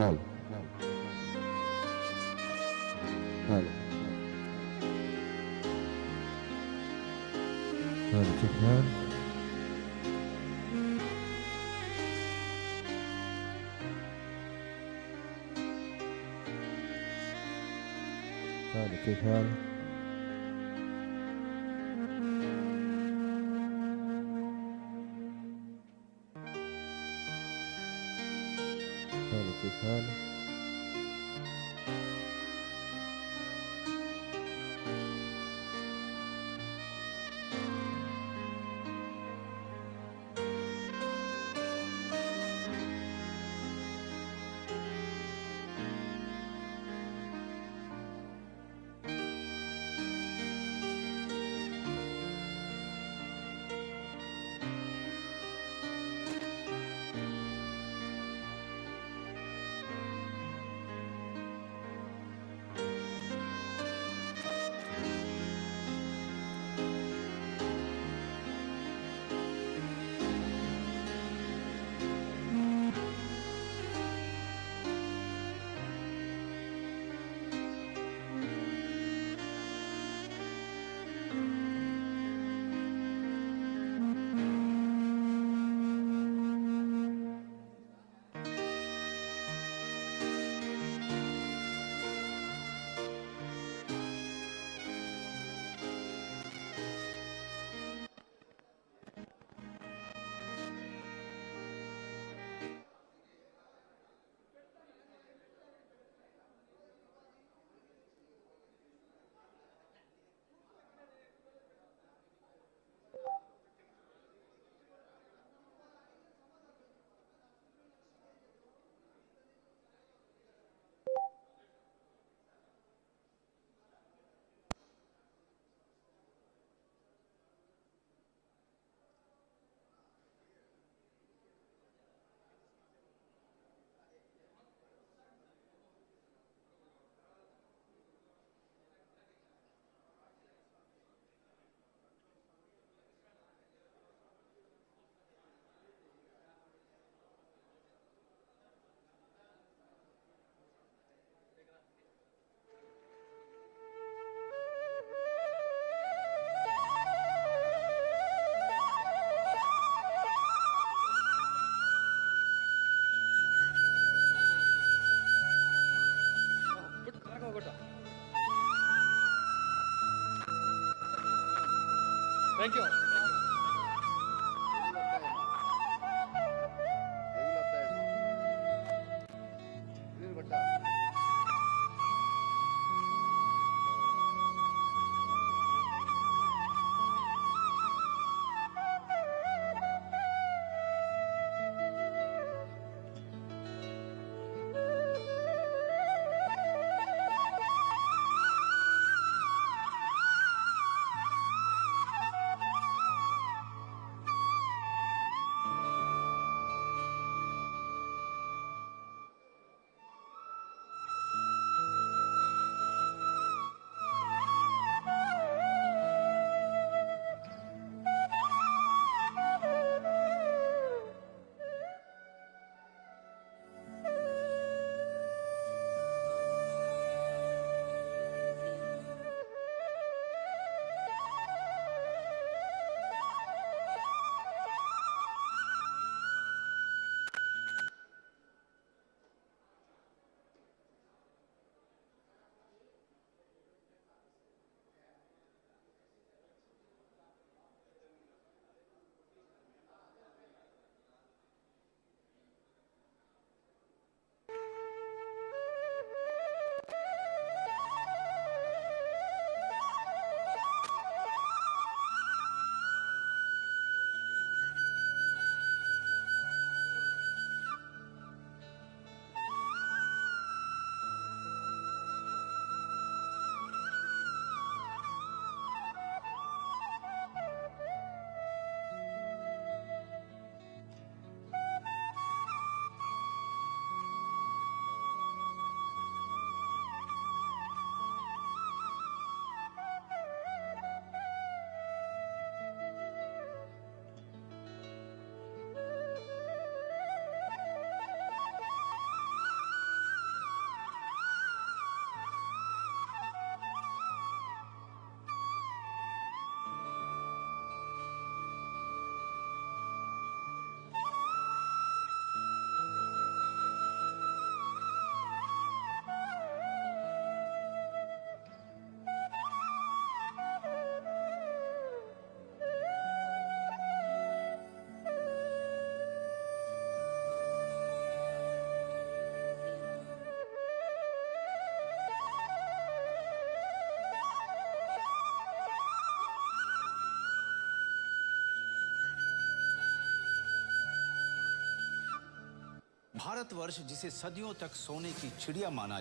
Halo. Halo. Halo, cek hal. Halo, cek hal. Halo, cek hal. Thank you. Bharatvarsh जिसे सदियों तक सोने की चिड़िया माना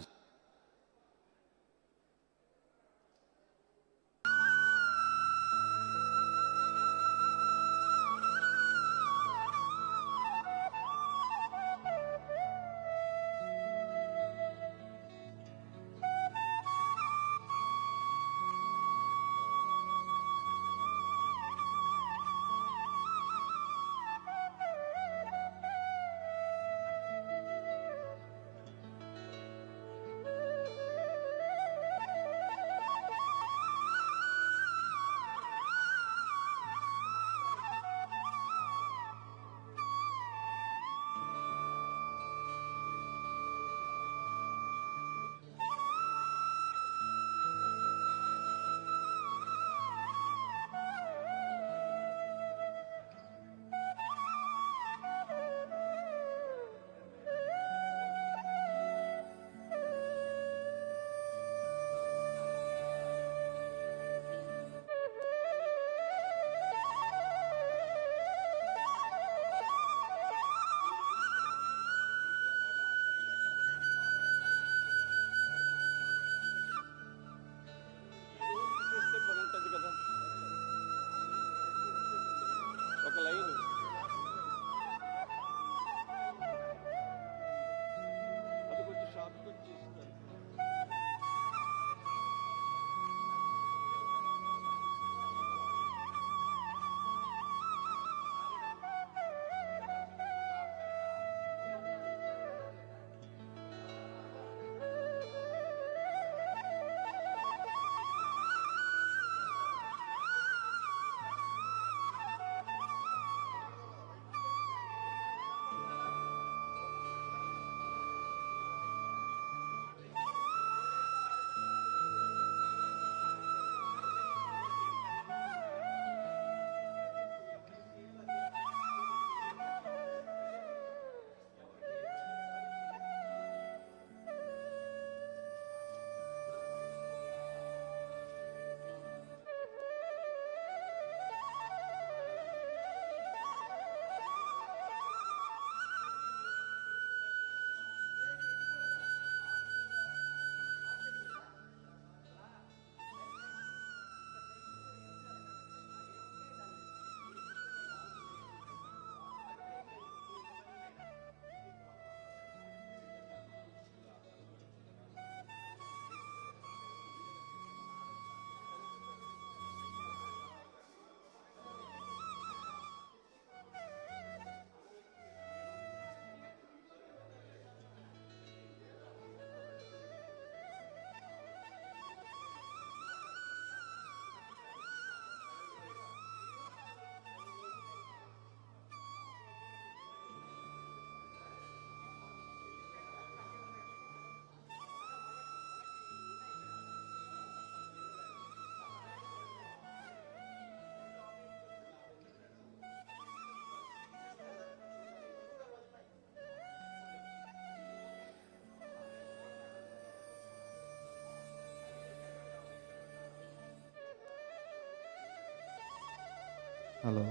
హలో,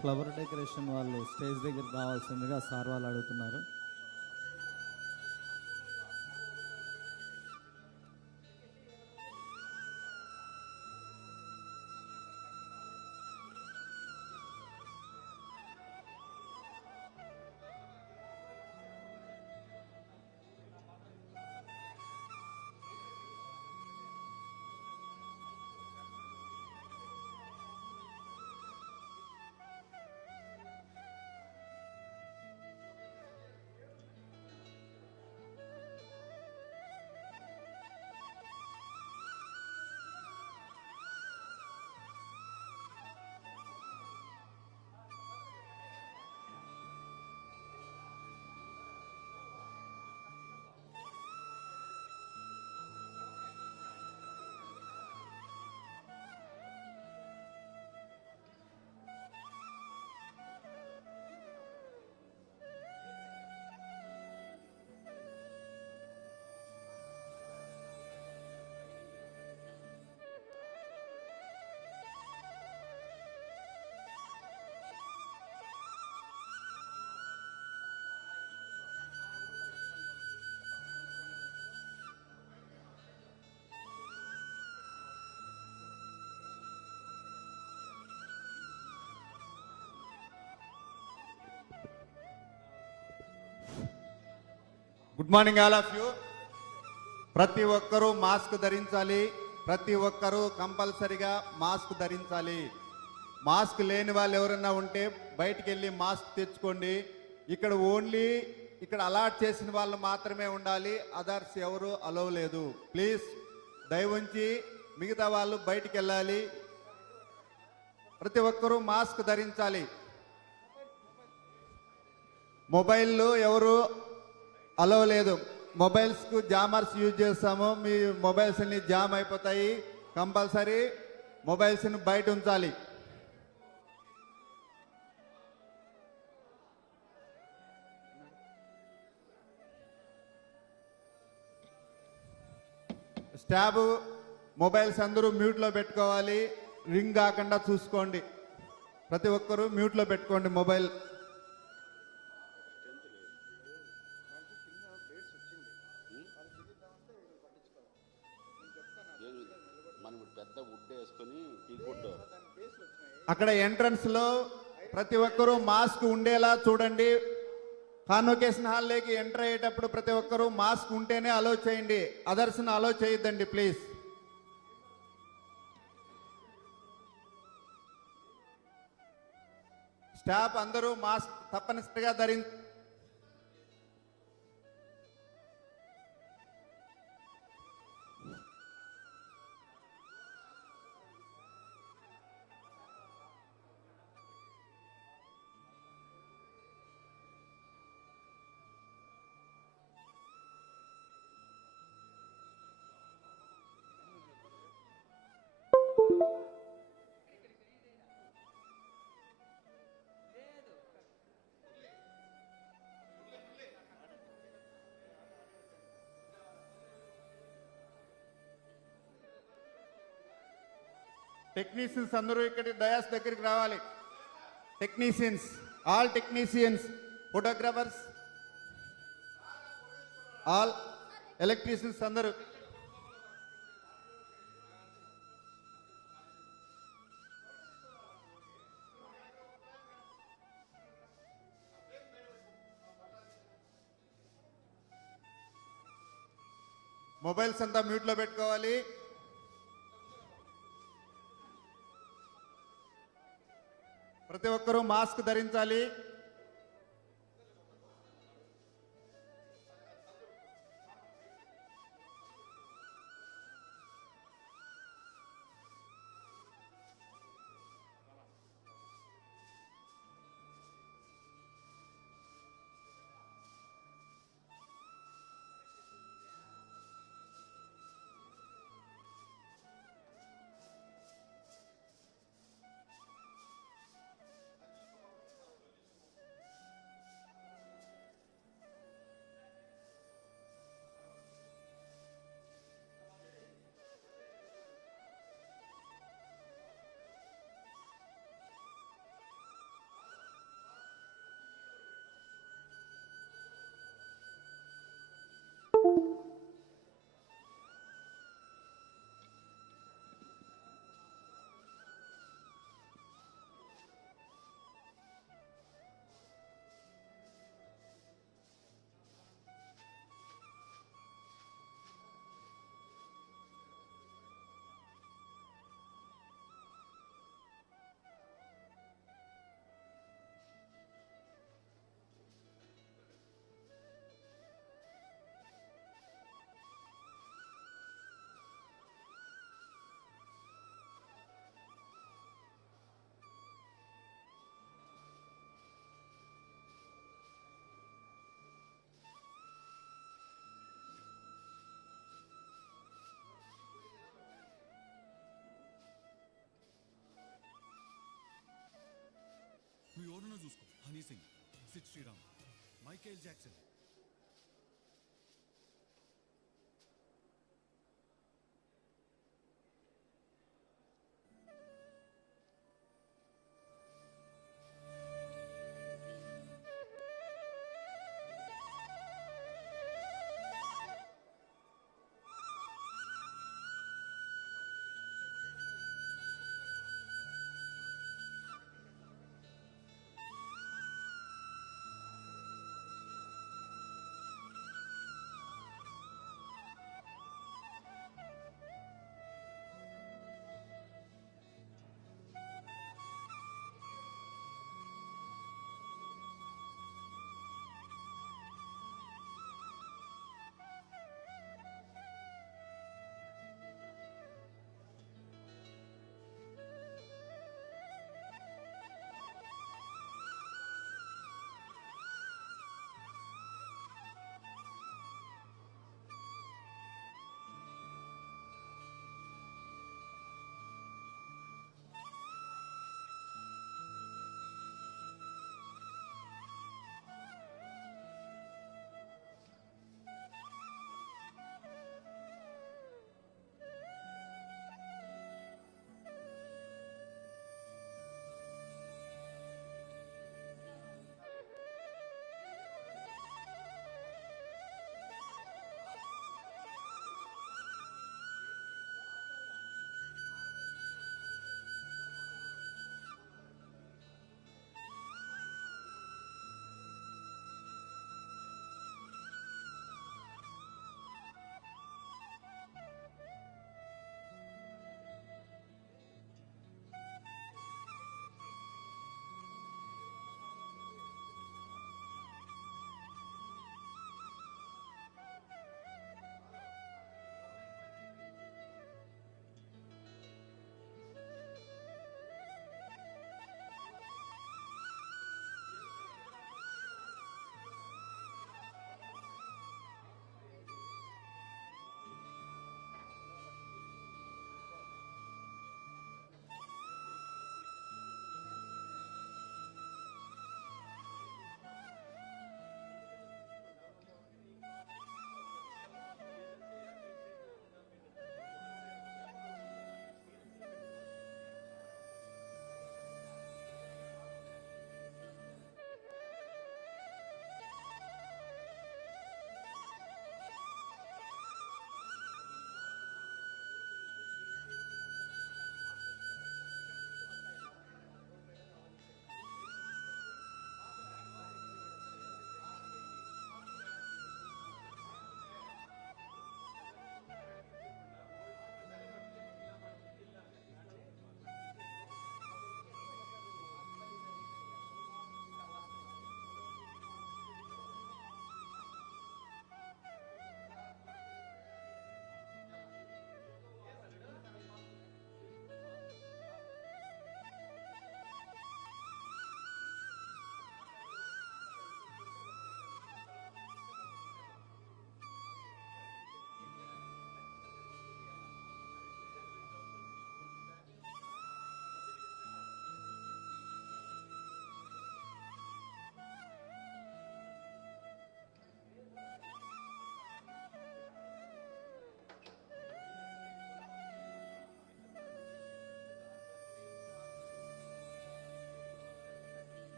ఫ్లవర్ డెకరేషన్ వాళ్ళు స్టేజ్ దగ్గరికి రావాల్సిందిగా సార్ వాళ్ళు అడుగుతున్నారు. Good morning all of you. ప్రతి ఒక్కరూ మాస్క్ ధరించాలి. ప్రతి ఒక్కరూ కంపల్సరిగా మాస్క్ ధరించాలి. మాస్క్ లేని వాళ్ళు ఎవరన్నా ఉంటే బయటికి వెళ్ళి మాస్క్ తెచ్చుకోండి. ఇక్కడ ఓన్లీ ఇక్కడ అలాట్ చేసిన వాళ్ళు మాత్రమే ఉండాలి. అదర్స్ ఎవరు అలౌ లేదు. ప్లీజ్ దయవుంచి మిగతా వాళ్ళు బయటికి వెళ్ళాలి. ప్రతి ఒక్కరూ మాస్క్ ధరించాలి. మొబైల్లో ఎవరు అలౌ లేదు. మొబైల్స్కు జామర్స్ యూజ్ చేస్తాము. మీ మొబైల్స్ అన్ని జామ్ అయిపోతాయి. కంపల్సరీ మొబైల్స్ని బయట ఉంచాలి. స్టాబ్ మొబైల్స్ అందరూ మ్యూట్లో పెట్టుకోవాలి. రింగ్ కాకుండా చూసుకోండి. ప్రతి ఒక్కరూ మ్యూట్లో పెట్టుకోండి మొబైల్. అక్కడ ఎంట్రన్స్ లో ప్రతి ఒక్కరూ మాస్క్ ఉండేలా చూడండి. కాన్వకేషన్ హాల్లోకి ఎంటర్ అయ్యేటప్పుడు ప్రతి ఒక్కరూ మాస్క్ ఉంటేనే అలో చేయండి. అదర్స్ని అలో చేయొద్దండి ప్లీజ్. స్టాఫ్ అందరూ మాస్క్ తప్పనిసరిగా ధరించి టెక్నీషియన్స్ అందరూ ఇక్కడి డయాస్ దగ్గరికి రావాలి. Technicians, all technicians, photographers, all electricians అందరూ మొబైల్స్ అంతా మ్యూట్లో పెట్టుకోవాలి. ప్రతి ఒక్కరూ మాస్క్ ధరించాలి. నువ్వు ఎవరన్నా చూసుకో. Honey Singh, Sid Sriram, Michael Jackson.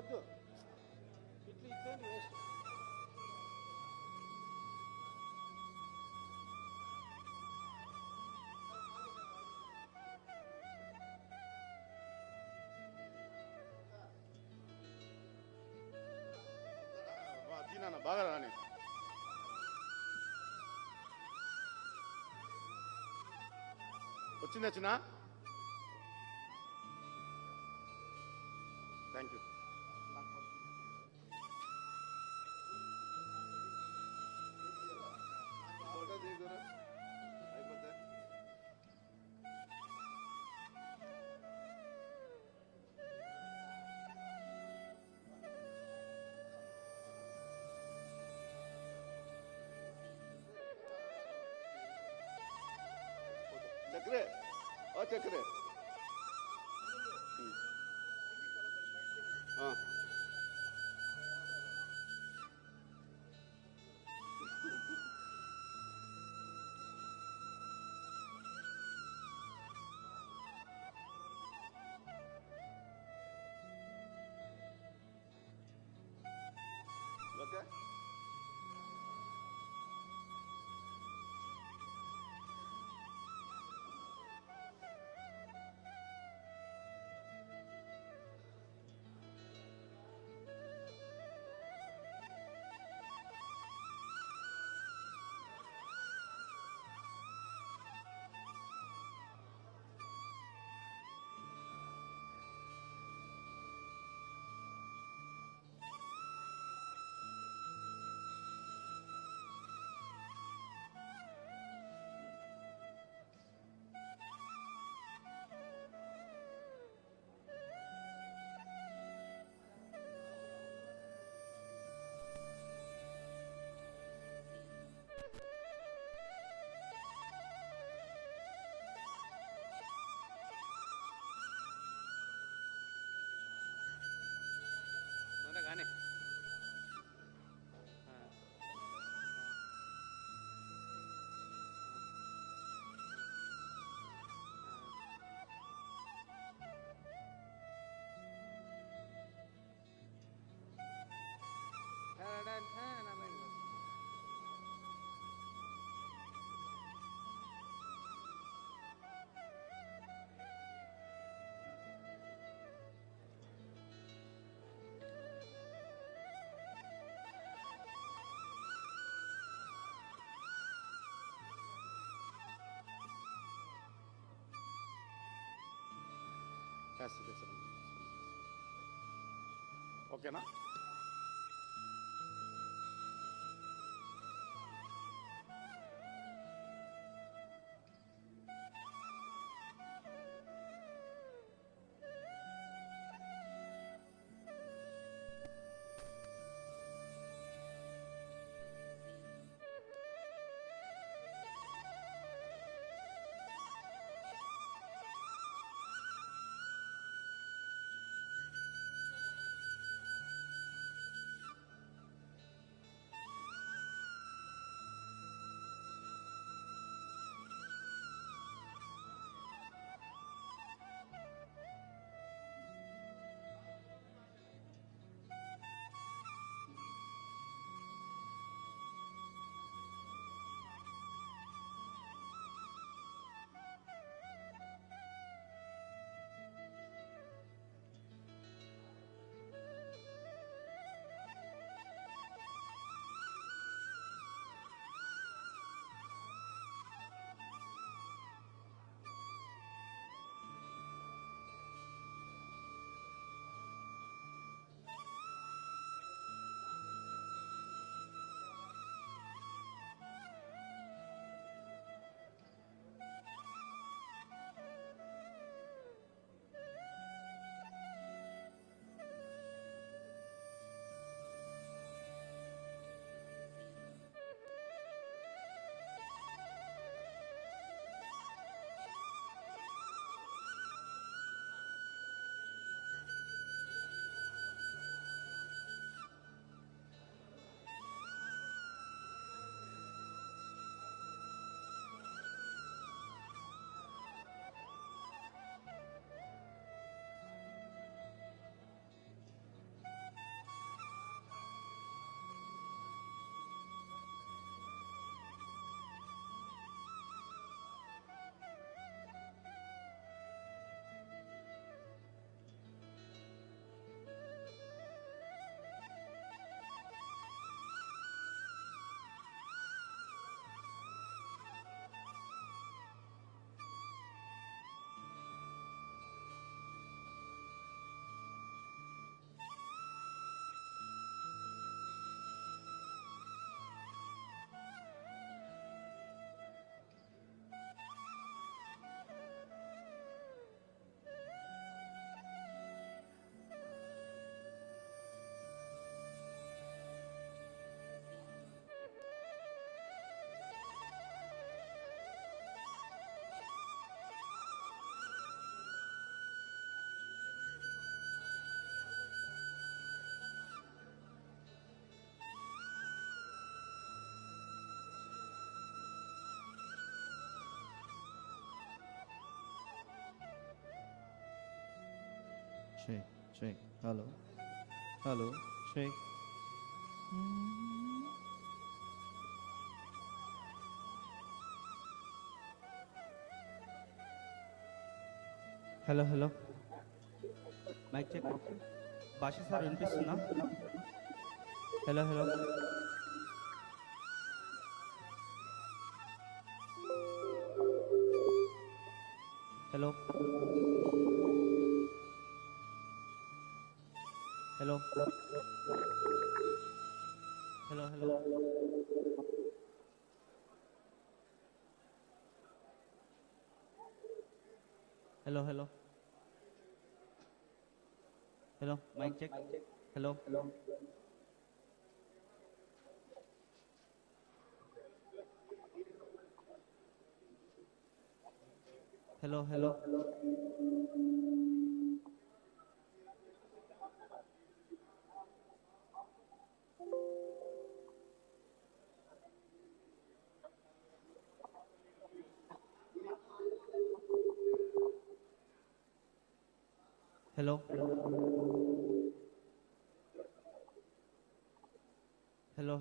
వద్దు ఇట్లేంటి వేస్ట్. తినా బాగా రాని వచ్చిందా థ్యాంక్ యూ. ఫోటో దిగురా అయిపోతే. చక్రే ఓ చక్రే ఓకే. కానీ ఓకేనా. Check, check. Hello. Hello. Check. Hello hello mic check. భాష సార్ వినిపిస్తుందా? Hello hello hello hello hello hello hello hello hello mic check. Hello hello hello hello hello hello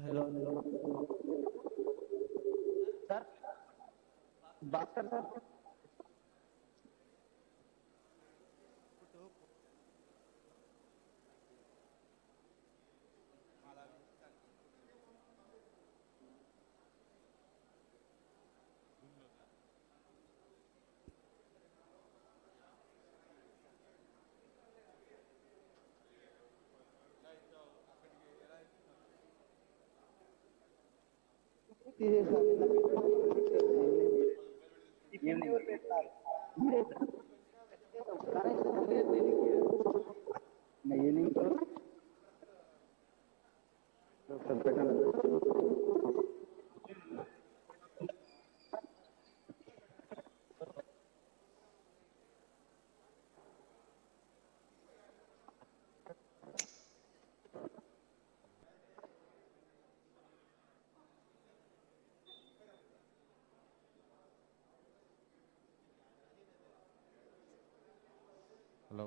hello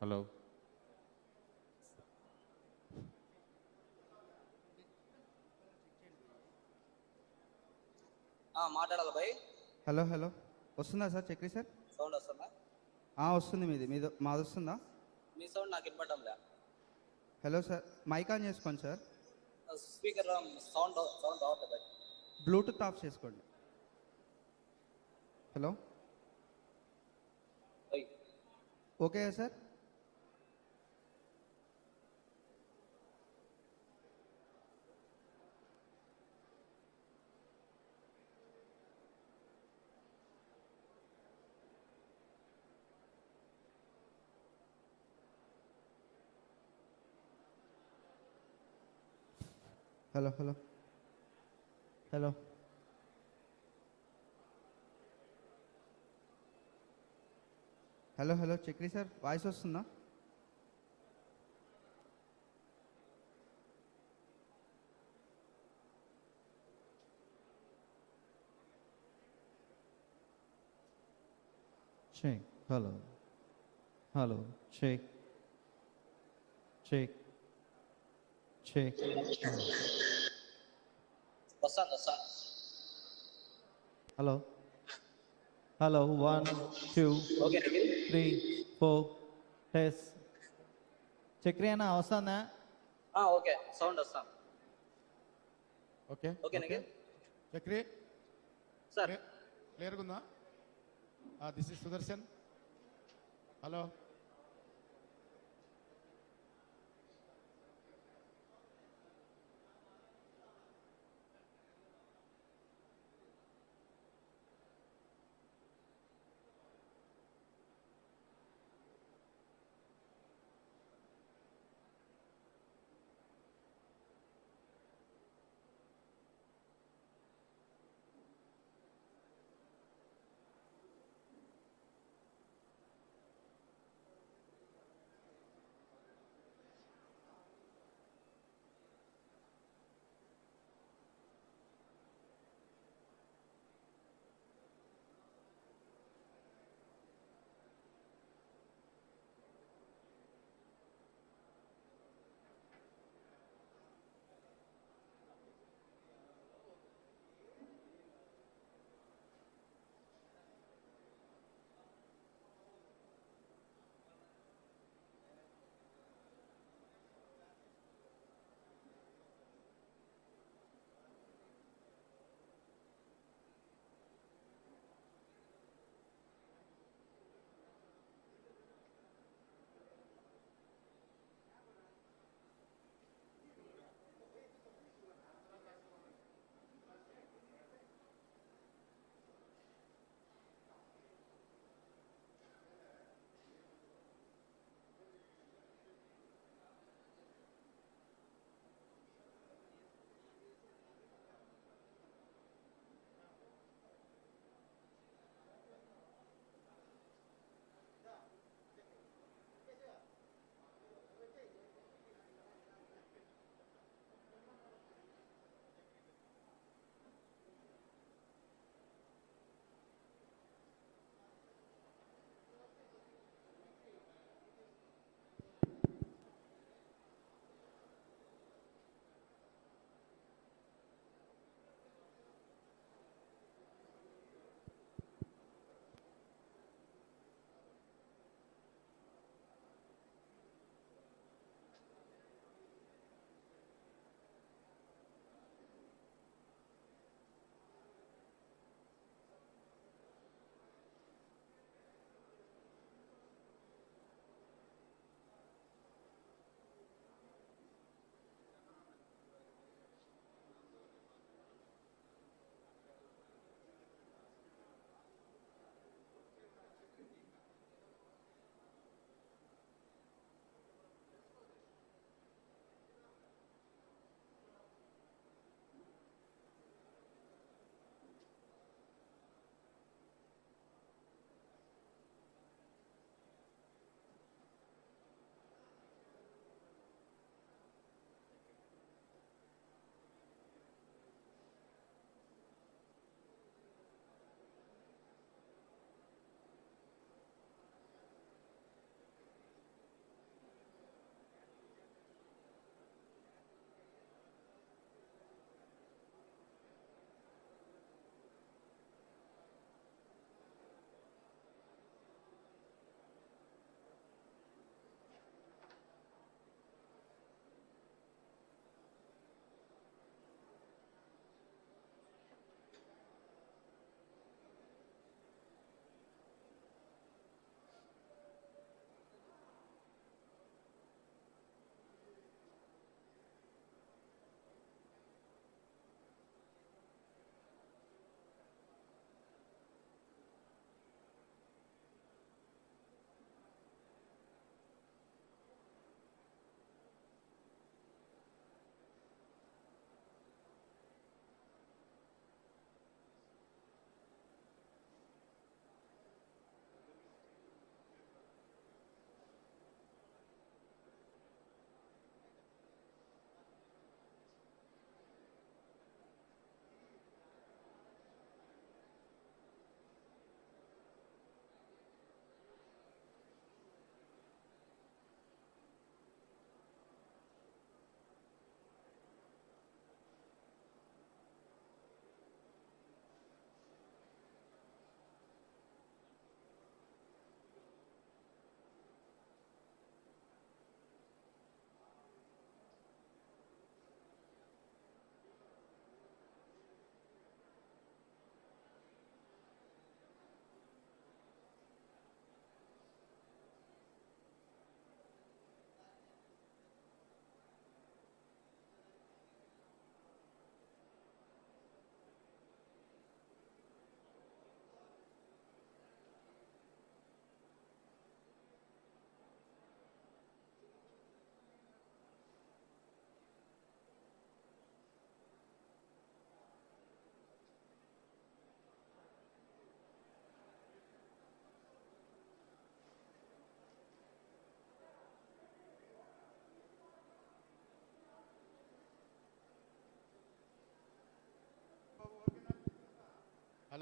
hello మాట్లాడాలి భయ్. హలో హలో వస్తుందా sir? Chakri sir sound వస్తుందా? వస్తుంది. మాది వస్తుందా? మీ సౌండ్ నాకు వినపడంలే. హలో సార్ మైక్ ఆన్ చేసుకోండి సార్. స్పీకర్ సౌండ్ రావట్లేదు భయ్. బ్లూటూత్ ఆఫ్ చేసుకోండి. హలో భయ్ okay sir. Hello hello hello hello hello Chakri sir voice వస్తుందా? Check. Hello hello check check check. వస్తా. Hello hello 1 2 okay Nikhil. 3 4 test. Chakri అన్న వస్తుందా? ఓకే సౌండ్ వస్తా. Okay okay Nikhil. Chakri sir క్లియర్గా ఉందా? This is Sudarshan. Hello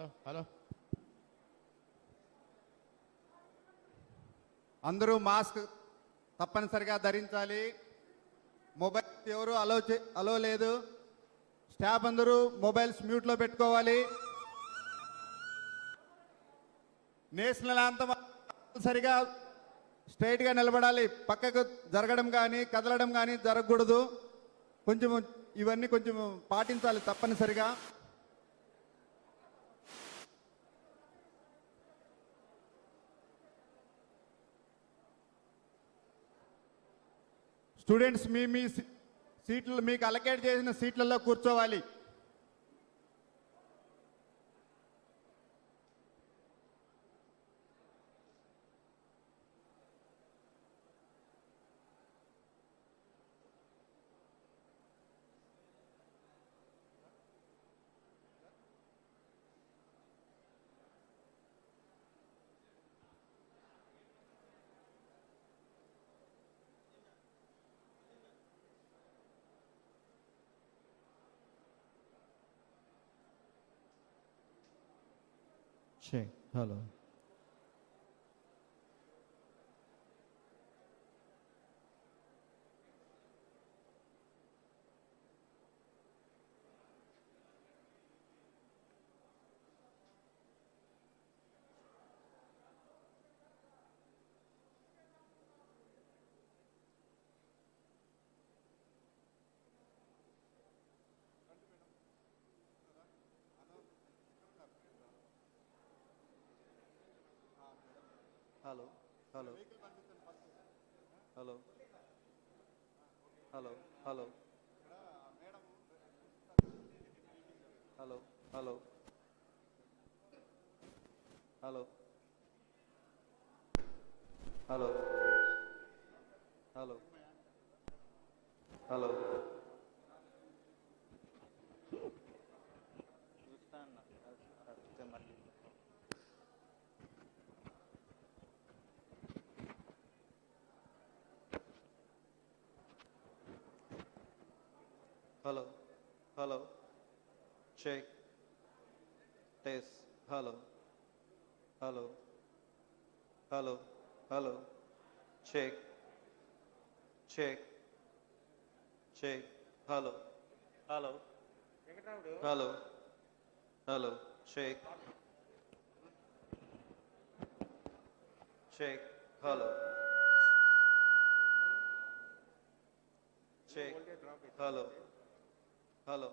hello అందరూ మాస్క్ తప్పనిసరిగా ధరించాలి. మొబైల్ ఎవరు అలో లేదు. స్టాఫ్ అందరూ మొబైల్స్ మ్యూట్లో పెట్టుకోవాలి. నేషనల్ యాంథమ్ తప్పనిసరిగా స్ట్రైట్గా నిలబడాలి. పక్కకు జరగడం కానీ కదలడం కానీ జరగకూడదు. కొంచెం ఇవన్నీ కొంచెం పాటించాలి తప్పనిసరిగా. స్టూడెంట్స్ మీ మీ సీట్లు మీకు అలకేట్ చేసిన సీట్లలో కూర్చోవాలి. Check. Hello. Hello hello hello hello hello hello hello hello hello hello hello చూస్తాను అడిగితే మళ్ళీ hello hello check test hello hello hello hello check check check hello hello hello hello check check hello check hello hello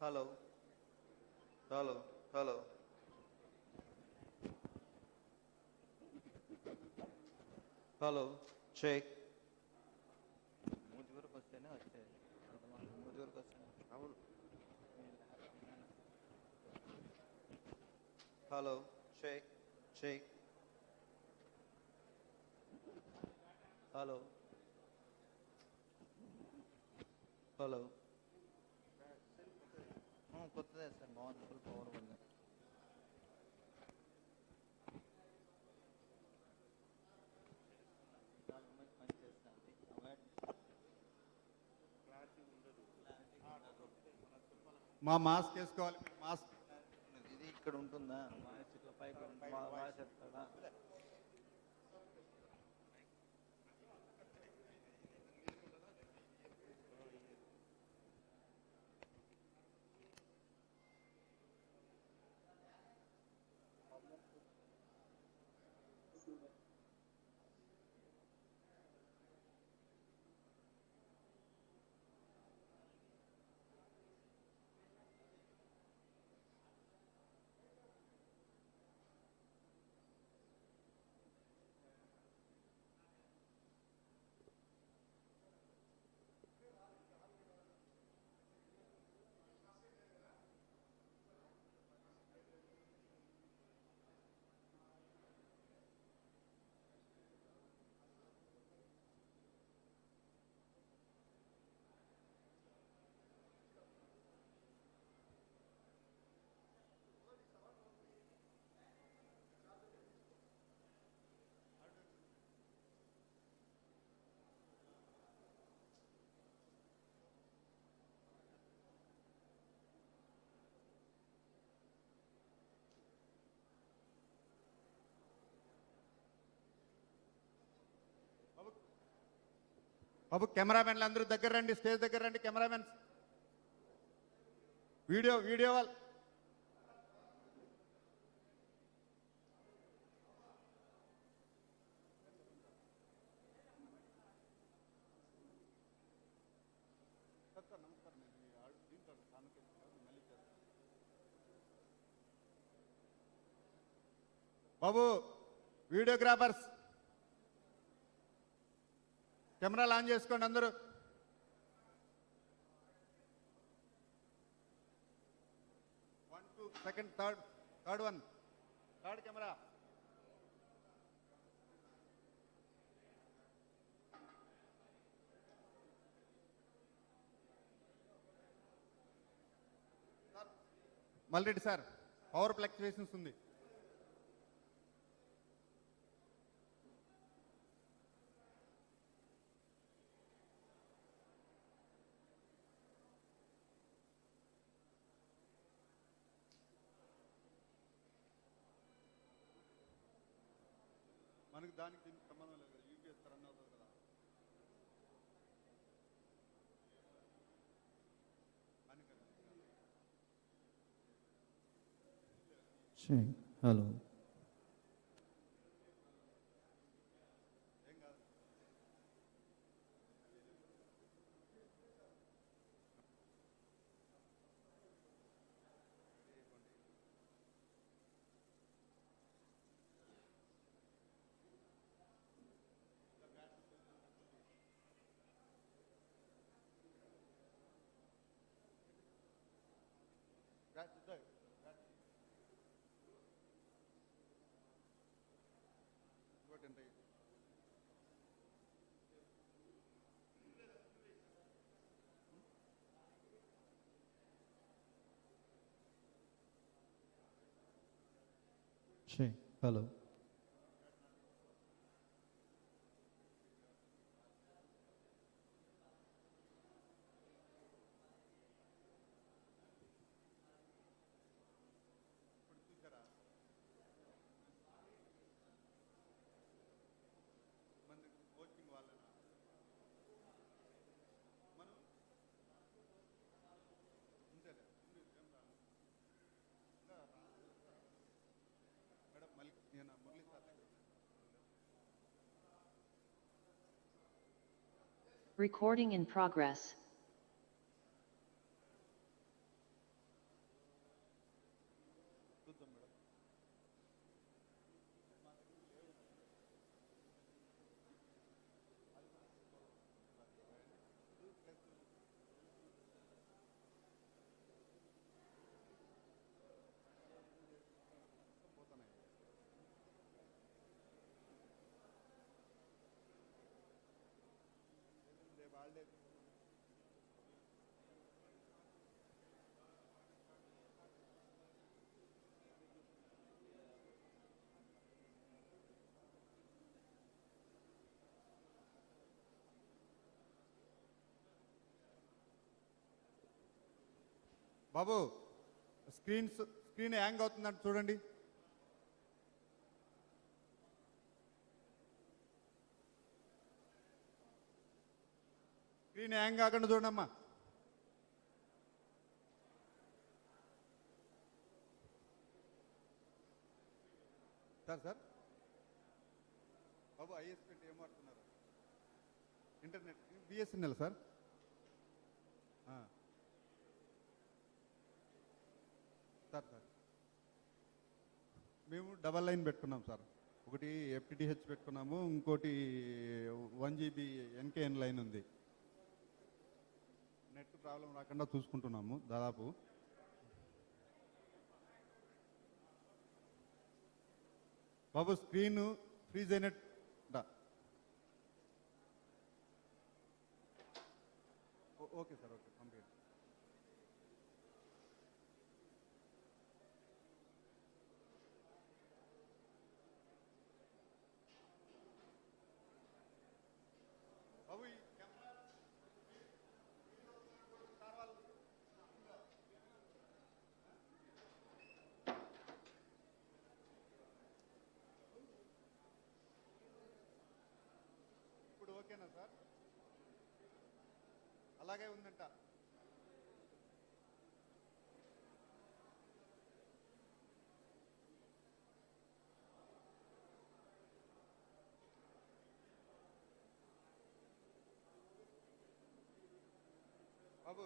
hello hello hello hello check మూతి వరకు వస్తేనే వచ్చేది మూతి వరకు వస్తేనే అవును hello check check hello hello కొత్తదే sir బాగుంది ఫుల్ పవర్ ఉంది మా మాస్క్ వేసుకోవాలి. మాస్క్ ఇది ఇక్కడ ఉంటుందా వాయిస్ ఇట్లా పైకి వాయిస్ ఎత్తాడా బాబు కెమెరామెన్లు అందరూ దగ్గర రండి, స్టేజ్ దగ్గర రండి. కెమెరామెన్స్, వీడియో వాళ్ళు బాబు, వీడియోగ్రాఫర్స్ కెమెరాలు ఆన్ చేసుకోండి అందరూ. Second, third one, third camera. Malreddy sir, power fluctuations ఉంది. మనకి దానికి దీనికి సంబంధం లేదు కదా, యూపీఎస్ రన్ అవుతుంది కదా. Hello. Hello. Recording in progress. Babu, screen hang అవుతుందంట చూడండి. స్క్రీన్ హ్యాంగ్ కాకుండా చూడమ్మా. సార్ బాబు, ఐఎస్పీ ఏం వాడుతున్నారు? Internet BSNL sir. సార్ మేము డబల్ లైన్ పెట్టుకున్నాం సార్. ఒకటి ఎఫ్టిడిహెచ్ పెట్టుకున్నాము, ఇంకోటి 1 GB ఎన్కేఎన్ లైన్ ఉంది. నెట్ ప్రాబ్లం రాకుండా చూసుకుంటున్నాము దాదాపు. బాబు, స్క్రీన్ ఫ్రీజ్ అయినట్టు. ఓకే సార్, ఓకే, పంపించండి. బాబు, ఈ కెమెరా ఇప్పుడు ఓకేనా సార్? అలాగే ఉందంట. బాబు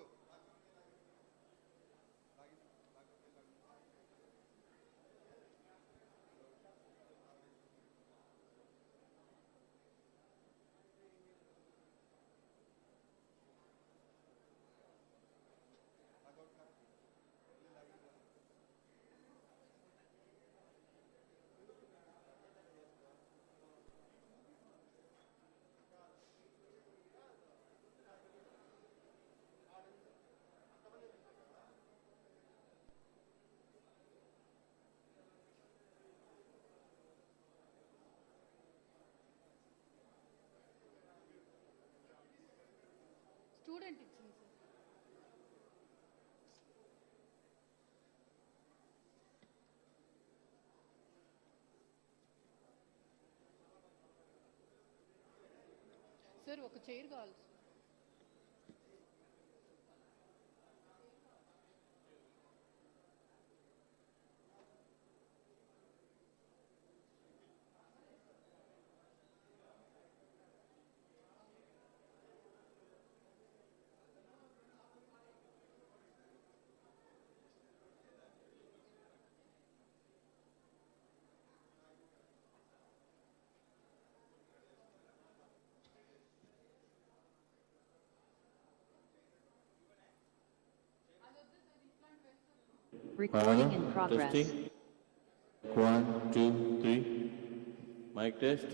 స్టూడెంట్ ఇచ్చింది సార్. సార్ ఒక చైర్ కావాలి sir. Recording in progress. Testing. 1, 2, 3. Mic test.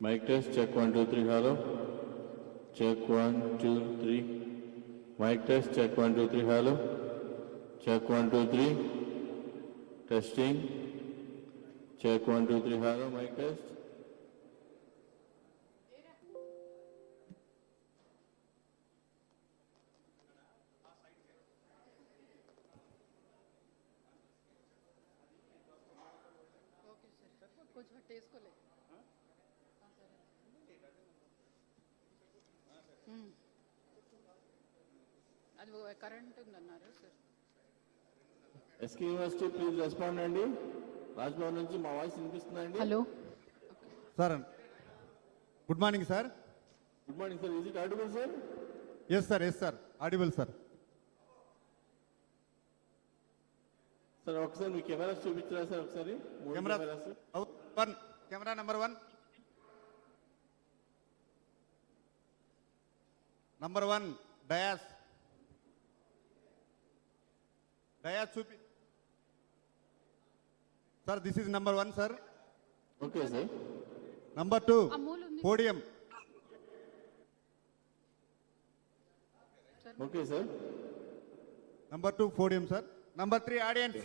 Mic test. Check 1, 2, 3. Hello. Check 1, 2, 3. Mic test. Check 1, 2, 3. Hello. Check 1, 2, 3. Testing. Check 1, 2, 3. Hello. Mic test. Okay sir. కొంచెం వేసుకోలే. అది కరెంట్ ఉందన్నారు sir. SK University, please respond అండి. రాజ్భవన్ నుంచి మా voice వినిపిస్తుందండి. Hello sir good morning sir. Good morning sir. Is it audible sir? Yes sir audible sir. Sir ఒకసారి మీ cameras చూపించరా సార్ ఒకసారి? Camera one, camera number 1, number 1 dais చూపి sir. This is number 1 sir. Okay sir. Number 2 podium. Okay sir. Number 2 podium sir. Number 3 audience.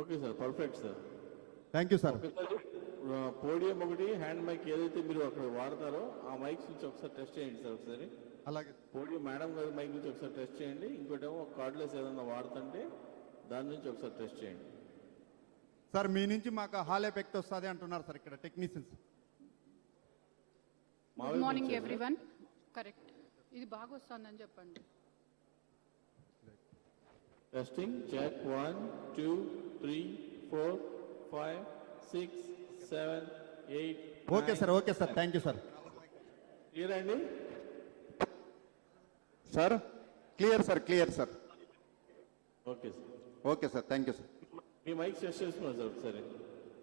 Okay sir, perfect sir. Thank you sir. Podium ఒకటి, hand mic ఏదైతే మీరు అక్కడ వాడతారో ఆ mics నుంచి ఒకసారి test చేయండి sir ఒకసారి. అలాగే పోడియం మేడం గారి మైక్ నుంచి ఒకసారి టెస్ట్ చేయండి. ఇంకోటేమో కార్డ్లెస్ ఏదైనా వాడుతుంటే దాని నుంచి ఒకసారి టెస్ట్ చేయండి సార్. మీ నుంచి మాకు హాల్ ఎఫెక్ట్ వస్తుంది అంటున్నారు సార్ ఇక్కడ technicians. Good morning everyone. Correct, ఇది బాగా వస్తుందని చెప్పండి. Testing. Check 1, 2, 3, 4, 5, 6, 7, 8. Okay sir. Thank you sir. Clear అండి sir? Clear sir. Okay sir. Thank you sir. మీ మైక్ టెస్ట్ చేస్తున్నారు సార్ ఒకసారి.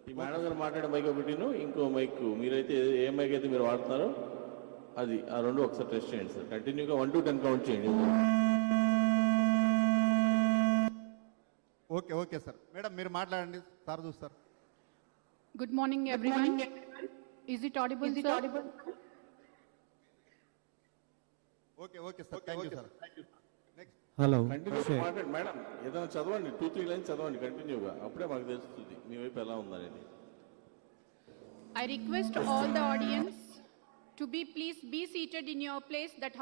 ఈ మేడం గారు మాట్లాడే మైక్ ఒకటిను, ఇంకో మైక్ మీరైతే ఏ మైక్ అయితే మీరు వాడుతున్నారో అది, ఆ రెండు ఒకసారి టెస్ట్ చేయండి సార్. కంటిన్యూగా 1 to 10 కౌంట్ చేయండి. Okay sir. మేడం మీరు మాట్లాడండి, సార్ చూస్తారు. Good morning everyone. Is it audible sir? Okay sir. Thank you sir. Next. Hello కంటిన్యూగా మాట్లాడండి మేడం. ఏదైనా చదవండి, 2-3 లైన్స్ చదవండి కంటిన్యూగా. అప్పుడే మాకు తెలుస్తుంది మీ వైపు ఎలా ఉందనేది. I request all the audience to please be seated in your place that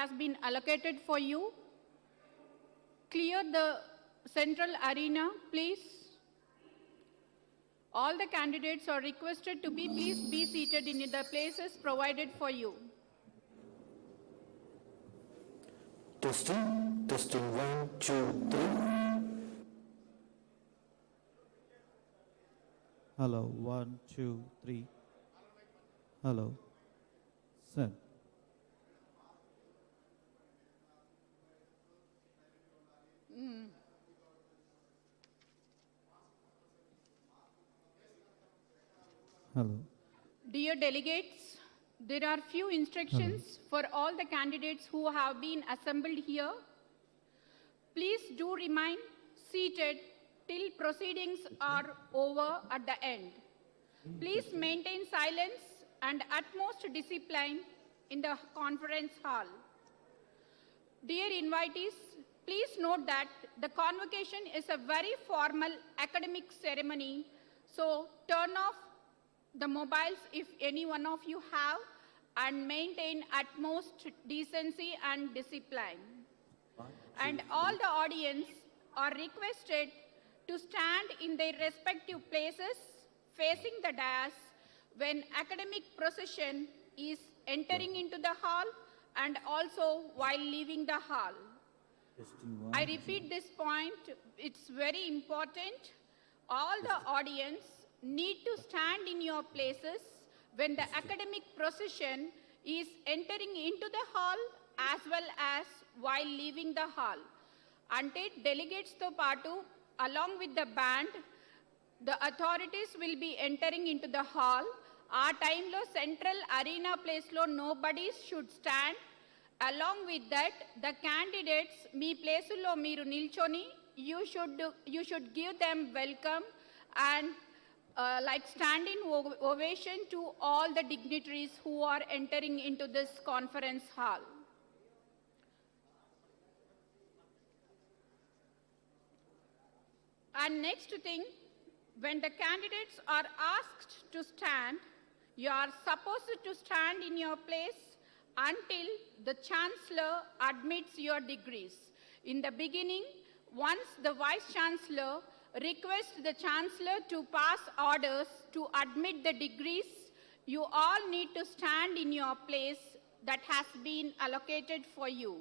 has been allocated for you. Clear the central arena, please. All the candidates are requested to please be seated in the places provided for you. Testing, 1, 2, 3. Hello, 1, 2, 3. Hello. Sir. Hello. Dear delegates, there are few instructions for all the candidates who have been assembled here. Please do remain seated till proceedings are over at the end. Please maintain silence and utmost discipline in the conference hall. Dear invitees, please note that the convocation is a very formal academic ceremony, so turn off the mobiles if any one of you have and maintain utmost decency and discipline. And all the audience are requested to stand in their respective places facing the dais when academic procession is entering into the hall and also while leaving the hall. I repeat this point, it's very important. All the audience need to stand in your places when the academic procession is entering into the hall as well as while leaving the hall. Ante delegates to paatu along with the band, the authorities will be entering into the hall. Our time lo central arena place lo nobody should stand. Along with that, the candidates మీ ప్లేసుల్లో మీరు నిల్చొని you should give them welcome and like standing ovation to all the dignitaries who are entering into this conference hall. And next thing, when the candidates are asked to stand, you are supposed to stand in your place until the Chancellor admits your degrees. In the beginning, once the Vice Chancellor requests the Chancellor to pass orders to admit the degrees, you all need to stand in your place that has been allocated for you.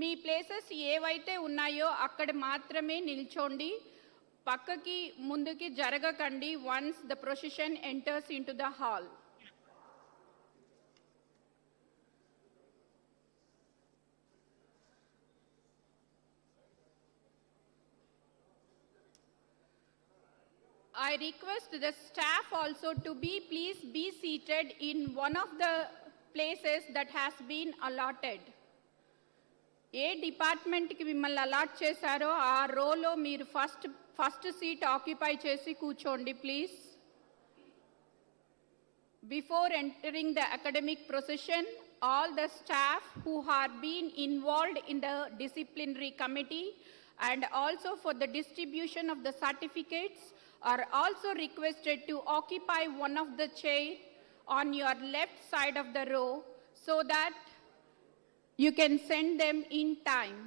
Me places ఏవైతే ఉన్నాయో అక్కడ మాత్రమే నిల్చోండి, పక్కకి ముందుకి జరగకండి once the procession enters into the hall. I request the staff also to please be seated in one of the places that has been allotted. ఏ డిపార్ట్మెంట్కి మిమ్మల్ని allot చేశారో ఆ రోలో మీరు ఫస్ట్ సీట్ ఆక్యుపై చేసి కూర్చోండి please. Before entering the academic procession, all the staff who have been involved in the disciplinary committee and also for the distribution of the certificates are also requested to occupy one of the chair on your left side of the row so that you can send them in time.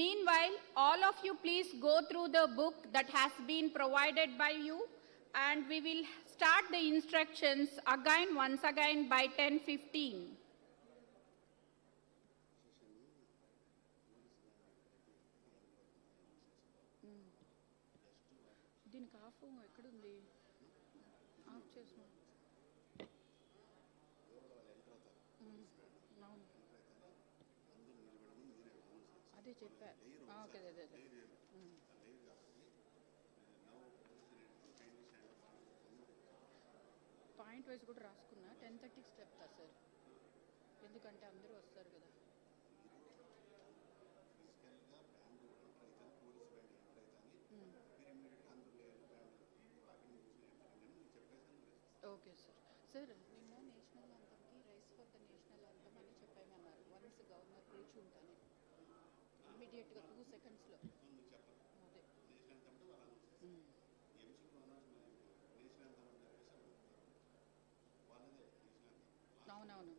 Meanwhile, all of you please go through the book that has been provided by you and we will start the instructions once again by 10:15. దీనికి of ఎక్కడుంది? Of చేసిన అవును అదే చెప్పారు. Okay అదే point wise కూడా రాసుకున్నా 10:30కి చెప్తా సార్, ఎందుకంటే అందరూ వస్తారు కదా. Okay sir. సార్ నిన్న నేషనల్ అంతంకి rise for the national anthem అని చెప్పామన్నారు. వన్స్ గవర్నర్ కూర్చుంటానే ఇమీడియట్గా 2 సెకండ్స్లో అదే అవునవును.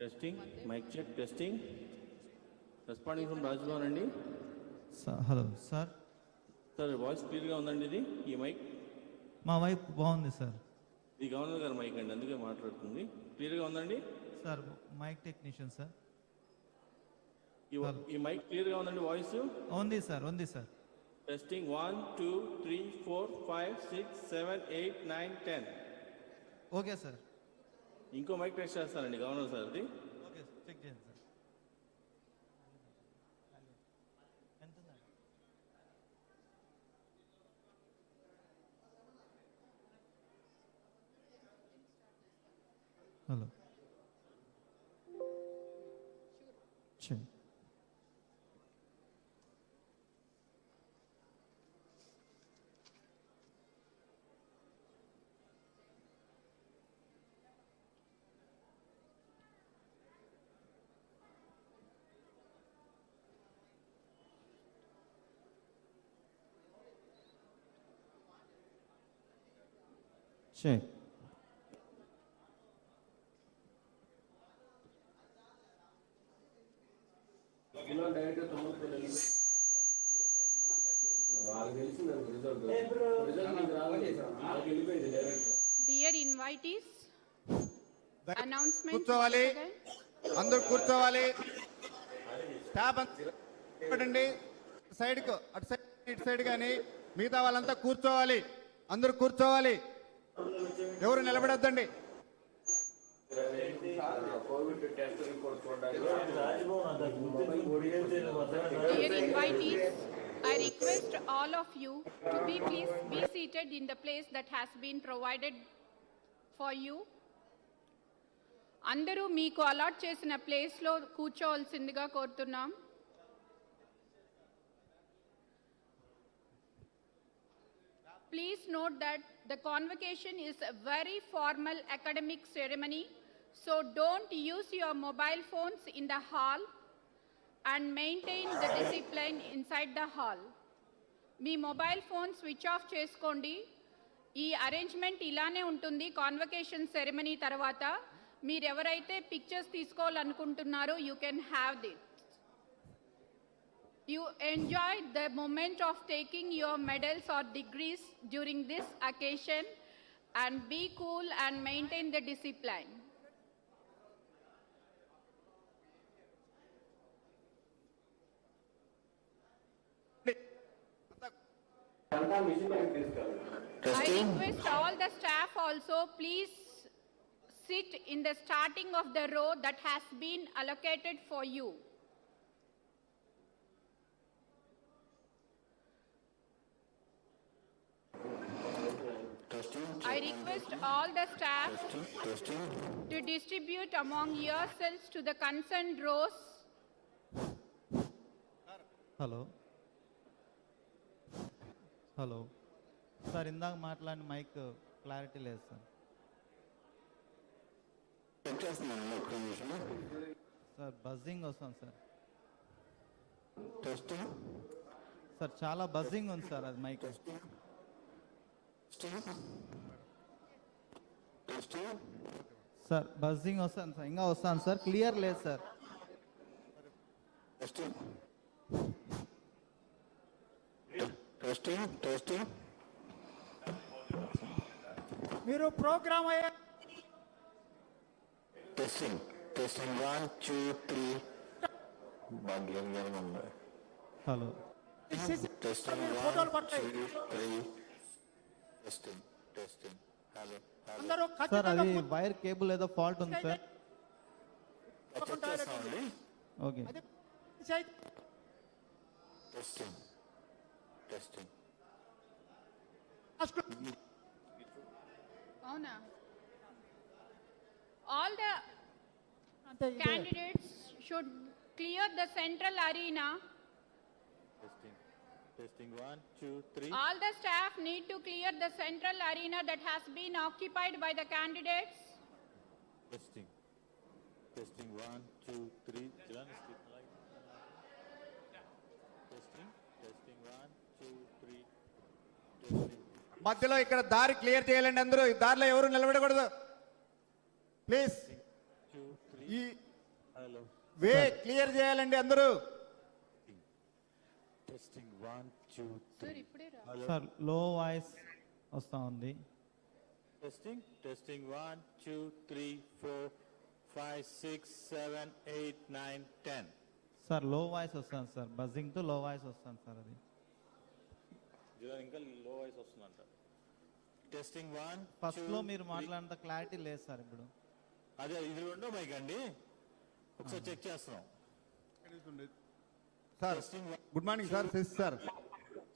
Testing mic check testing responding from Raj Bhavan అండి. Hello sir. సార్ వాయిస్ క్లియర్గా ఉందండి. ఇది ఈ మైక్ మా వైపు బాగుంది సార్. ఇది గవర్నర్ గారి మైక్ అండి, అందుకే మాట్లాడుతుంది. క్లియర్గా ఉందండి సార్. Mic technician sir. ఈ మైక్ క్లియర్గా ఉందండి. వాయిస్ ఉంది సార్, ఉంది సార్. టెస్టింగ్ 1 2 3 4 5 6 7 8 9 10. Okay sir. ఇంకో మైక్ టెస్ట్ చేస్తానండి గవర్నర్ సార్. అది ఓకే చెక్ చేయండి sir. Hello check. Check. Dear invitees, announcement. కూర్చోవాలి, అందరూ కూర్చోవాలి. స్టాఫ్ అండి సైడ్కు, అటు సైడ్ ఇటు సైడ్ కానీ మిగతా వాళ్ళంతా కూర్చోవాలి. అందరూ కూర్చోవాలి, ఎవరు నిలబడొద్దండి. Dear invitees, I request all of you to please be seated in the place that has been provided for you. అందరూ మీకు అలాట్ చేసిన ప్లేస్లో కూర్చోవలసిందిగా కోరుతున్నాం. Please note that the convocation is a very formal academic ceremony, so don't use your mobile phones in the hall and maintain the discipline inside the hall. Me mobile phone switch off చేసుకోండి. ఈ arrangement ఇలానే ఉంటుంది. Convocation ceremony తర్వాత మీరు ఎవరైతే pictures తీసుకోవాలనుకుంటున్నారో you can have it. You enjoy the moment of taking your medals or degrees during this occasion and be cool and maintain the discipline. I request all the staff also please sit in the starting of the row that has been allocated for you. I request all the staff to distribute among yourselves to the concerned rows. Hello hello sir. ఇందాక మాట్లాడిన mic clarity లేదు sir. Sir buzzing వస్తుంది sir. Sir చాలా buzzing ఉంది sir అది mic. Sir buzzing వస్తాను sir, ఇంకా వస్తాను సార్. క్లియర్ లేదు సార్. మీరు ప్రోగ్రామ్ అయ్యే టెస్టింగ్ 1 2 3 భాగ్యంగా ఉంది. Hello testing 1 2 3 testing hello sir. అది వైర్ కేబుల్ ఏదో ఫాల్ట్ ఉంది sir. Okay testing Avuna. All the candidates should clear the central arena. Testing 1 2 3. All the staff need to clear the central arena that has been occupied by the candidates. Testing 1 2 3. Jilan is like testing 1 2 3. మధ్యలో ఇక్కడ దారి clear చేయాలండి. అందరూ ఈ దారిలో ఎవరు నిలబడకూడదు please. ఈ వే clear చేయాలండి అందరూ. Testing 1, 2, 3. సార్ లో వాయిస్ వస్తూ ఉంది. Testing 1, 2, 3, 4, 5, 6, 7, 8, 9, 10. సార్ లో వాయిస్ వస్తుంది సార్, బజ్జింగ్తో లో వాయిస్ వస్తుంది సార్. అది ఇంకా లో వాయిస్ వస్తుందంట. టెస్టింగ్ 1. ఫస్ట్లో మీరు మాట్లాడినంత క్లారిటీ లేదు సార్ ఇప్పుడు. అదే ఇది రెండో మైక్ అండి, ఒకసారి చెక్ చేస్తున్నాం. Sir good morning sir. Sashi sir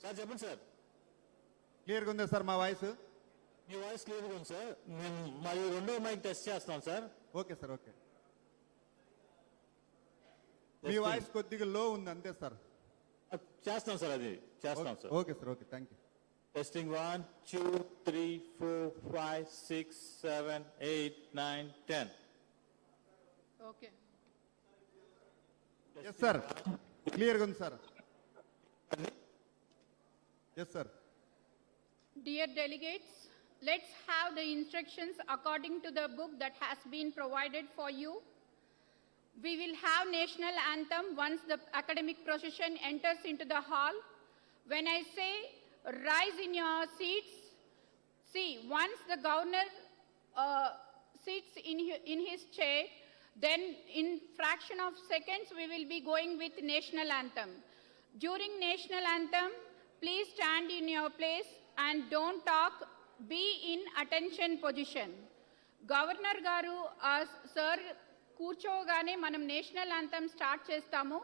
sir చెప్పండి సార్. క్లియర్గా ఉందా సార్ మా వాయిస్? మీ వాయిస్ క్లియర్గా ఉంది సార్. మేము మరి రెండో మైక్ టెస్ట్ చేస్తున్నాం సార్. Okay sir okay. మీ వాయిస్ కొద్దిగా లో ఉంది అంతే సార్. చేస్తాం సార్, అది చేస్తాం sir. Okay sir okay, thank you. Testing 1, 2, 3, 4, 5, 6, 7, 8, 9, 10. Okay. Yes sir, క్లియర్గా ఉంది sir. Yes sir. Dear delegates, let's have the instructions according to the book that has been provided for you. We will have national anthem once the academic procession enters into the hall. When I say rise in your seats, see, once the governor sits in his chair, then in fraction of seconds we will be going with national anthem. During national anthem, please stand in your place and don't talk, be in attention position. Governor garu sir కూర్చోగానే మనం national anthem start చేస్తాము.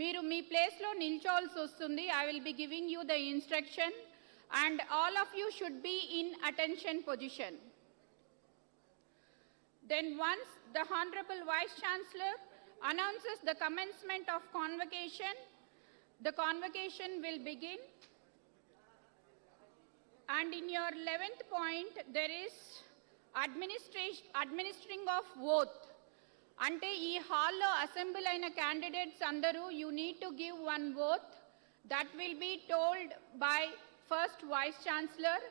మీరు మీ ప్లేస్లో నిల్చోవాల్సి వస్తుంది. I will be giving you the instruction and all of you should be in attention position. Then once the Honorable Vice Chancellor announces the commencement of convocation, the convocation will begin. And in your 11th point, there is administering of oath. అంటే ఈ హాల్లో assembly అయిన candidates అందరూ you need to give one oath that will be told by first vice chancellor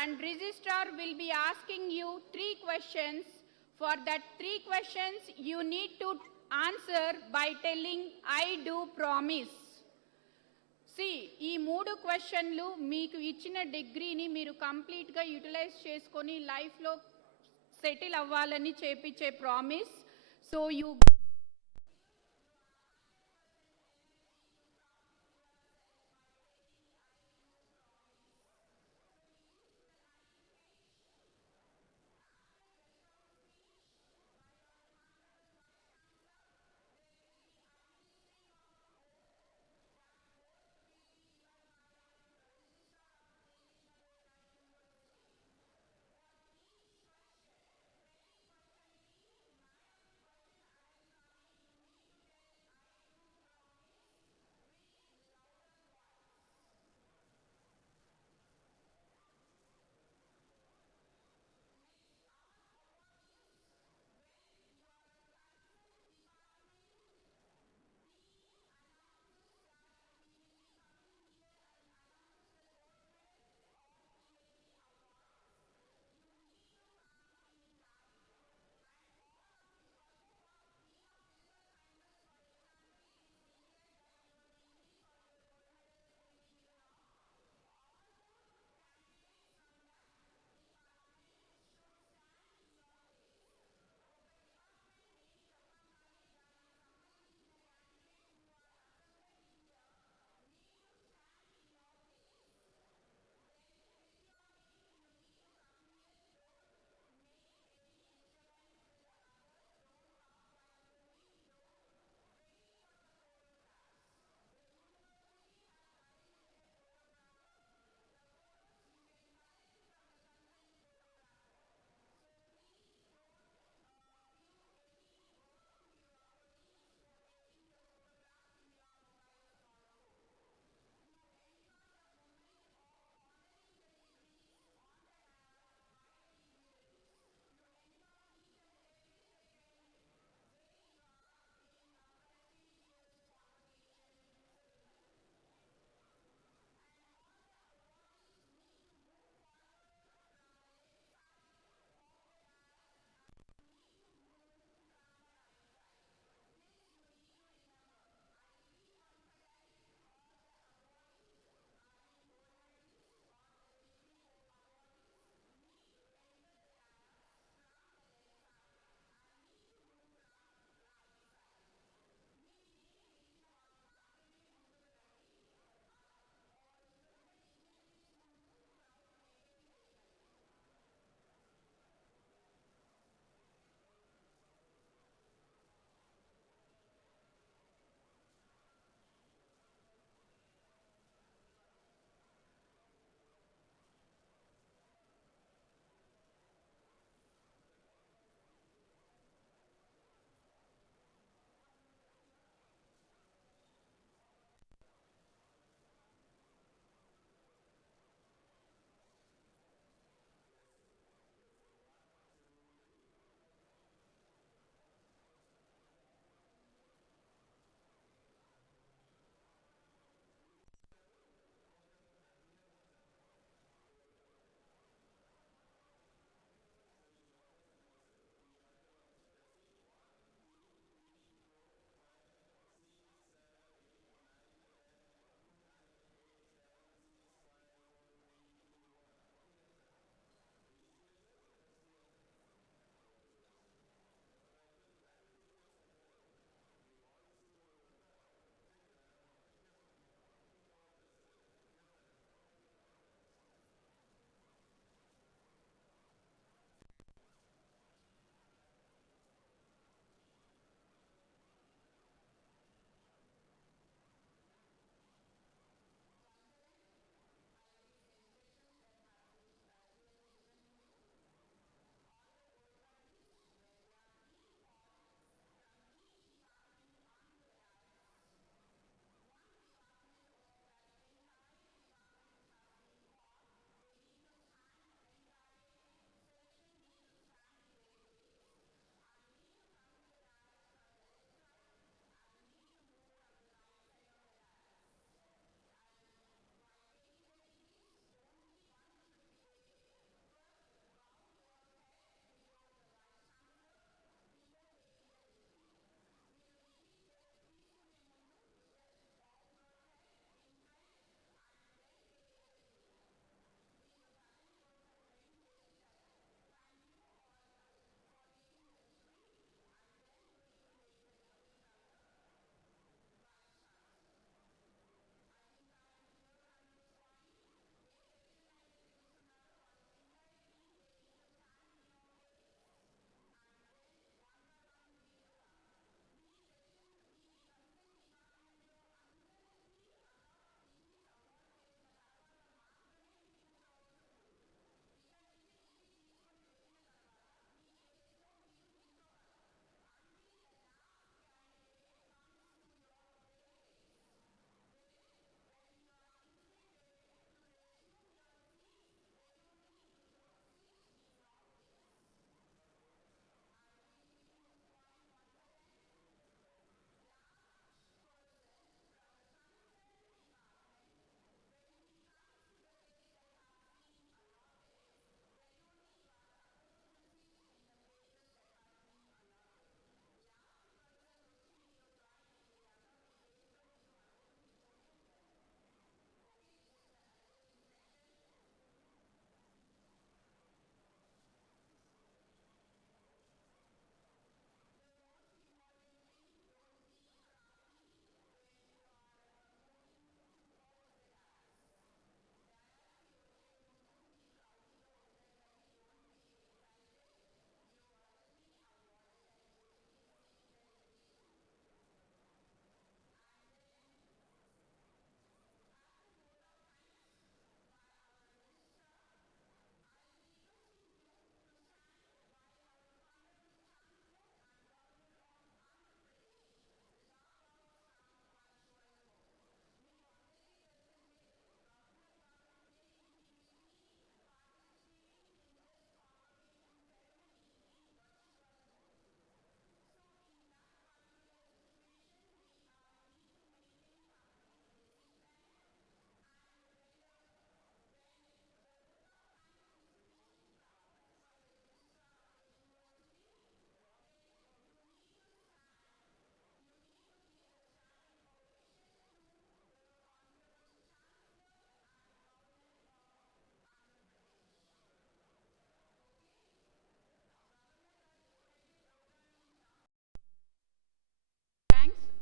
and registrar will be asking you 3 questions. For that 3 questions you need to answer by telling I do promise. ఈ 3 క్వశ్చన్లు మీకు ఇచ్చిన డిగ్రీని మీరు కంప్లీట్గా utilise చేసుకొని లైఫ్లో settle అవ్వాలని చేపించే ప్రామిస్. So you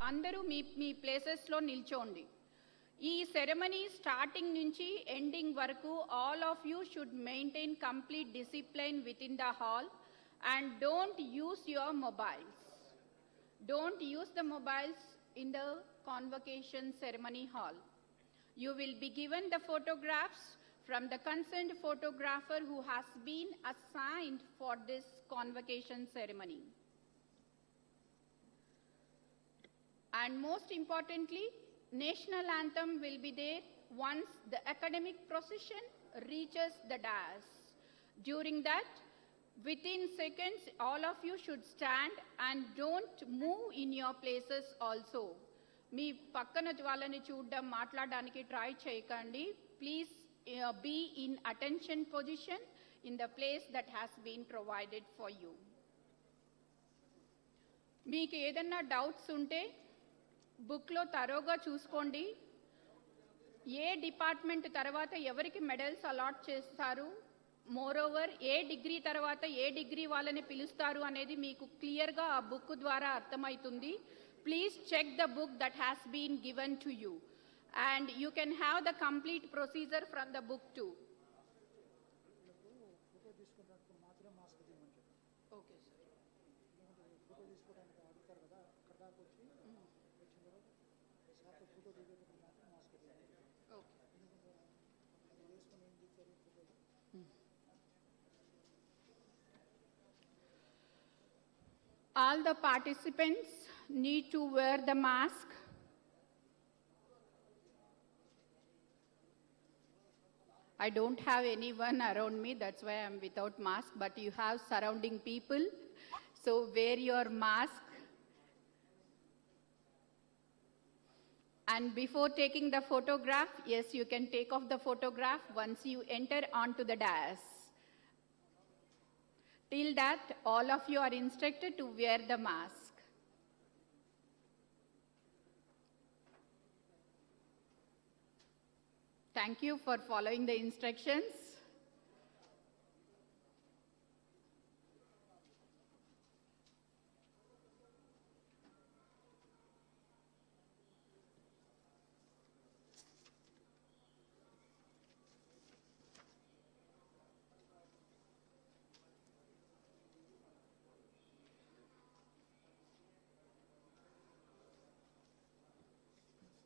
అందరూ మీ మీ ప్లేసెస్లో నిల్చోండి. ఈ సెరమనీ స్టార్టింగ్ నుంచి ఎండింగ్ వరకు all of you should maintain complete discipline with in the hall and don't use your mobiles. Don't use the mobiles in the convocation ceremony hall. You will be given the photographs from the concerned photographer who has been assigned for this convocation ceremony. And most importantly, national anthem will be there once the academic procession reaches the dais. During that, within seconds, all of you should stand and don't move in your places also. మీ పక్కన వాళ్ళని చూడడం మాట్లాడడానికి try చేయకండి. Please be in attention position in the place that has been provided for you. మీకు ఏదన్నా doubts ఉంటే బుక్లో తరోగా చూసుకోండి. ఏ డిపార్ట్మెంట్ తర్వాత ఎవరికి మెడల్స్ అలాట్ చేస్తారు, మోరోవర్ ఏ డిగ్రీ తర్వాత ఏ డిగ్రీ వాళ్ళని పిలుస్తారు అనేది మీకు క్లియర్గా ఆ బుక్ ద్వారా అర్థమవుతుంది. Please check the book that has been given to you and you can have the complete procedure from the book to. Okay All the participants need to wear the mask. I don't have anyone around me, that's why I'm without mask, but you have surrounding people, so wear your mask. And before taking the photograph, yes, you can take off the photograph once you enter onto the dais. Till that, all of you are instructed to wear the mask. Thank you for following the instructions.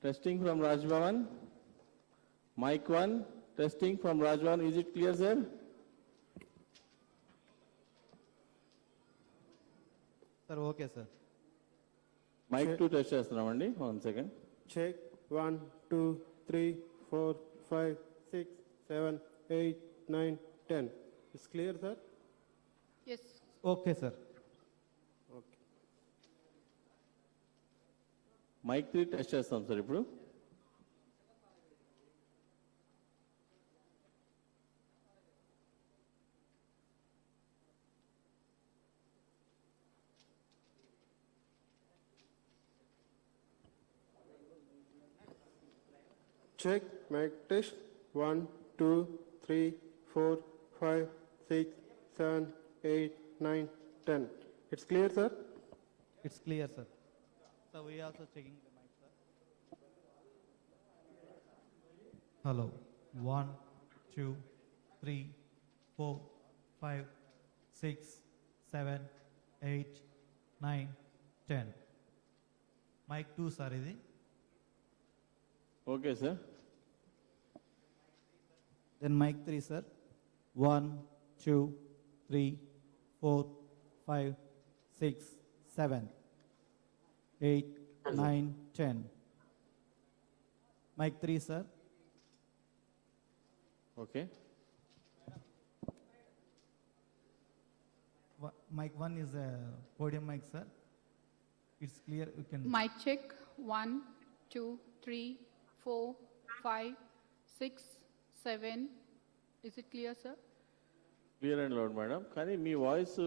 Testing from Raj Bhavan. Mic 1, testing from Raj Bhavan. Is it clear, sir? Sir okay sir. Mic 2 test చేస్తున్నామండి. 1 second. Check 1, 2, 3, 4, 5, 6, 7, 8, 9, 10. It's clear, sir? Yes. Okay sir. Okay. Mic 3 test చేస్తాం sir ఇప్పుడు. Check, mic test. 1, 2, 3, 4, 5, 6, 7, 8, 9, 10. It's clear, sir? It's clear, sir. So we also checking the mic, sir. Hello. 1, 2, 3, 4, 5, 6, 7, 8, 9, 10. Mic 2, sir, is it? Okay, sir. Then mic 3, sir. 1, 2, 3, 4, 5, 6, 7, 8, 9, 10. Mic 3, sir. Okay. Mic 1 is a podium mic, sir. It's clear. You can. Mic check. 1, 2, 3, 4, 5, 6, 7. Is it clear, sir? Clear and loud madam. కానీ మీ voice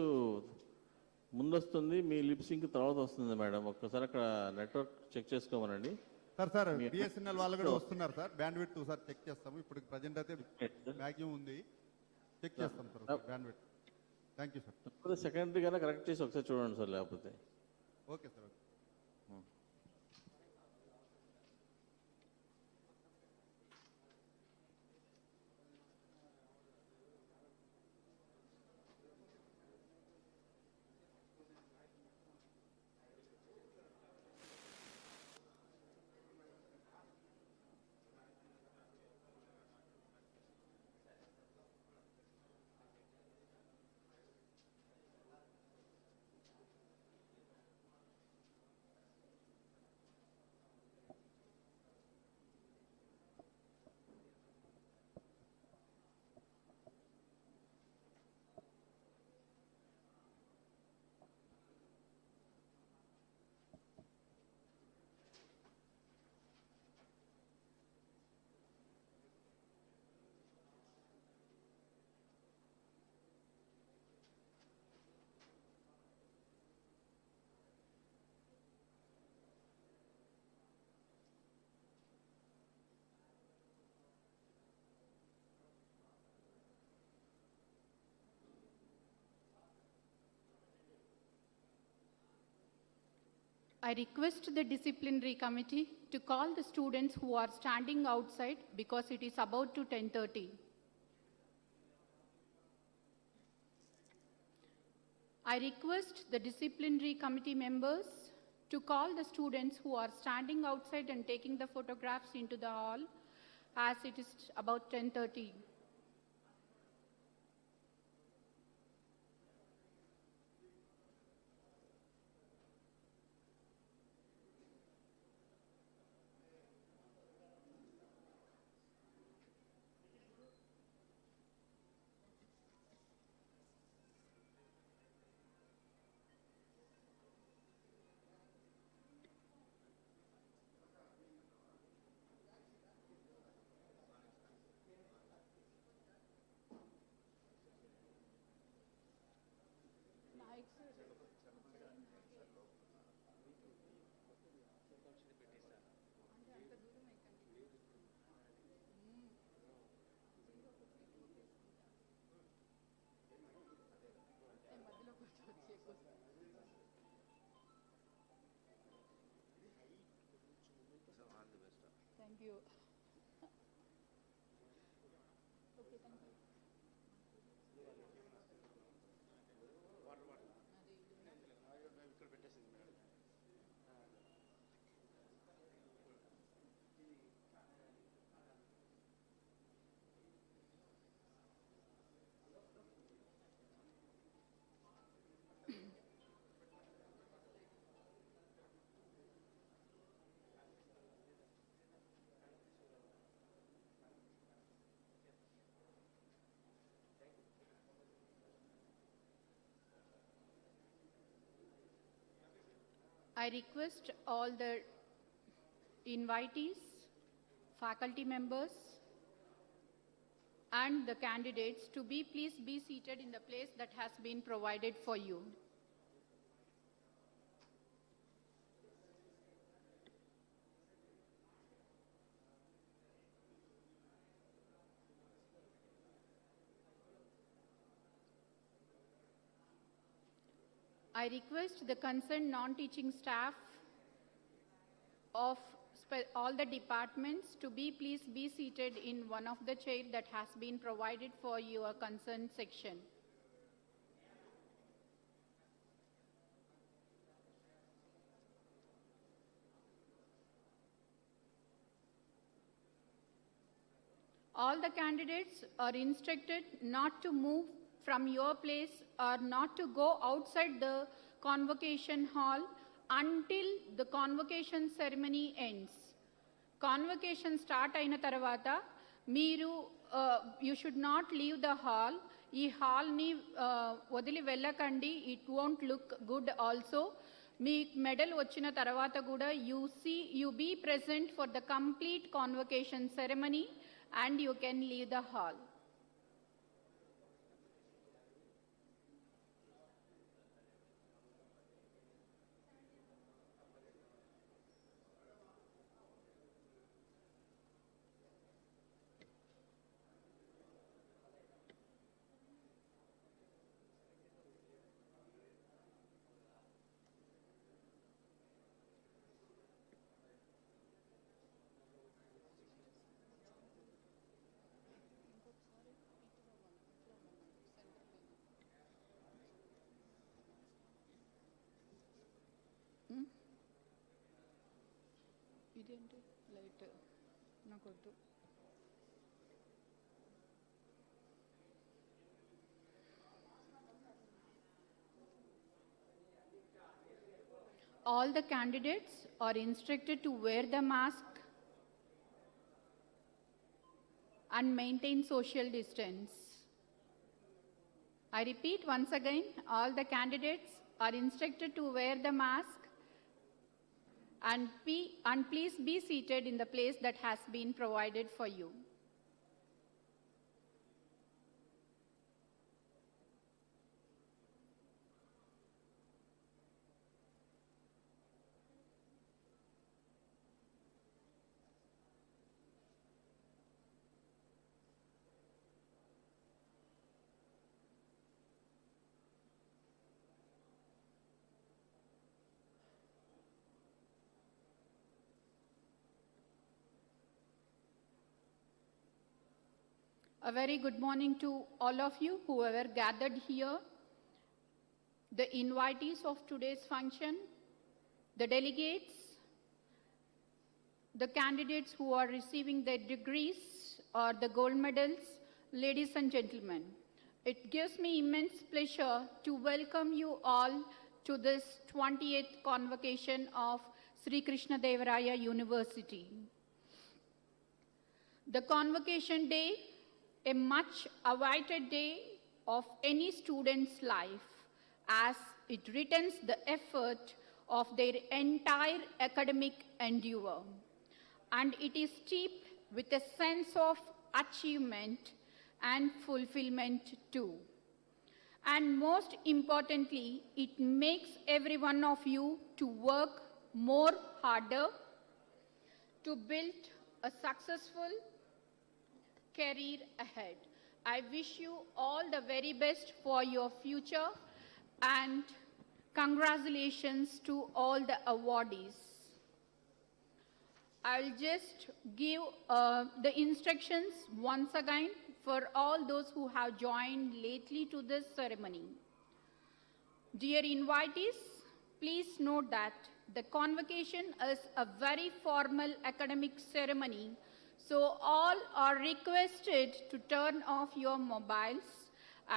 ముందొస్తుంది, మీ lip sync తర్వాత వస్తుంది madam. ఒక్కసారి అక్కడ network check చేసుకోమనండి. Sir BSNL వాళ్ళు కూడా వస్తున్నారు sir. Bandwidth sir check చేస్తాము. ఇప్పుడు ప్రజెంట్ అయితే మ్యాక్సిమం ఉంది, చెక్ చేస్తాం sir bandwidth. Thank you sir. Secondary కన్నా కరెక్ట్ చేసి ఒకసారి చూడండి సార్, లేకపోతే. Okay sir. I request the disciplinary committee to call the students who are standing outside because it is about to 10:30. I request the disciplinary committee members to call the students who are standing outside and taking the photographs into the hall as it is about 10:30. Thank you. Okay, thank you. I request all the invitees, faculty members, and the candidates to please be seated in the place that has been provided for you. I request the concerned non-teaching staff of all the departments to please be seated in one of the chairs that has been provided for your concerned section. All the candidates are instructed not to move from your place or not to go outside the convocation hall until the convocation ceremony ends. Convocation start aina tarvata you should not leave the hall. Ee hall ni vadili vellakandi, it won't look good also. Me medal వచ్చిన తర్వాత కూడా you be present for the complete convocation ceremony and you can leave the hall. ఇదేంటి light నాకొద్దు. All the candidates are instructed to wear the mask and maintain social distance. I repeat once again, all the candidates are instructed to wear the mask and please be seated in the place that has been provided for you. A very good morning to all of you who are gathered here, the invitees of today's function, the delegates, the candidates who are receiving their degrees or the gold medals, ladies and gentlemen. It gives me immense pleasure to welcome you all to this 20th Convocation of Sri KrishnaDevaraya University. The Convocation Day, a much awaited day of any student's life, as it returns the effort of their entire academic endeavor. And it is steeped with a sense of achievement and fulfillment too. And most importantly, it makes every one of you to work more harder to build a successful career ahead. I wish you all the very best for your future and congratulations to all the awardees. I'll just give the instructions once again for all those who have joined lately to this ceremony. Dear invitees, please note that the convocation is a very formal academic ceremony, so all are requested to turn off your mobiles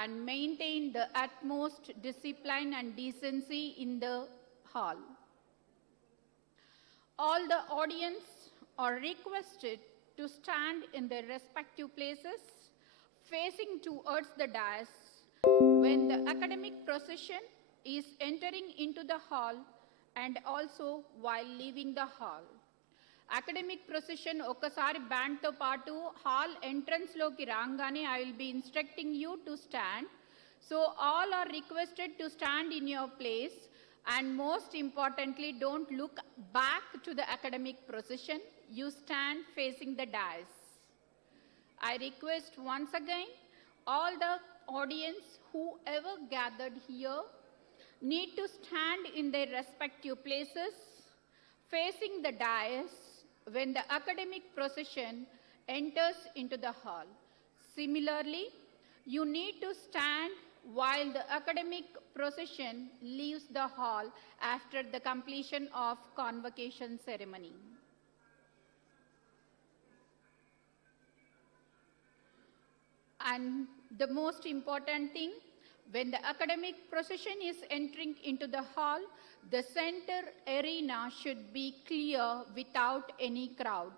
and maintain the utmost discipline and decency in the hall. All the audience are requested to stand in their respective places, facing towards the dais when the academic procession is entering into the hall and also while leaving the hall. Academic procession ఒకసారి band తో పాటు hall entrance లోకి రాగానే I will be instructing you to stand. So all are requested to stand in your place, and most importantly, don't look back to the academic procession. You stand facing the dais. I request once again all the audience whoever gathered here need to stand in their respective places facing the dais when the academic procession enters into the hall. Similarly, you need to stand while the academic procession leaves the hall after the completion of convocation ceremony. And the most important thing, when the academic procession is entering into the hall, the center arena should be clear without any crowd.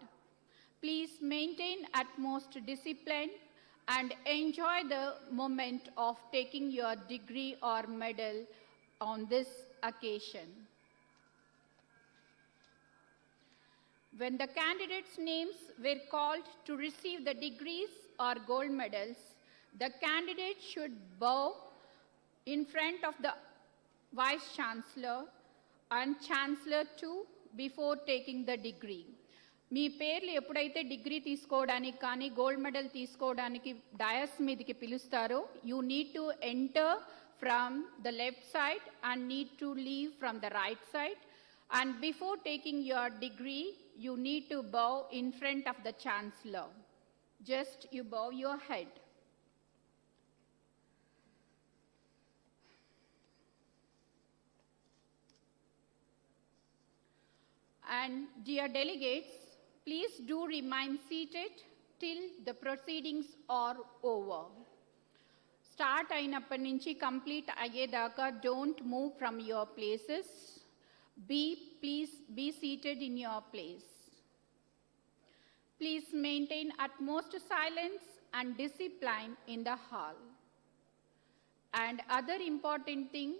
Please maintain utmost discipline and enjoy the moment of taking your degree or medal on this occasion. When the candidates' names were called to receive the degrees or gold medals, the candidate should bow in front of the Vice Chancellor and Chancellor too before taking the degree. మీ పేర్లు ఎప్పుడైతే degree తీసుకోవడానికి కానీ gold medal తీసుకోవడానికి dais మీదకి పిలుస్తారో you need to enter from the left side and need to leave from the right side and before taking your degree you need to bow in front of the Chancellor. Just you bow your head. And dear delegates, please do remain seated till the proceedings are over. Start అయినప్పటి నుంచి complete అయ్యేదాకా don't move from your places. Please be seated in your place. Please maintain utmost silence and discipline in the hall. And other important thing,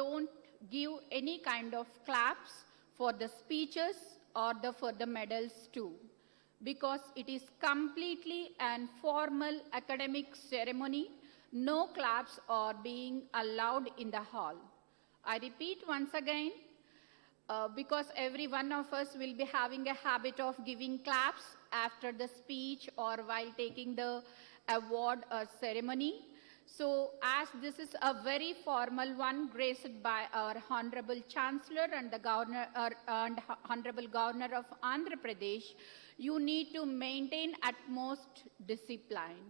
don't give any kind of claps for the speeches or for the medals too, because it is completely an formal academic ceremony. No claps are being allowed in the hall. I repeat once again, because every one of us will be having a habit of giving claps after the speech or while taking the award or ceremony. So as this is a very formal one graced by our Honorable Chancellor and the Governor and Honorable Governor of Andhra Pradesh, you need to maintain utmost discipline.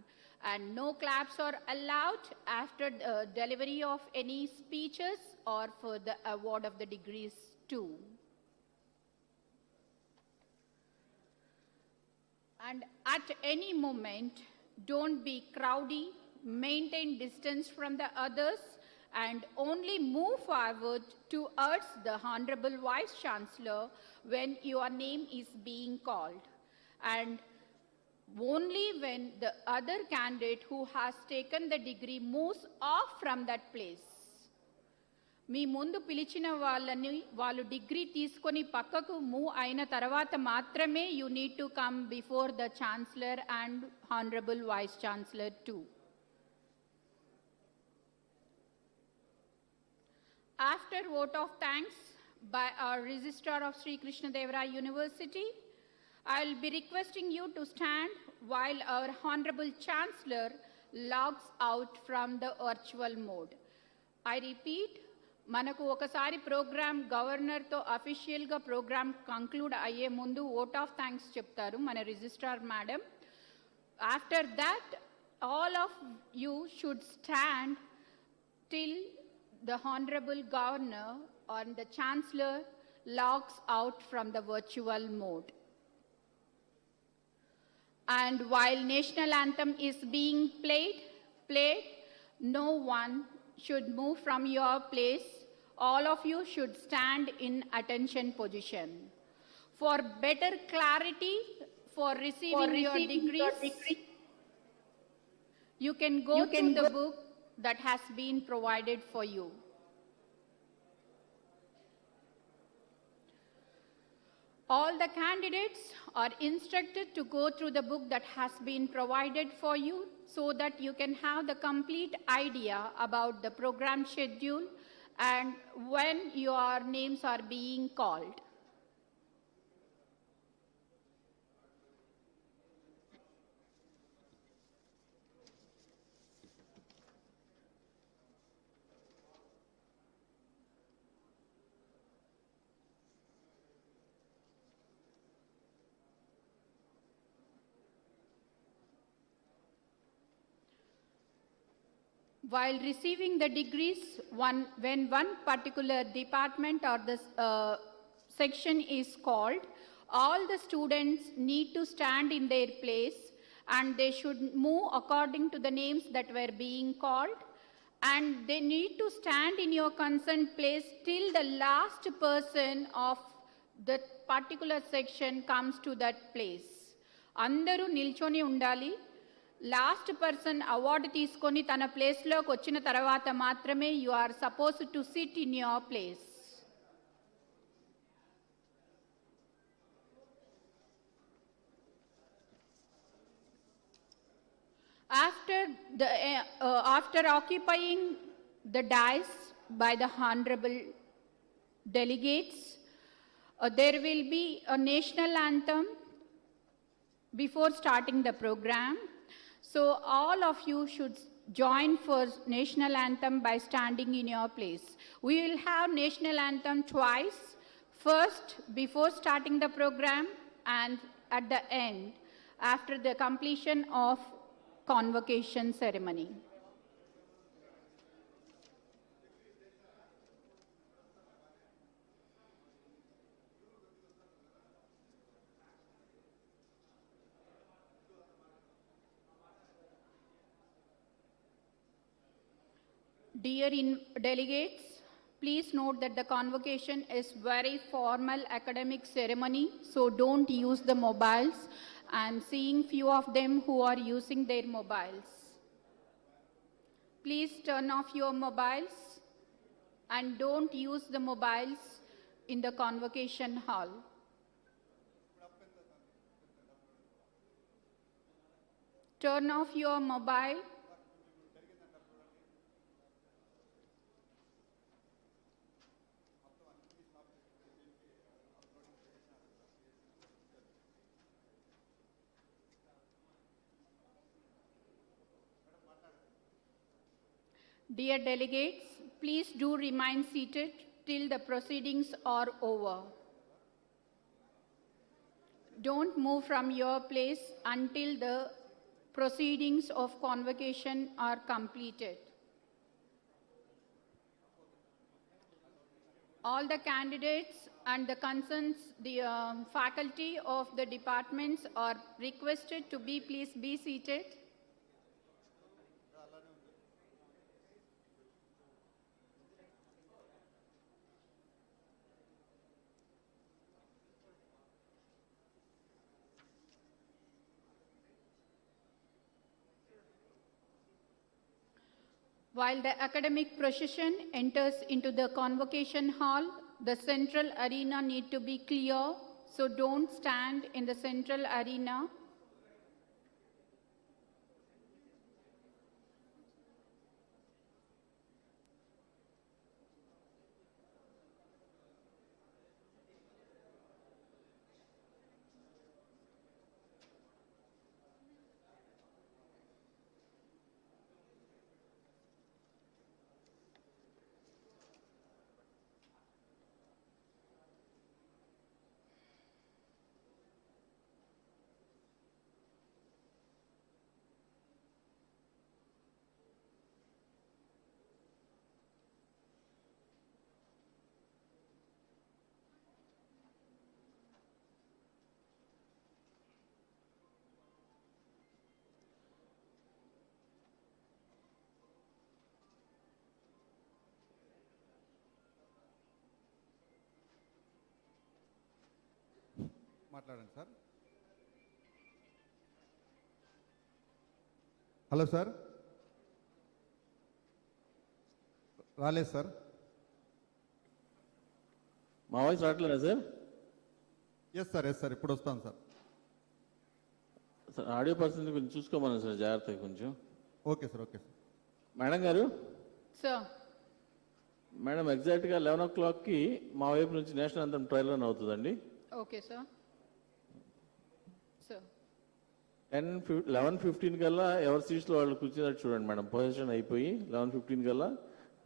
and no claps are allowed after the delivery of any speeches or for the award of the degrees too. And at any moment, don't be crowdy, maintain distance from the others, and only move forward towards the Honorable Vice Chancellor when your name is being called. And only when the other candidate who has taken the degree moves off from that place. మీ ముందు పిలిచిన వాళ్ళు degree తీసుకొని పక్కకు move అయిన తర్వాత మాత్రమే you need to come before the Chancellor and Honorable Vice Chancellor too. After vote of thanks by our Registrar of Sri KrishnaDevaraya University, I will be requesting you to stand while our Honorable Chancellor logs out from the virtual mode. I repeat, మనకు ఒకసారి programme గవర్నర్తో అఫీషియల్గా programme conclude అయ్యే ముందు vote of thanks చెప్తారు మన registrar madam. After that all of you should stand till the Honorable Governor or the Chancellor logs out from the virtual mode. And while national anthem is being played, no one should move from your place. All of you should stand in attention position. For better clarity, for receiving your degrees, you can go to the book that has been provided for you. All the candidates are instructed to go through the book that has been provided for you so that you can have the complete idea about the program schedule and when your names are being called. While receiving the degrees, when one particular department or the section is called, all the students need to stand in their place and they should move according to the names that were being called, and they need to stand in your concerned place till the last person of the particular section comes to that place. Andaru nilchoni undali. Last person award తీసుకొని తన ప్లేస్లోకి వచ్చిన తర్వాత మాత్రమే you are supposed to sit in your place. After occupying the dais by the honorable delegates, there will be a national anthem before starting the program. So all of you should join for national anthem by standing in your place. We will have national anthem twice, first before starting the program and at the end after the completion of convocation ceremony. Dear delegates, please note that the convocation is very formal academic ceremony, so don't use the mobiles. I'm seeing few of them who are using their mobiles. Please turn off your mobiles and don't use the mobiles in the convocation hall. Turn off your mobile. Dear delegates, please do remain seated till the proceedings are over. Don't move from your place until the proceedings of convocation are completed. All the candidates and the concerns, the faculty of the departments are requested to please be seated. While the academic procession enters into the convocation hall, the central arena need to be clear, so don't stand in the central arena. మాట్లాడండి sir. Hello sir. రాలేదు sir. మా voice రావట్లేదా sir? Yes sir ఇప్పుడు వస్తాను sir. Sir audio person కొంచెం చూసుకోమని sir, జాగ్రత్తగా కొంచెం. Okay sir. మేడం గారు. సార్. మేడం ఎగ్జాక్ట్గా 11 o'clockకి మా వైపు నుంచి నేషనల్ అంతం ట్రయల్ రన్ అవుతుందండి. Okay sir. 11:15 కల్లా ఎవరి సీట్స్లో వాళ్ళు కూర్చున్నట్టు చూడండి మేడం. పొజిషన్ అయిపోయి 11:15 కల్లా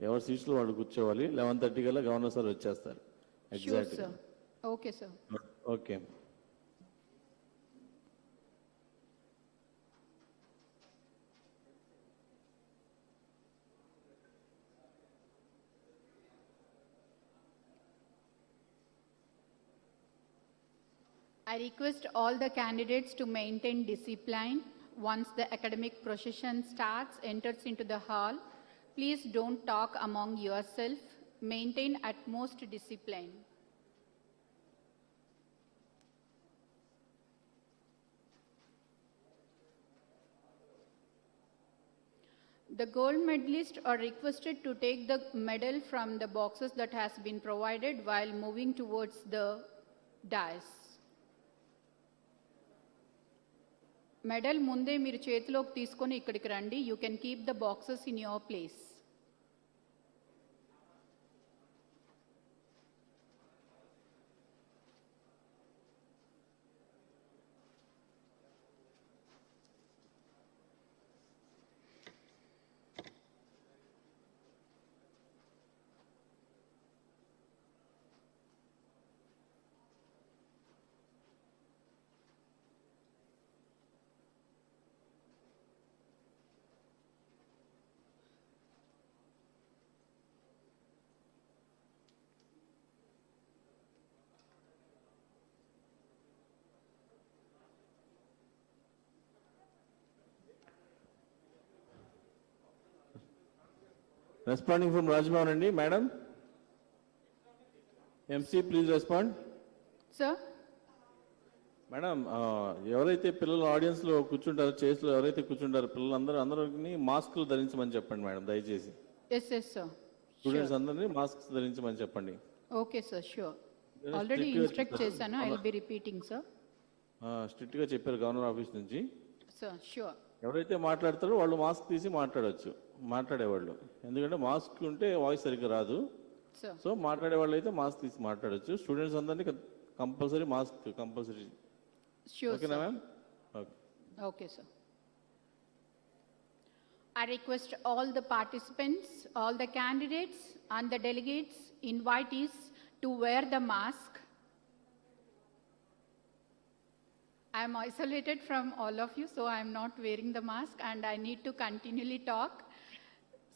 ఎవరి సీట్స్లో వాళ్ళు కూర్చోవాలి. 11:30 కల్లా గవర్నర్ సార్ వచ్చేస్తారు. ఎగ్జాక్ట్గా. Okay sir. Okay. I request all the candidates to maintain discipline. Once the academic procession starts, enters into the hall, please don't talk among yourself. Maintain utmost discipline. The gold medalists are requested to take the medal from the boxes that has been provided while moving towards the dais. Medal ముందే మీరు చేతిలోకి తీసుకొని ఇక్కడికి రండి. You can keep the boxes in your place. Responding from Rajbhavan Andi, madam. MC, please respond. Sir. Madam, ఎవరైతే పిల్లలు ఆడియన్స్లో కూర్చుంటారో, చైర్స్లో ఎవరైతే కూర్చుంటారో అందరినీ మాస్కులు ధరించమని చెప్పండి మేడం, దయచేసి. Yes sir. స్టూడెంట్స్ అందరినీ మాస్క్ ధరించమని చెప్పండి. Okay sir, sure. Already instruct చేశాను. I will be repeating sir. స్ట్రిక్ట్గా చెప్పారు గవర్నర్ ఆఫీస్ నుంచి. Sir, sure. ఎవరైతే మాట్లాడతారో వాళ్ళు మాస్క్ తీసి మాట్లాడవచ్చు, మాట్లాడేవాళ్ళు. ఎందుకంటే మాస్క్ ఉంటే వాయిస్ సరిగ్గా రాదు. సో మాట్లాడేవాళ్ళు అయితే మాస్క్ తీసి మాట్లాడవచ్చు. స్టూడెంట్స్ అందరినీ కంపల్సరీ మాస్క్ కంపల్సరీ. ఓకేనా ma'am? Okay sir. I request all the participants, all the candidates and the delegates, invitees to wear the mask. I am isolated from all of you, so I am not wearing the mask and I need to continually talk.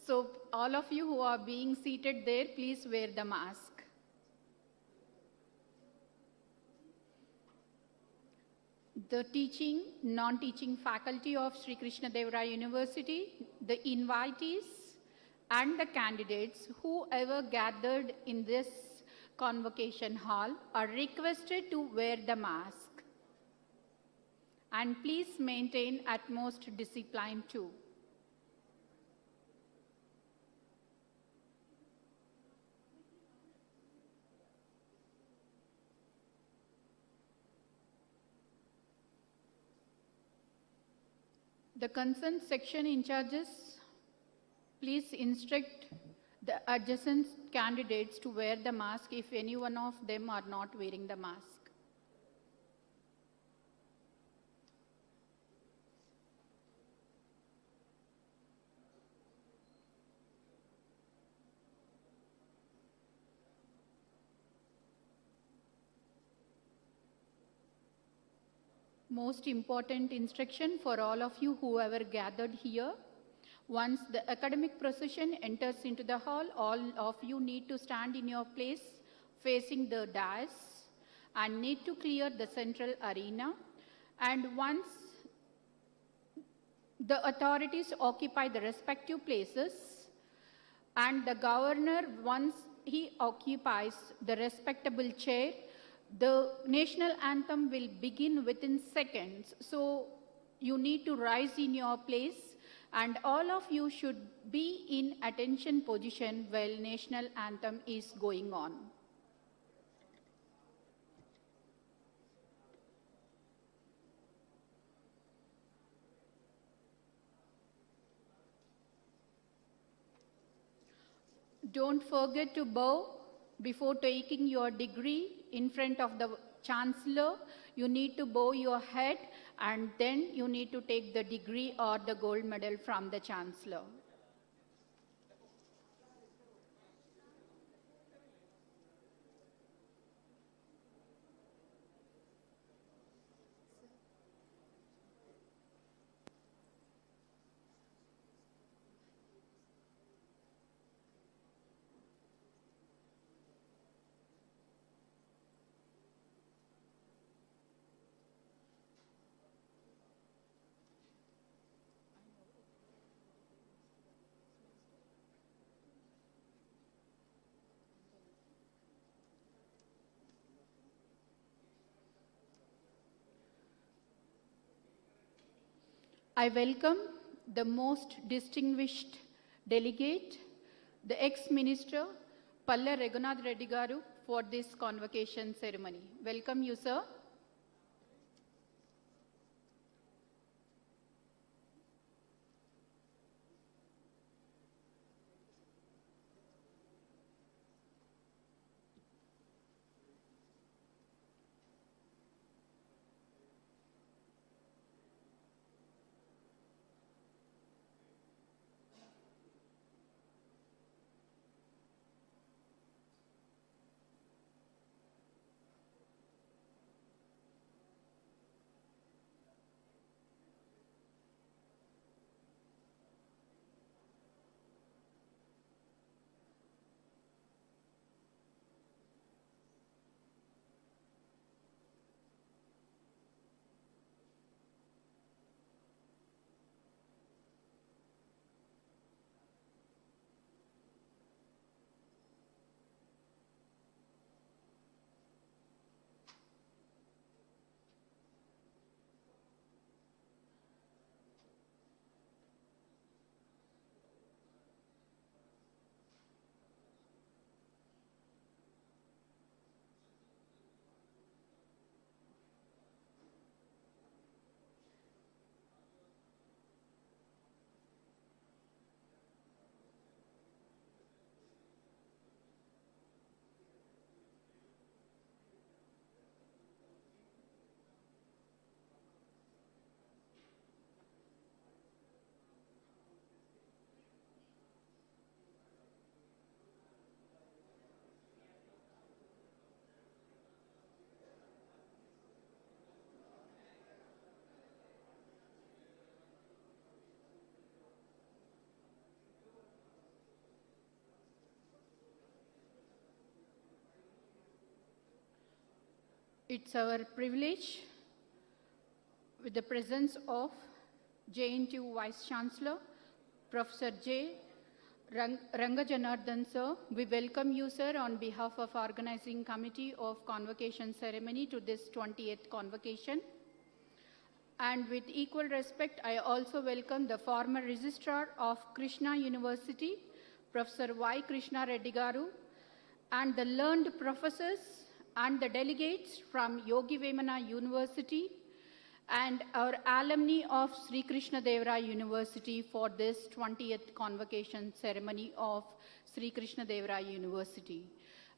So all of you who are being seated there, please wear the mask. The teaching, non-teaching faculty of Sri KrishnaDevaraya University, the invitees, and the candidates, whoever gathered in this convocation hall, are requested to wear the mask. And please maintain utmost discipline too. The concerned section in charges, please instruct the adjacent candidates to wear the mask if any one of them are not wearing the mask. Most important instruction for all of you whoever gathered here. Once the academic procession enters into the hall, all of you need to stand in your place facing the dais and need to clear the central arena. And once the authorities occupy the respective places and the governor, once he occupies the respectable chair, the national anthem will begin within seconds. So you need to rise in your place and all of you should be in attention position while national anthem is going on. Don't forget to bow before taking your degree in front of the chancellor. You need to bow your head and then you need to take the degree or the gold medal from the chancellor. I welcome the most distinguished delegate, the ex-minister, Palla Raghunath Reddy Garu, for this convocation ceremony. Welcome you, sir. It's our privilege, with the presence of JNTU Vice Chancellor, Professor J. Rangajanardhan sir, we welcome you, sir, on behalf of Organizing Committee of Convocation Ceremony to this 20th Convocation. And with equal respect, I also welcome the former Registrar of Krishna University, Professor Y. Krishna Reddy Garu, and the learned professors and the delegates from Yogi Vemana University and our alumni of Sri KrishnaDevaraya University for this 20th Convocation Ceremony of Sri KrishnaDevaraya University.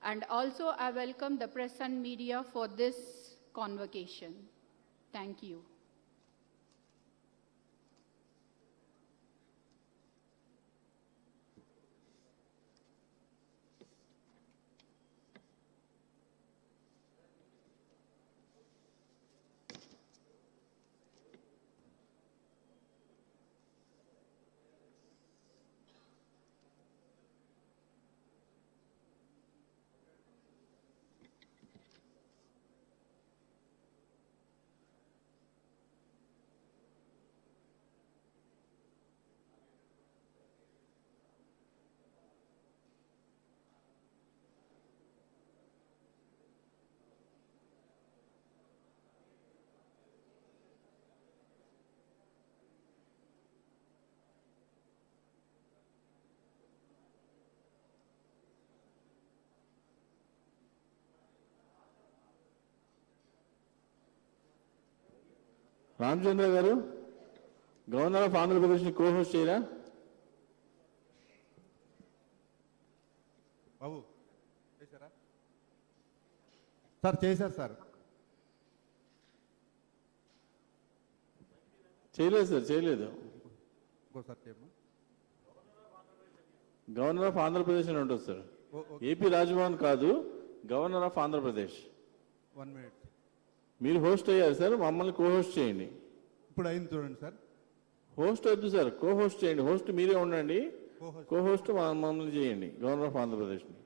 And also I welcome the press and media for this convocation. Thank you. Ramachandra గారు, governor of ఆంధ్రప్రదేశ్ని కో-హోస్ట్ చేయరా? బాబు చేశారా? Sir చేశారు sir. చేయలేదు sir, చేయలేదు. ఇంకోసారి చేయమ్మా. Governor of Andhra Pradesh అని ఉంటుంది సార్. ఏపీ రాజ్భవన్ కాదు, గవర్నర్ ఆఫ్ ఆంధ్రప్రదేశ్. 1 minute. మీరు హోస్ట్ అయ్యారు సార్, మమ్మల్ని కో-హోస్ట్ చేయండి. ఇప్పుడు అయింది చూడండి సార్. హోస్ట్ వద్దు సార్, కో-హోస్ట్ చేయండి. హోస్ట్ మీరే ఉండండి, కో-హోస్ట్ మమ్మల్ని చేయండి, గవర్నర్ ఆఫ్ ఆంధ్రప్రదేశ్ని.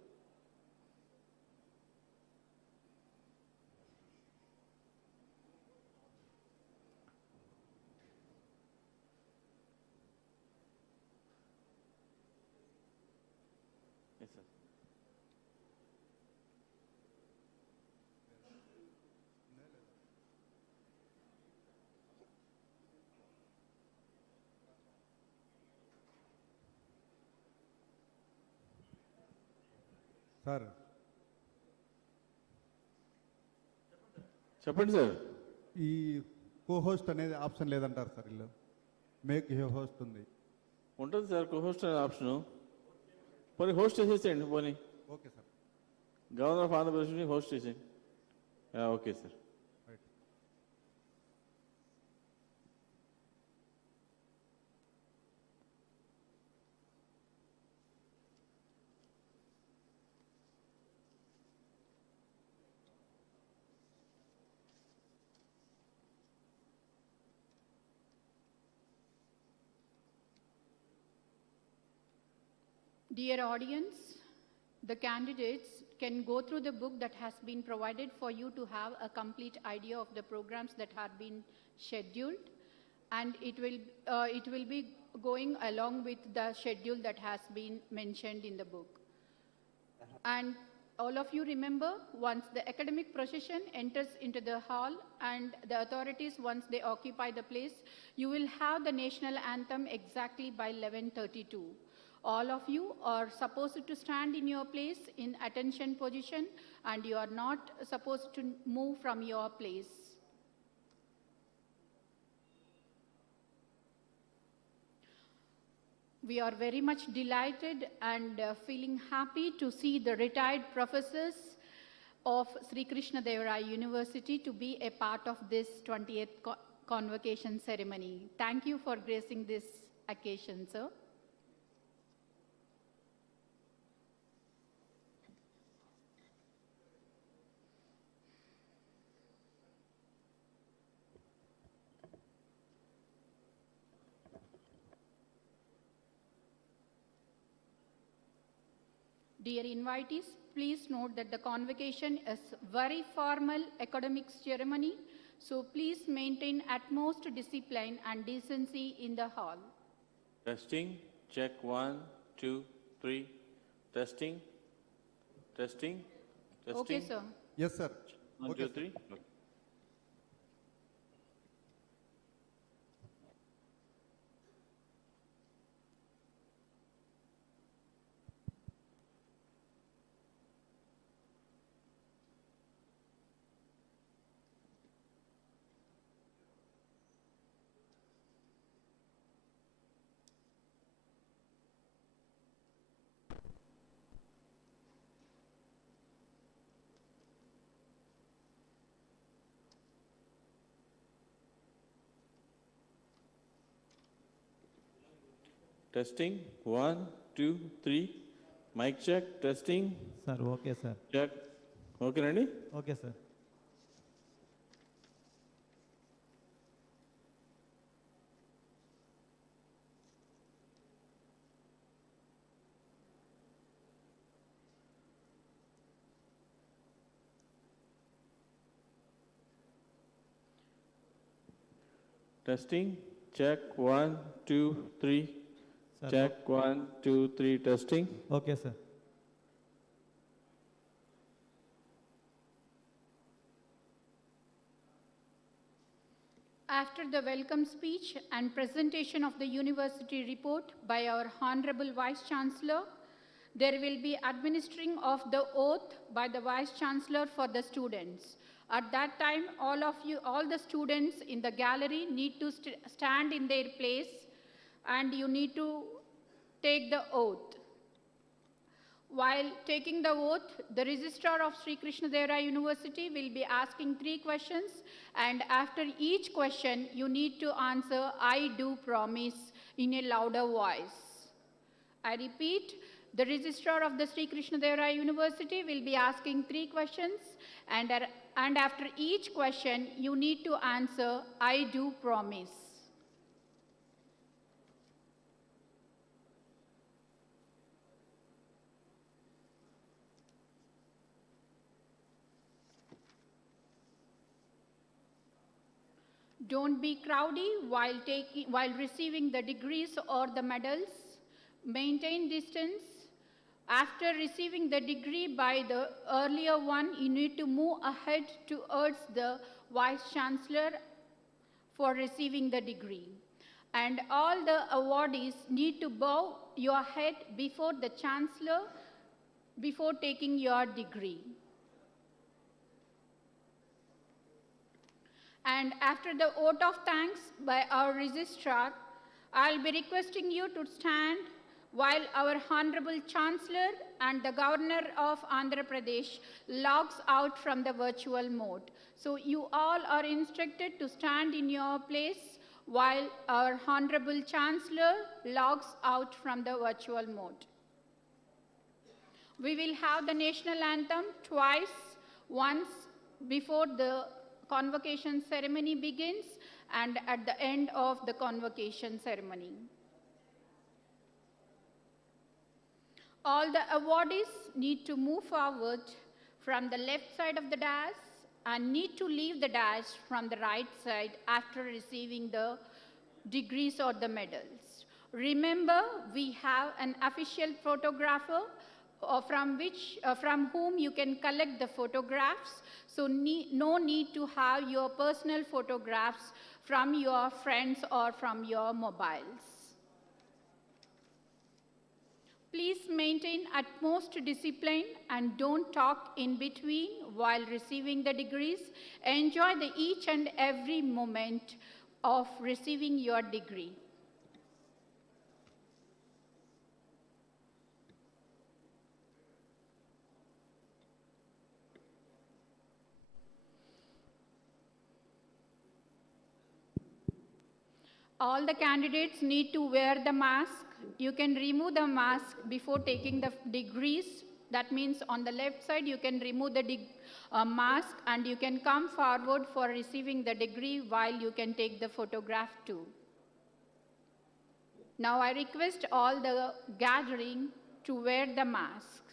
సార్ చెప్పండి సార్. ఈ కో-హోస్ట్ అనేది ఆప్షన్ లేదంటారు సార్. ఇల్లు మేక్ ఏ హోస్ట్ ఉంది. ఉంటుంది సార్ కో-హోస్ట్ అనే ఆప్షను. పోనీ హోస్ట్ చేసేసేయండి. పోనీ ఓకే సార్. గవర్నర్ ఆఫ్ ఆంధ్రప్రదేశ్ని హోస్ట్ చేసేయండి. Okay sir. Dear audience, the candidates can go through the book that has been provided for you to have a complete idea of the programs that have been scheduled, and it will be going along with the schedule that has been mentioned in the book. And all of you remember, once the academic procession enters into the hall and the authorities, once they occupy the place, you will have the national anthem exactly by 11:32. All of you are supposed to stand in your place in attention position, and you are not supposed to move from your place. We are very much delighted and feeling happy to see the retired professors of Sri KrishnaDevaraya University to be a part of this 20th Convocation ceremony. Thank you for gracing this occasion, sir. Dear invitees, please note that the convocation is very formal academic ceremony, so please maintain utmost discipline and decency in the hall. Testing, check 1, 2, 3. Testing, testing, testing. Okay, sir. Yes, sir. 1, Okay, 2, 3. Okay. Testing, 1, 2, 3. Mic check, testing, sir okay sir check. Okay, Randy? Okay sir Testing, check 1, 2, 3. Sir, Check 1, 2, 3. Testing. Okay sir After the welcome speech and presentation of the university report by our Honorable Vice Chancellor, there will be administering of the oath by the Vice Chancellor for the students. At that time, all the students in the gallery need to stand in their place and you need to take the oath. While taking the oath, the registrar of Sri KrishnaDevaraya University will be asking 3 questions, and after each question, you need to answer, "I do promise," in a louder voice. I repeat, the registrar of the Sri KrishnaDevaraya University will be asking 3 questions, and after each question, you need to answer, "I do promise." Don't be crowdy while receiving the degrees or the medals. Maintain distance. After receiving the degree by the earlier one, you need to move ahead towards the Vice Chancellor for receiving the degree. And all the awardees need to bow your head before the Chancellor before taking your degree. And after the vote of thanks by our registrar, I'll be requesting you to stand while our Honorable Chancellor and the Governor of Andhra Pradesh logs out from the virtual mode. So you all are instructed to stand in your place while our Honorable Chancellor logs out from the virtual mode. We will have the national anthem twice, once before the convocation ceremony begins and at the end of the convocation ceremony. All the awardees need to move forward from the left side of the dais and need to leave the dais from the right side after receiving the degrees or the medals. Remember, we have an official photographer from whom you can collect the photographs. So no need to have your personal photographs from your friends or from your mobiles. Please maintain utmost discipline and don't talk in between while receiving the degrees. Enjoy the each and every moment of receiving your degree. All the candidates need to wear the mask. You can remove the mask before taking the degrees. That means on the left side, you can remove the mask and you can come forward for receiving the degree while you can take the photograph too. Now I request all the gathering to wear the mask.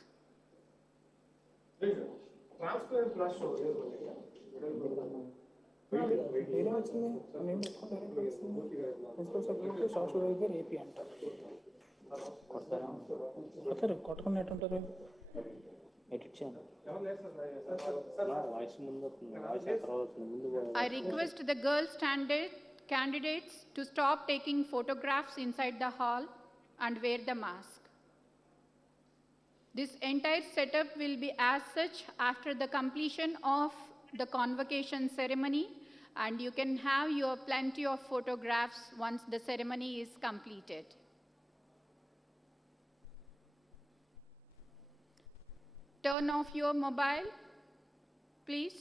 వేరే వచ్చింది నేను principal secretary software గారు AP అంటారు కొడతారు కొట్టకుండా ఉంటారు I request the girl candidates to stop taking photographs inside the hall and wear the mask. This entire setup will be as such after the completion of the convocation ceremony, and you can have your plenty of photographs once the ceremony is completed. Turn off your mobile, please.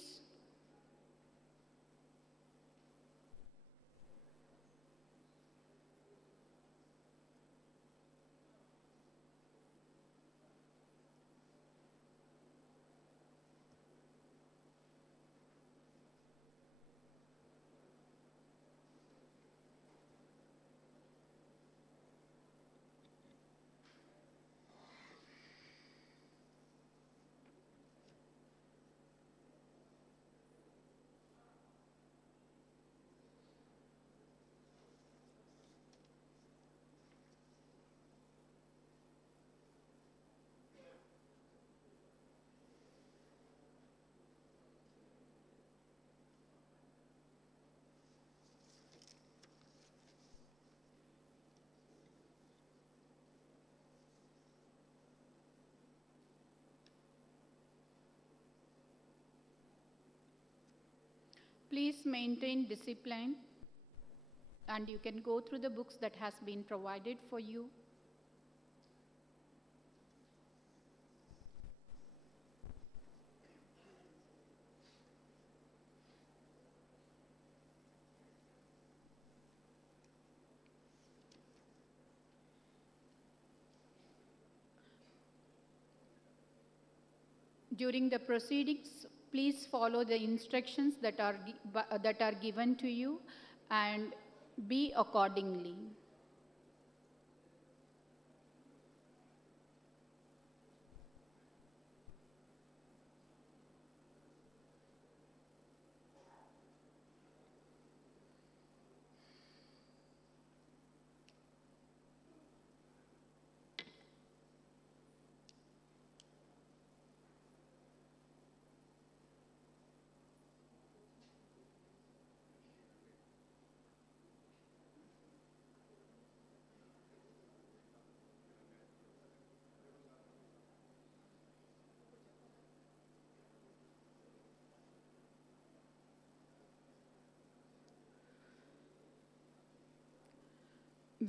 Please maintain discipline, and you can go through the books that has been provided for you. During the proceedings, please follow the instructions that are given to you and be accordingly.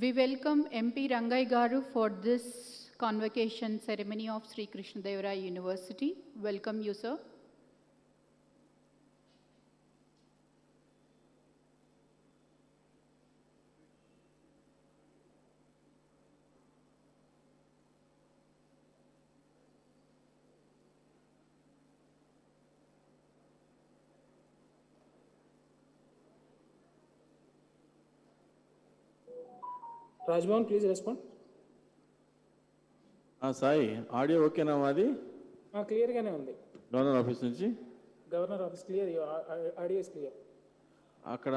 We welcome MP Rangai Garu for this convocation ceremony of Sri KrishnaDevaraya University. Welcome you, sir. Rajbhavan, please respond. Sai audio ఓకేనా మాది క్లియర్గానే ఉంది. Governor office నుంచి governor office clear, audio is clear. అక్కడ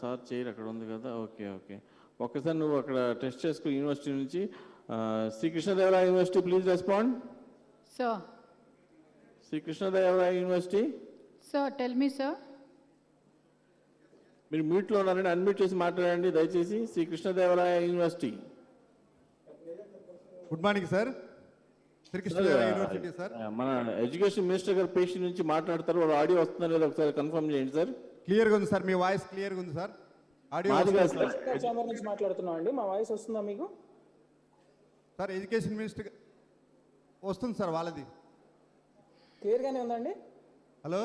sir chair అక్కడ ఉంది కదా, okay okay. ఒక్కసారి నువ్వు అక్కడ టెస్ట్ చేసుకో యూనివర్సిటీ నుంచి. Shri Krishnadevaraya university please respond. Sir. Shri Krishnadevaraya university. Sir, tell me, sir. మీరు మ్యూట్లో ఉన్నారండి, అన్మ్యూట్ చేసి మాట్లాడండి దయచేసి. Shri Krishnadevaraya university. Good morning sir. Shri Krishnadevaraya university sir. మన ఎడ్యుకేషన్ మినిస్టర్ గారు పేషెంట్ నుంచి మాట్లాడతారు, వాళ్ళు ఆడియో వస్తుందా లేదా ఒకసారి కన్ఫర్మ్ చేయండి సార్. క్లియర్గా ఉంది సార్, మీ వాయిస్ క్లియర్గా ఉంది సార్. ఆడియో ఛాంబర్ నుంచి మాట్లాడుతున్నాం అండి, మా వాయిస్ వస్తుందా మీకు? సార్ ఎడ్యుకేషన్ మినిస్టర్ వస్తుంది సార్, వాళ్ళది క్లియర్గానే ఉందండి. హలో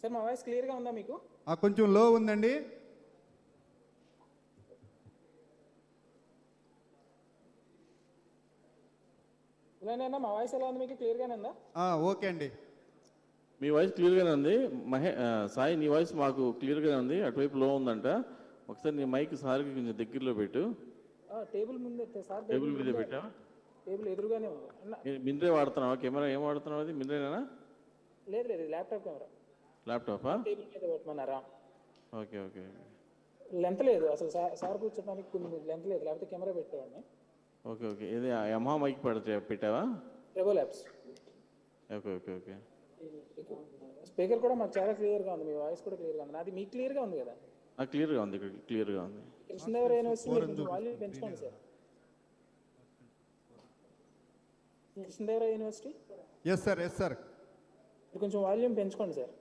సార్, మా వాయిస్ క్లియర్గా ఉందా మీకు? కొంచెం లో ఉందండి. ఇలానైనా మా వాయిస్ ఎలా ఉంది మీకు? క్లియర్గానే ఉందా? ఓకే అండి, మీ వాయిస్ క్లియర్గానే ఉంది. సాయి నీ వాయిస్ మాకు క్లియర్గానే ఉంది, అటువైపు లో ఉందంట. ఒకసారి నీ మైక్ సార్కి కొంచెం దగ్గరలో పెట్టు. టేబుల్ ముందే సార్, టేబుల్ మీద పెట్టా? టేబుల్ ఎదురుగానే ఉంది. మినరే వాడుతున్నావా? కెమెరా ఏం వాడుతున్నావు? అది మినరేనా? లేదు లేదు ల్యాప్టాప్ కెమెరా. ల్యాప్టాపా? టేబుల్ మీద పెట్టమన్నారా? ఓకే ఓకే లెంత్ లేదు అసలు, సార్ కూర్చోడానికి కొన్ని లెంత్ లేదు, లేకపోతే కెమెరా పెట్టేవాడిని. Okay okay. ఇది యమహా మైక్ పెట్టావా? Revo labs. Okay okay okay. Speaker కూడా మాకు చాలా క్లియర్గా ఉంది, మీ వాయిస్ కూడా క్లియర్గా ఉంది. నాది మీకు క్లియర్గా ఉంది కదా? క్లియర్గా ఉంది, ఇక్కడ క్లియర్గా ఉంది. కృష్ణదేవరాయ యూనివర్సిటీ వాల్యూమ్ పెంచుకోండి sir. Krishnadevaraya university yes sir, yes sir. కొంచెం వాల్యూమ్ పెంచుకోండి సార్.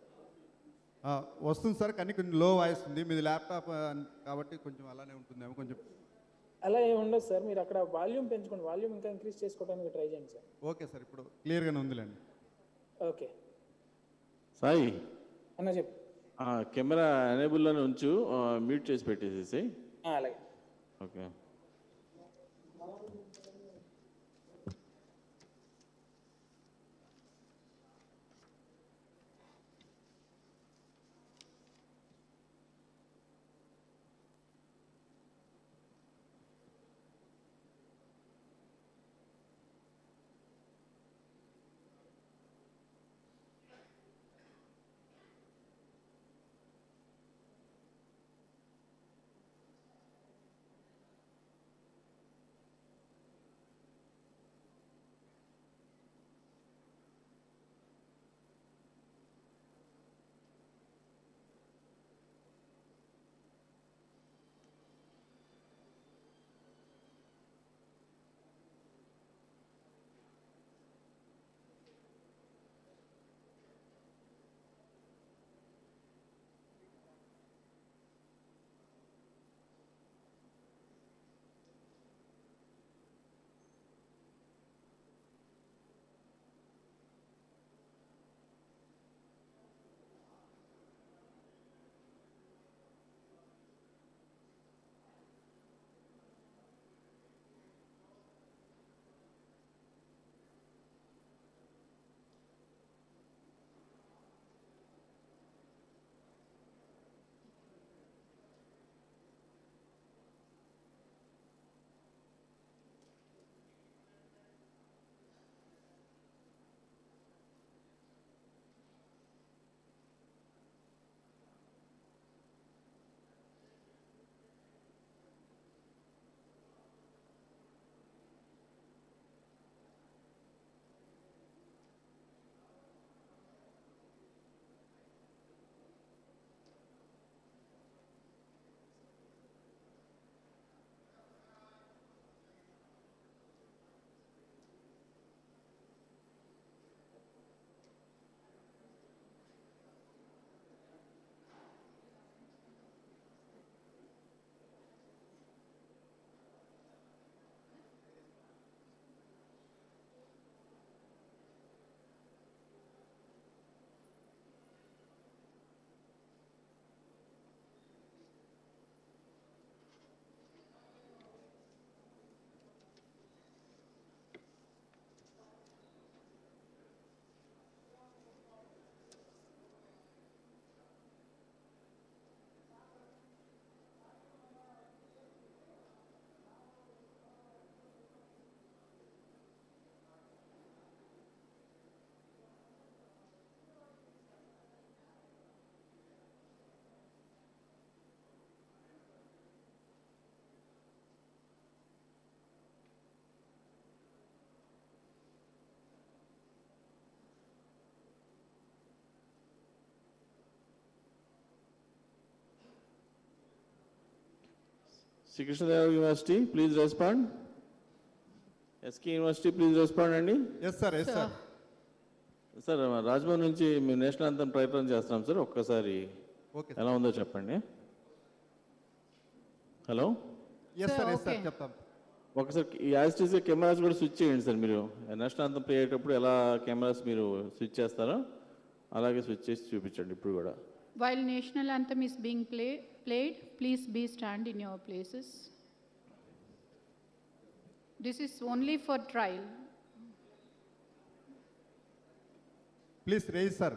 వస్తుంది సార్, కానీ కొంచెం లో వాయిస్ ఉంది. మీది ల్యాప్టాప్ కాబట్టి కొంచెం అలానే ఉంటుందేమో కొంచెం. అలా ఏమి ఉండదు సార్, మీరు అక్కడ వాల్యూమ్ పెంచుకోండి, వాల్యూమ్ ఇంకా ఇంక్రీజ్ చేసుకోవడానికి ట్రై చేయండి సార్. ఓకే సార్, ఇప్పుడు క్లియర్గానే ఉందిలేండి. ఓకే సాయి అన్న చెప్పు. కెమెరా ఎనేబుల్లోనే ఉంచు, మ్యూట్ చేసి పెట్టేసేసి. అలాగే. Okay. Sri KrishnaDevaraya University, please respond. SK University, please respond అండి. Yes sir, yes sir. Sir Raj Bhavan నుంచి మేము నేషనల్ అంతం ప్రయత్నం చేస్తున్నాం సార్, ఒక్కసారి ఓకే ఎలా ఉందో చెప్పండి. Hello. Yes sir, yes sir, చెప్తాం. ఒకసారి యాజిటీస్గా కెమెరాస్ కూడా స్విచ్ చేయండి సార్. మీరు నేషనల్ అంతం ప్లే అయ్యేటప్పుడు ఎలా కెమెరాస్ మీరు స్విచ్ చేస్తారో అలాగే స్విచ్ చేసి చూపించండి ఇప్పుడు కూడా. While national anthem is being played, please be stand in your places. This is only for trial. Please raise, sir.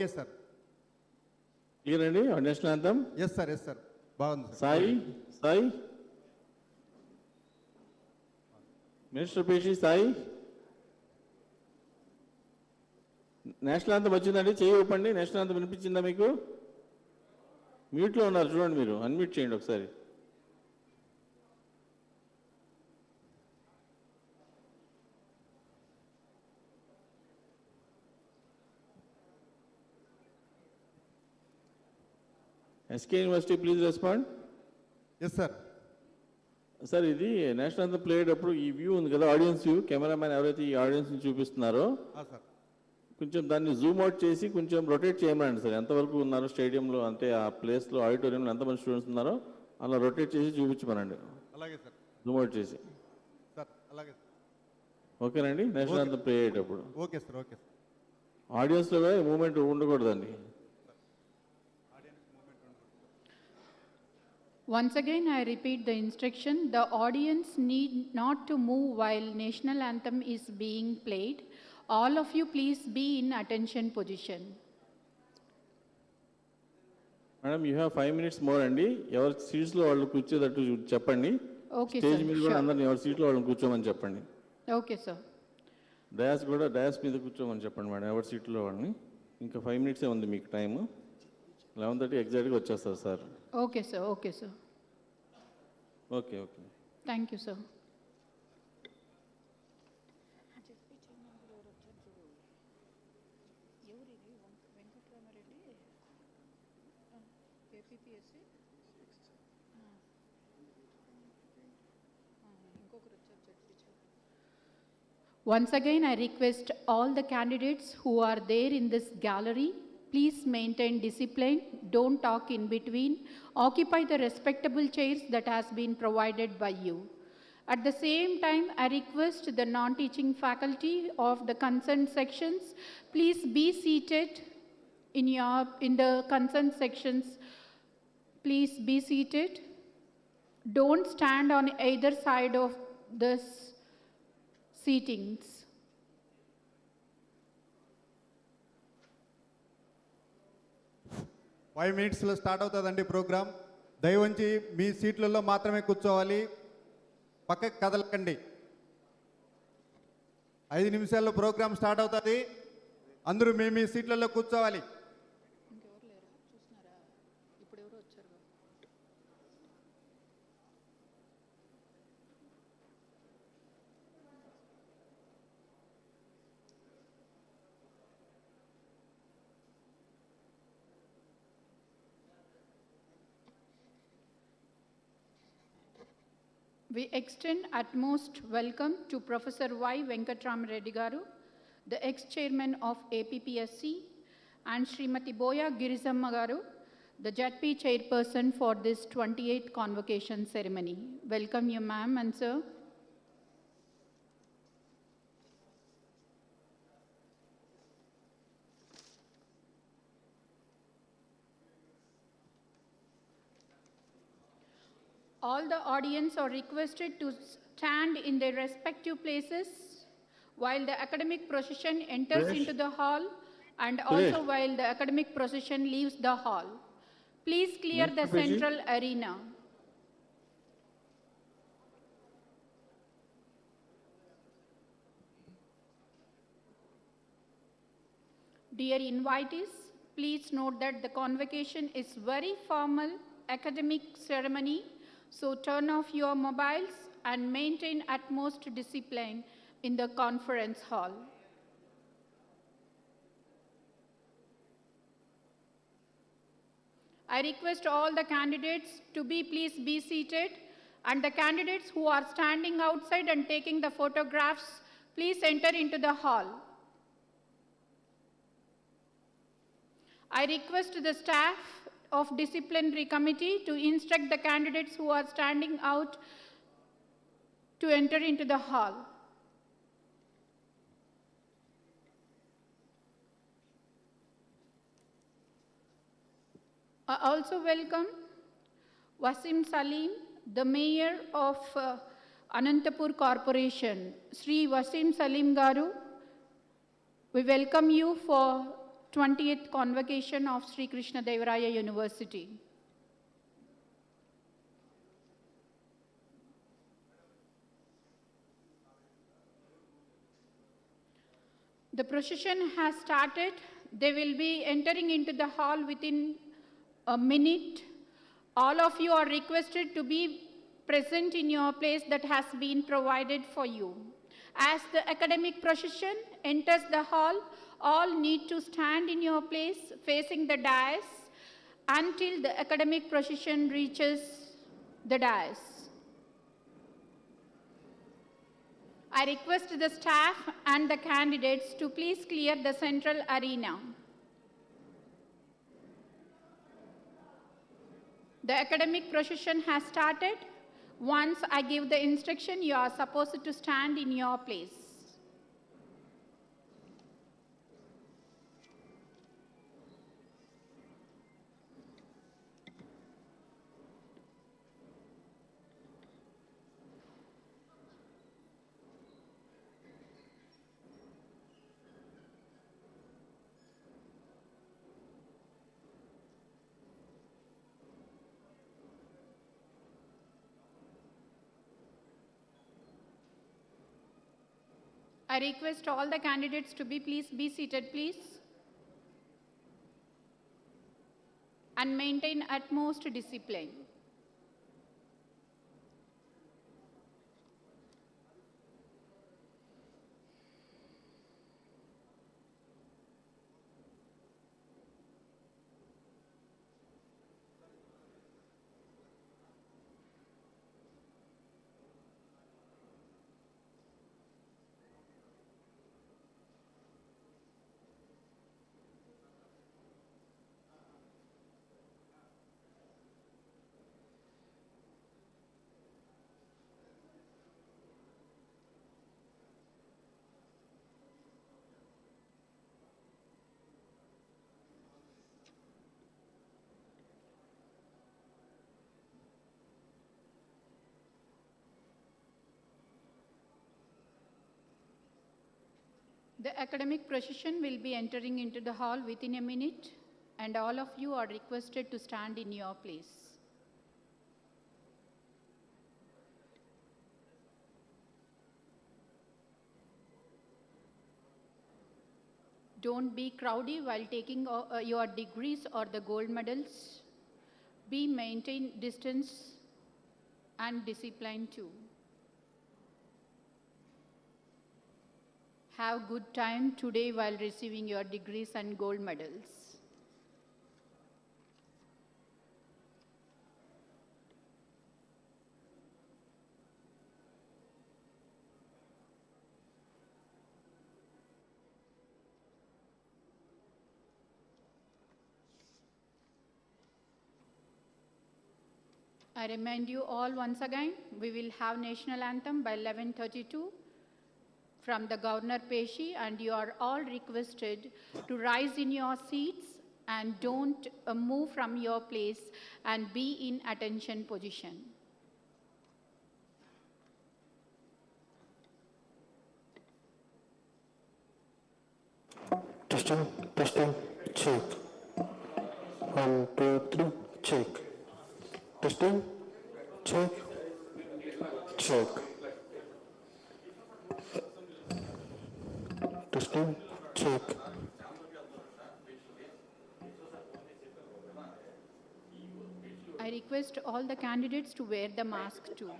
Okay sir. Clear అండి national anthem? Yes sir, yes sir, బాగుంది sir. Sai, Sai, minister పేషి Sai, national anthem వచ్చిందండి, చేయి ఊపండి. National anthem వినిపించిందా మీకు? మ్యూట్లో ఉన్నారు చూడండి, మీరు అన్మ్యూట్ చేయండి ఒకసారి. SK university please respond. Yes sir. Sir ఇది నేషనల్ యాంథమ్ ప్లే అయ్యేటప్పుడు ఈ వ్యూ ఉంది కదా, ఆడియన్స్ వ్యూ, కెమెరామ్యాన్ ఎవరైతే ఈ ఆడియన్స్ని చూపిస్తున్నారో సార్ కొంచెం దాన్ని జూమ్ అవుట్ చేసి కొంచెం రొటేట్ చేయమనండి సార్. ఎంతవరకు ఉన్నారు స్టేడియంలో, అంటే ఆ ప్లేస్లో ఆడిటోరియంలో ఎంతమంది స్టూడెంట్స్ ఉన్నారో అలా రొటేట్ చేసి చూపించమనండి. అలాగే సార్. జూమ్ అవుట్ చేసి. సార్ అలాగే సార్. ఓకేనండి. నేషనల్ యాంథమ్ ప్లే అయ్యేటప్పుడు ఓకే సార్, ఓకే సార్. ఆడియన్స్లో మూమెంట్ ఉండకూడదండి. Once again, I repeat the instruction. The audience need not to move while national anthem is being played. All of you please be in attention position. Madam you have 5 minutes more అండి. ఎవరి సీట్స్లో వాళ్ళు కూర్చోదట్టు చెప్పండి. Okay, stage sir. మీద కూడా అందరిని ఎవరి సీట్లో వాళ్ళని కూర్చోమని చెప్పండి. Okay, sir. డయాస్ మీద కూర్చోమని చెప్పండి మేడం, ఎవరి సీట్లో వాళ్ళని. ఇంకా 5 minutes ఉంది మీకు టైము. 11:30 ఎగ్జాక్ట్గా వచ్చేస్తారు sir. Okay, sir. Okay, sir. Okay, okay. Thank you, sir. Once again, I request all the candidates who are there in this gallery, please maintain discipline, don't talk in between, occupy the respectable chairs that has been provided by you. At the same time, I request the non-teaching faculty of the concerned sections, please be seated in the concerned sections. Please be seated. Don't stand on either side of this seatings. Five మినిట్స్లో start అవుతుందండి programme. దయవంచి మీ సీట్లలో మాత్రమే కూర్చోవాలి, పక్కకి కదలకండి. 5 నిమిషాల్లో programme start అవుతుంది. అందరూ మీ సీట్లలో కూర్చోవాలి. We extend utmost welcome to Professor Y. Venkatraman Reddy Garu, the ex-chairman of APPSC, and Srimati Boya Girizamma Garu, the JATP chairperson for this 28th convocation ceremony. Welcome you, ma'am and sir. All the audience are requested to stand in their respective places while the academic procession enters into the hall and also while the academic procession leaves the hall. Please clear the central arena. Dear invitees, please note that the convocation is very formal academic ceremony. So turn off your mobiles and maintain utmost discipline in the conference hall. I request all the candidates to please be seated, and the candidates who are standing outside and taking the photographs, please enter into the hall. I request the staff of disciplinary committee to instruct the candidates who are standing out to enter into the hall. I also welcome Wasim Salim, the mayor of Ananthapuram Corporation. Sri Wasim Salim Garu, we welcome you for 20th Convocation of Sri KrishnaDevaraya University. The procession has started. They will be entering into the hall within a minute. All of you are requested to be present in your place that has been provided for you. As the academic procession enters the hall, all need to stand in your place facing the dais until the academic procession reaches the dais. I request the staff and the candidates to please clear the central arena. The academic procession has started. Once I give the instruction, you are supposed to stand in your place. I request all the candidates to please be seated, please. And maintain utmost discipline. The academic procession will be entering into the hall within a minute, and all of you are requested to stand in your place. Don't be crowdy while taking your degrees or the gold medals. Maintain distance and discipline too. Have good time today while receiving your degrees and gold medals. I remind you all once again, we will have national anthem by 11:32 from the Governor Peshi, and you are all requested to rise in your seats and don't move from your place and be in attention position. Testing, testing, check. 1, 2, 3, check. Testing, check, check. Testing, check. I request all the candidates to wear the mask too.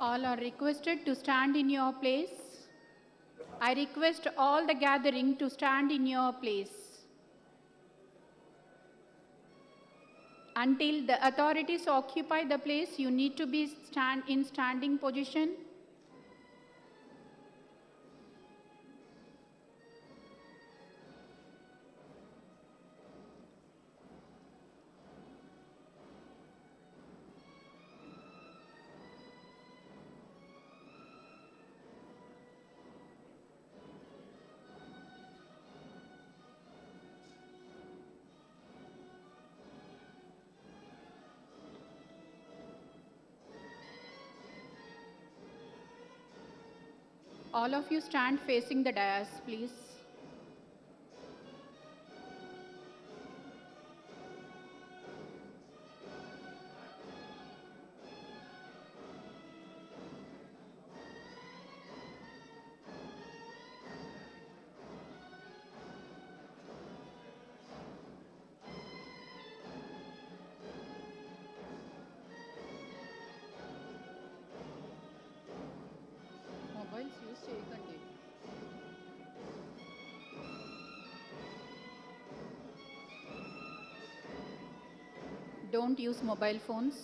All are requested to stand in your place. I request all the gathering to stand in your place. Until the authorities occupy the place, you need to be in standing position. All of you stand facing the dais, please. Mobiles use చేయకండి. Don't use mobile phones.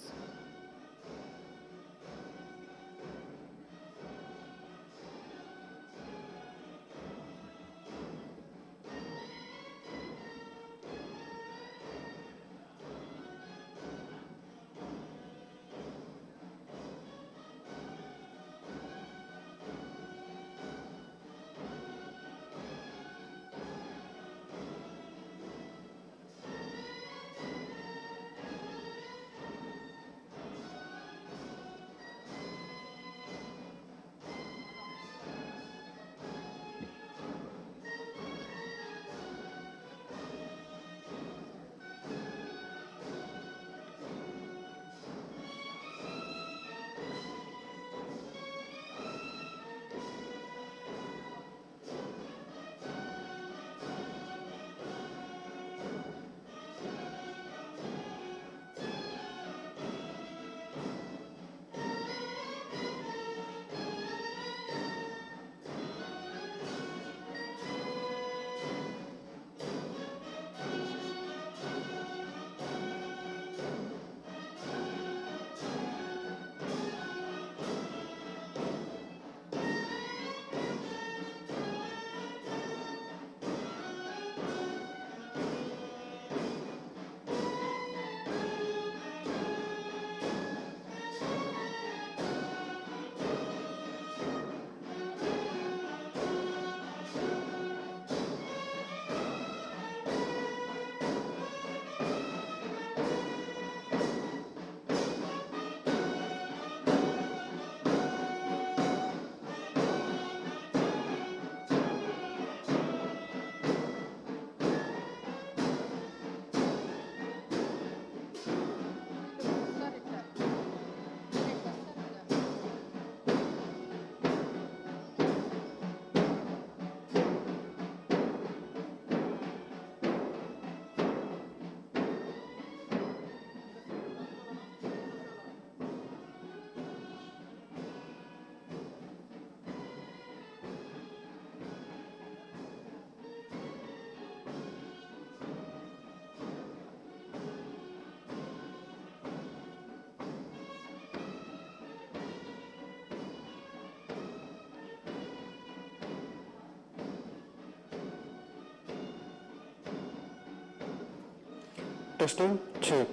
Testing, check.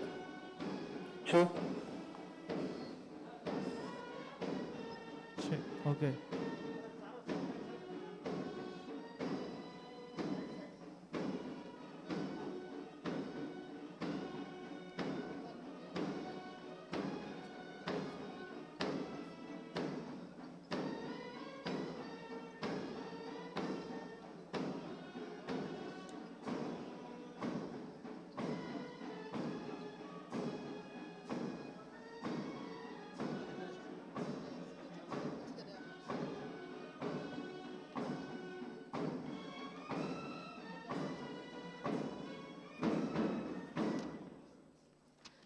Check. Check. Okay.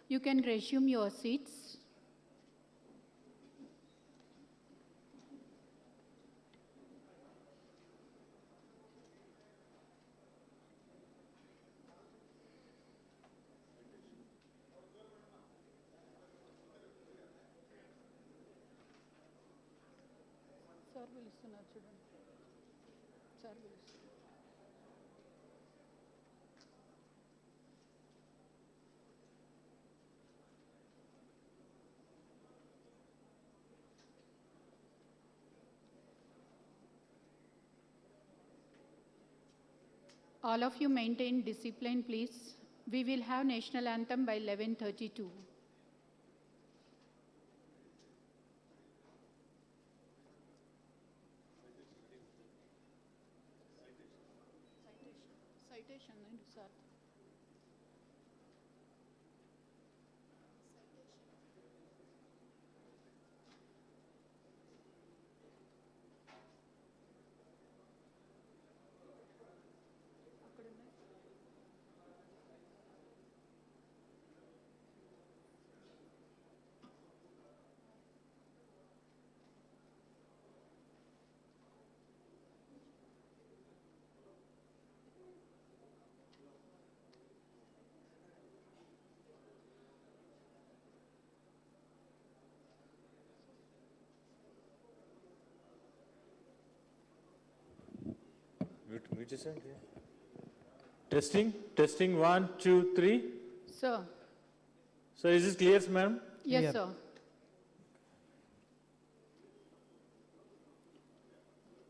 You can resume your seats. Sir, పిలుస్తున్నారు చూడండి. Sir, పిలుస్తున్నారు. All of you maintain discipline, please. We will have national anthem by 11:32. Testing 1, 2, 3. Sir. So is this clear, ma'am? Yes, sir.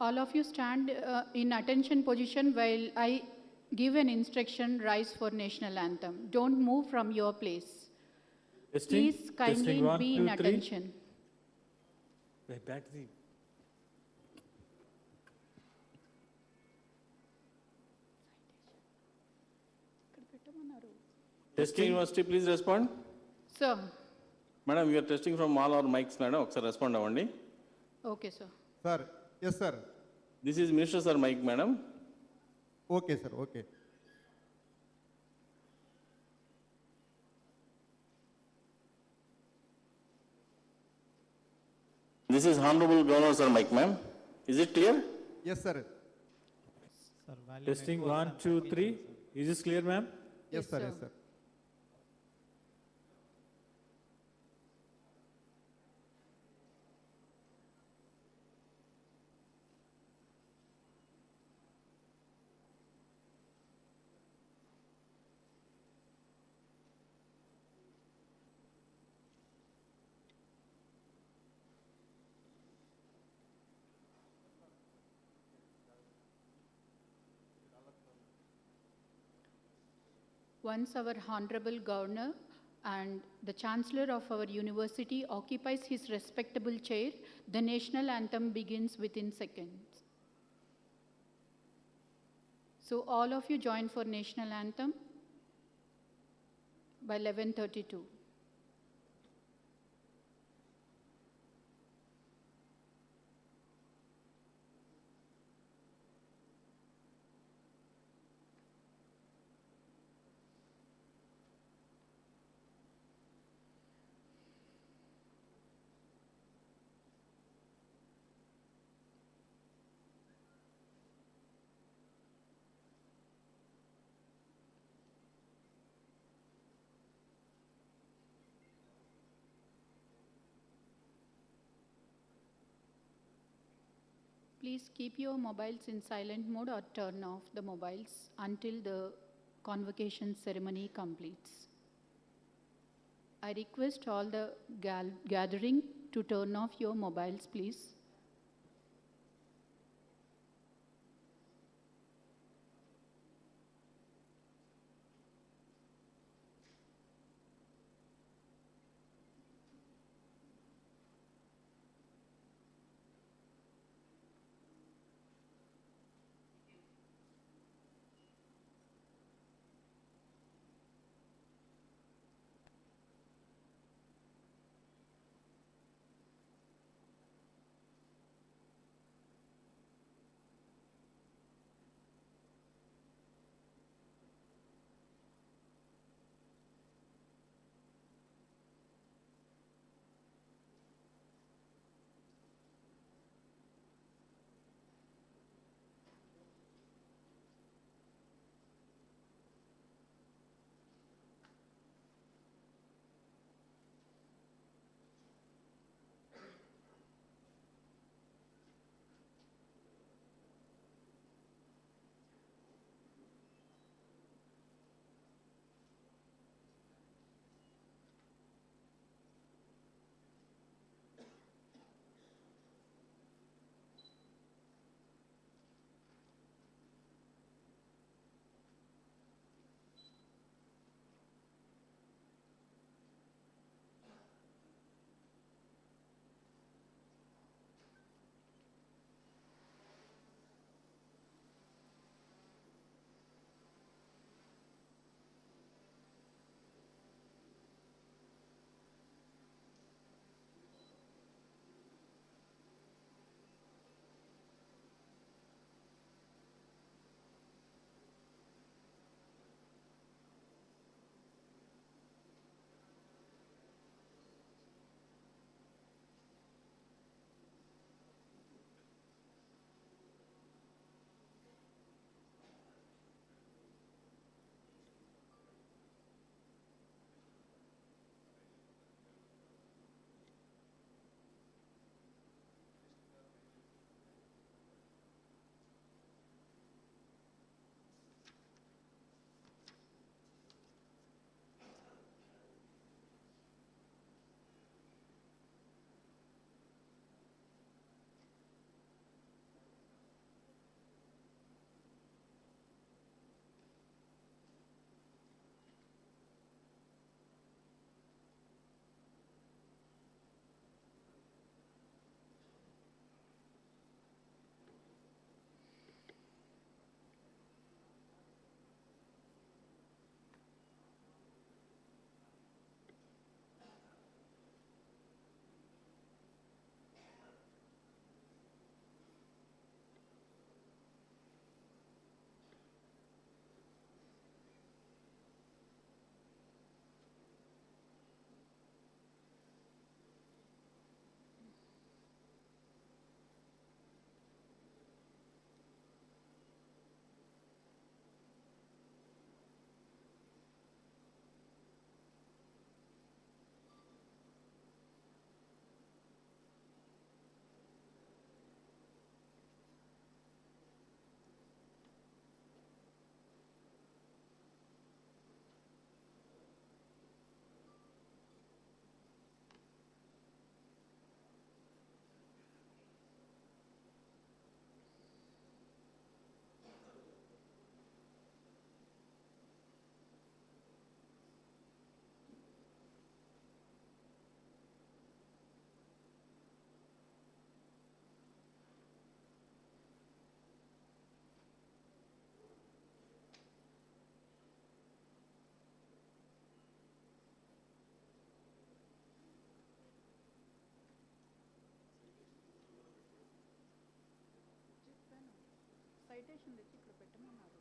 All of you stand in attention position while I give an instruction, rise for national anthem. Don't move from your place. Testing. Please kindly Testing 1, be 2, in 3. attention. Wait, back to the. Testing University, please respond. Sir. Madam, we are testing from all our mics, madam. Sir, respond avandi. Okay, sir. Sir, yes, sir. This is Minister Sir mic, madam. Okay, sir, okay. This is Honorable Governor Sir mic, ma'am. Is it clear? Yes, sir. Testing 1, 2, 3. Is this clear, ma'am? Yes, sir, yes, sir. Once our Honorable Governor and the Chancellor of our university occupies his respectable chair, the national anthem begins within seconds. So all of you join for national anthem by 11:32. Please keep your mobiles in silent mode or turn off the mobiles until the convocation ceremony completes. I request all the gathering to turn off your mobiles, please. Invitation తెచ్చి ఇక్కడ పెట్టమన్నారు.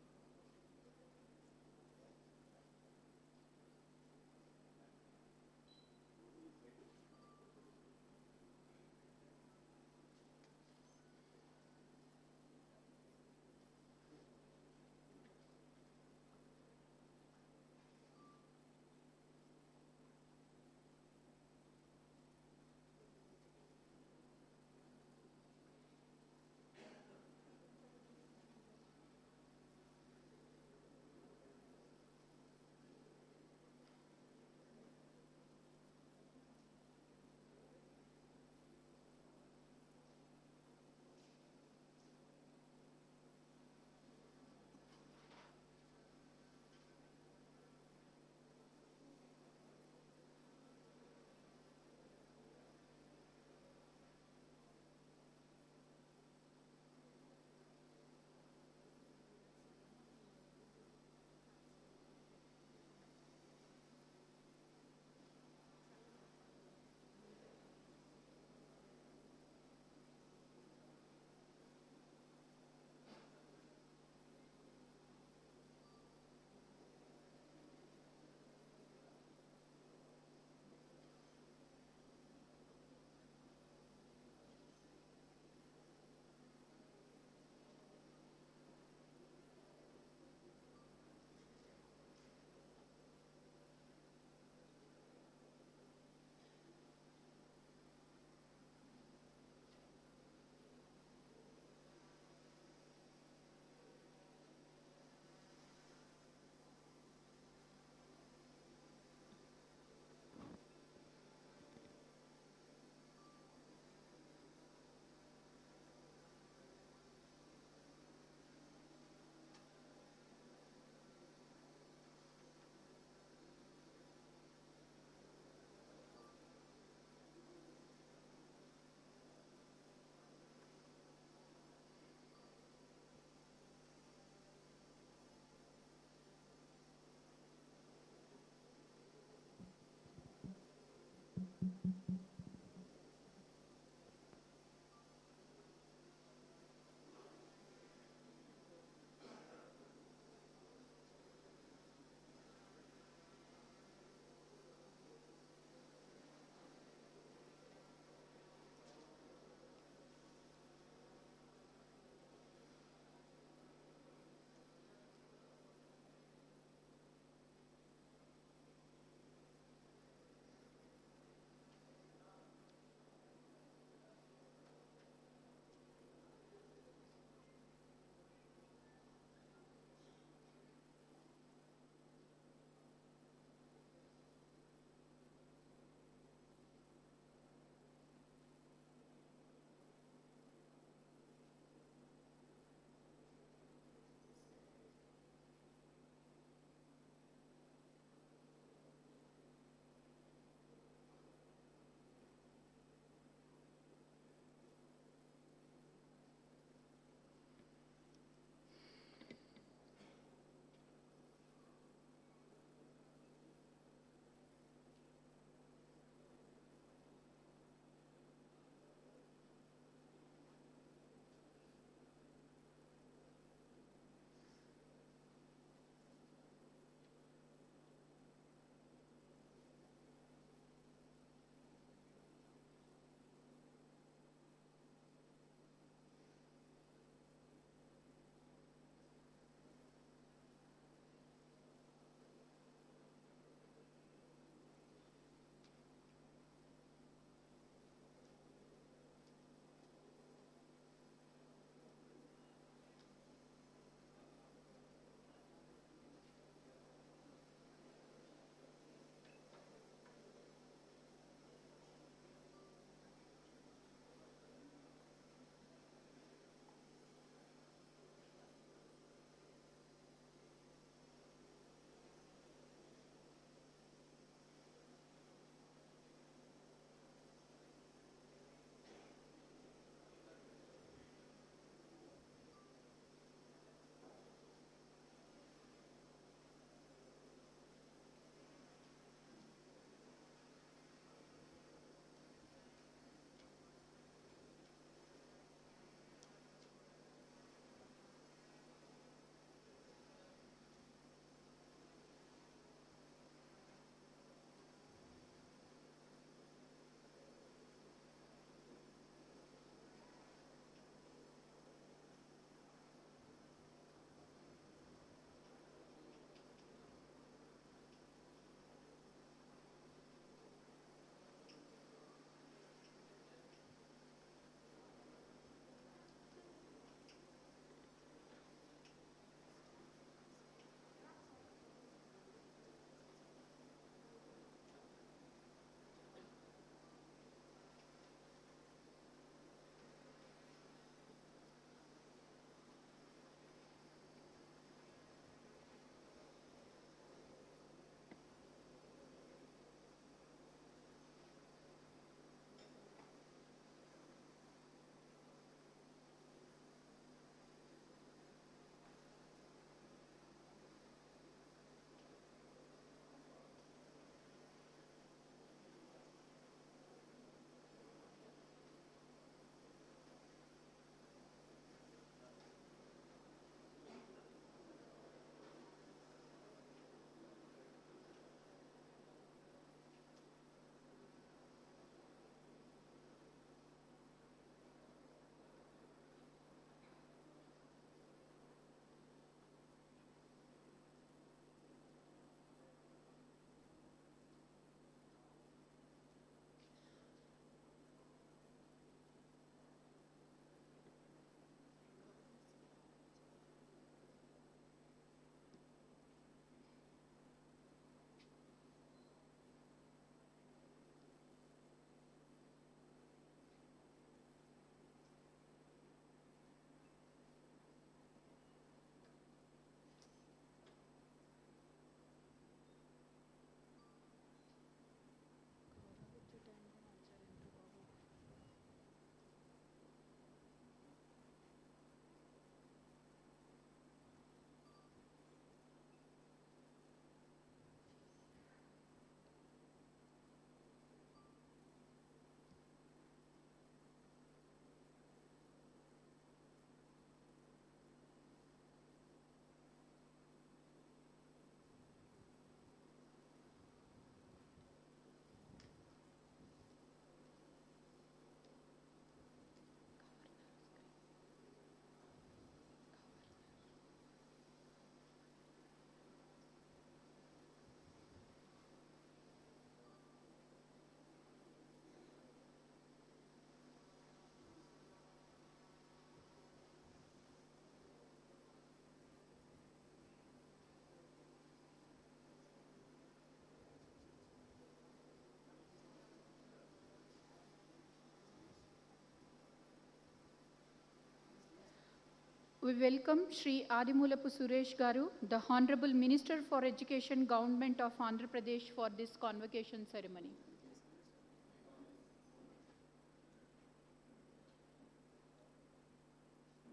We welcome Shri Adimulapu Suresh Garu, the Honorable Minister for Education, Government of Andhra Pradesh, for this convocation ceremony.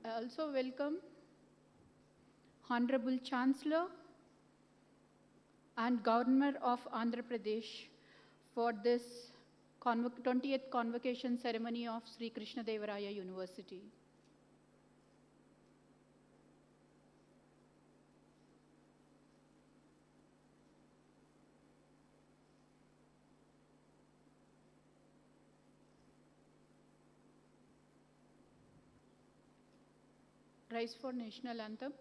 I also welcome Honorable Chancellor and Governor of Andhra Pradesh for this 20th convocation ceremony of Sri KrishnaDevaraya University. Rise for National Anthem.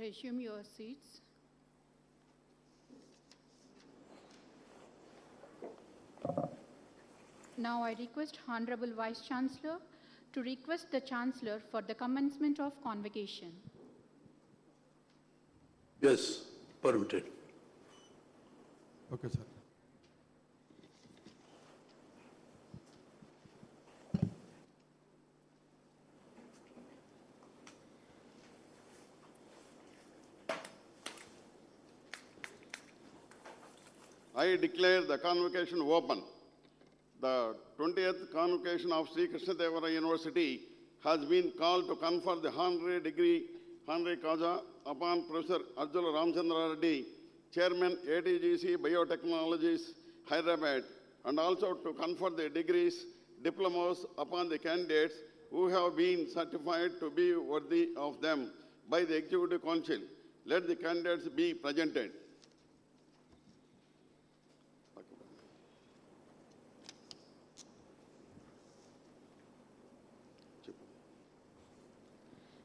Resume your seats. Now I request Honorable Vice Chancellor to request the Chancellor for the commencement of convocation. Yes, permitted. Okay, sir. I declare the convocation open. The 20th convocation of Sri KrishnaDevaraya University has been called to confer the honorary degree honorary causa upon Professor Arjula Ramchandra Reddy, Chairman ATGC Biotechnologies, Hyderabad, and also to confer the degrees, diplomas upon the candidates who have been certified to be worthy of them by the Executive Council. Let the candidates be presented.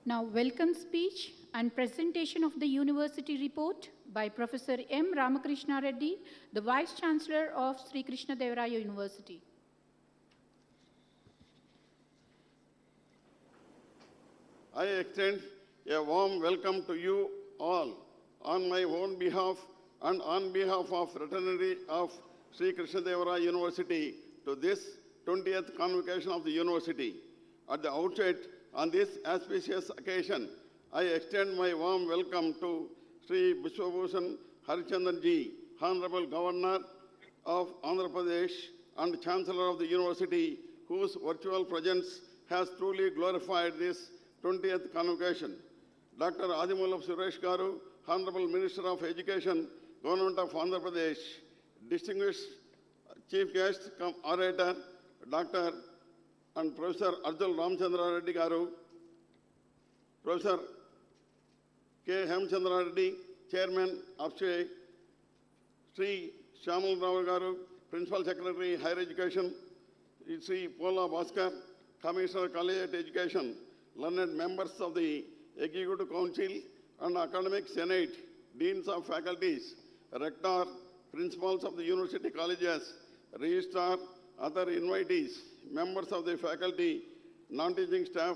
Now, welcome speech and presentation of the university report by Professor M. Ramakrishna Reddy, the Vice Chancellor of Sri KrishnaDevaraya University. I extend a warm welcome to you all on my own behalf and on behalf of fraternity of Sri KrishnaDevaraya University to this 20th convocation of the university. At the outset, on this auspicious occasion, I extend my warm welcome to Sri Vishwabhushan Harichandran Ji, Honorable Governor of Andhra Pradesh and Chancellor of the University, whose virtual presence has truly glorified this 20th convocation. Dr. Adimulapu Suresh Garu, Honorable Minister of Education, Government of Andhra Pradesh, distinguished Chief Guest, Orator, Dr. and Professor Arjula Ramchandra Reddy Garu, Professor K. Hemchandra Reddy, Chairman of Sri Shamal Rao Garu, Principal Secretary, Higher Education, Sri Pola Bhaskar, Commissioner, Collegiate Education, learned members of the Executive Council and Academic Senate, Deans of Faculties, Rector, Principals of the University Colleges, Registrar, other invitees, members of the faculty, non-teaching staff,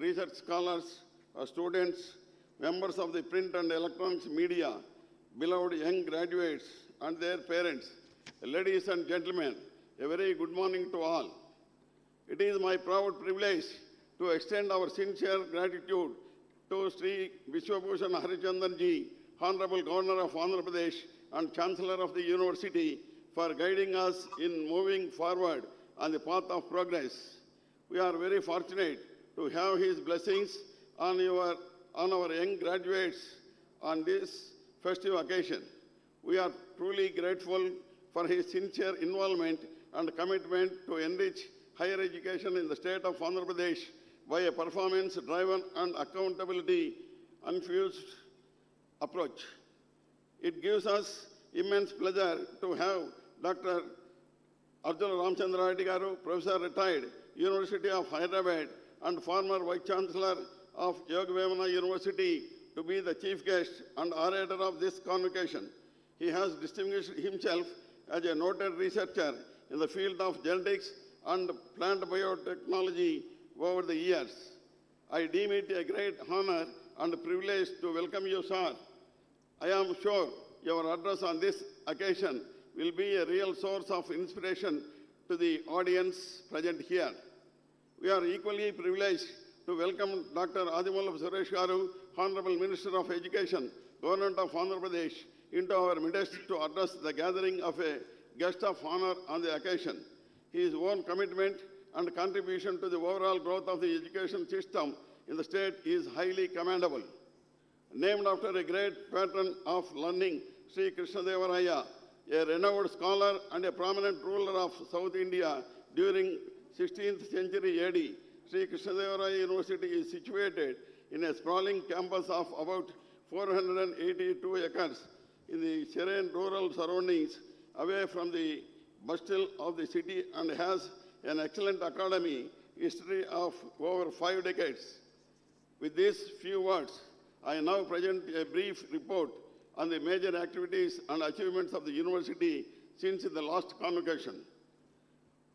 research scholars, students, members of the print and electronics media, beloved young graduates, and their parents. Ladies and gentlemen, a very good morning to all. It is my proud privilege to extend our sincere gratitude to Sri Vishwabhushan Harichandan ji, Honorable Governor of Andhra Pradesh and Chancellor of the University, for guiding us in moving forward on the path of progress. We are very fortunate to have his blessings on our young graduates on this festive occasion. We are truly grateful for his sincere involvement and commitment to enrich higher education in the state of Andhra Pradesh by a performance-driven and accountability-infused approach. It gives us immense pleasure to have Dr. Arjuna Ramchandra Reddy Garu, Professor retired, University of Hyderabad, and former Vice Chancellor of Yogavemana University, to be the chief guest and orator of this convocation. He has distinguished himself as a noted researcher in the field of genetics and plant biotechnology over the years. I deem it a great honor and privilege to welcome you, sir. I am sure your address on this occasion will be a real source of inspiration to the audience present here. We are equally privileged to welcome Dr. Adimullah Suresh Garu, Honorable Minister of Education, Government of Andhra Pradesh, into our midst to address the gathering of a guest of honor on the occasion. His own commitment and contribution to the overall growth of the education system in the state is highly commendable. Named after a great patron of learning, Sri KrishnaDevaraya, a renowned scholar and a prominent ruler of South India during 16th century AD, Sri KrishnaDevaraya University is situated in a sprawling campus of about 482 acres in the serene rural surroundings away from the bustle of the city and has an excellent academy history of over 5 decades. With these few words, I now present a brief report on the major activities and achievements of the university since the last convocation.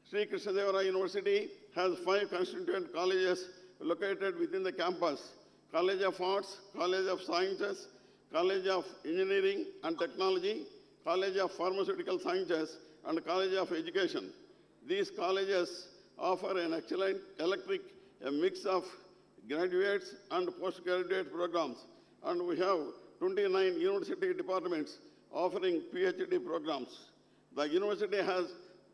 Sri KrishnaDevaraya University has 5 constituent colleges located within the campus: College of Arts, College of Sciences, College of Engineering and Technology, College of Pharmaceutical Sciences, and College of Education. These colleges offer an excellent a mix of graduates and postgraduate programs, and we have 29 university departments offering PhD programs. The university has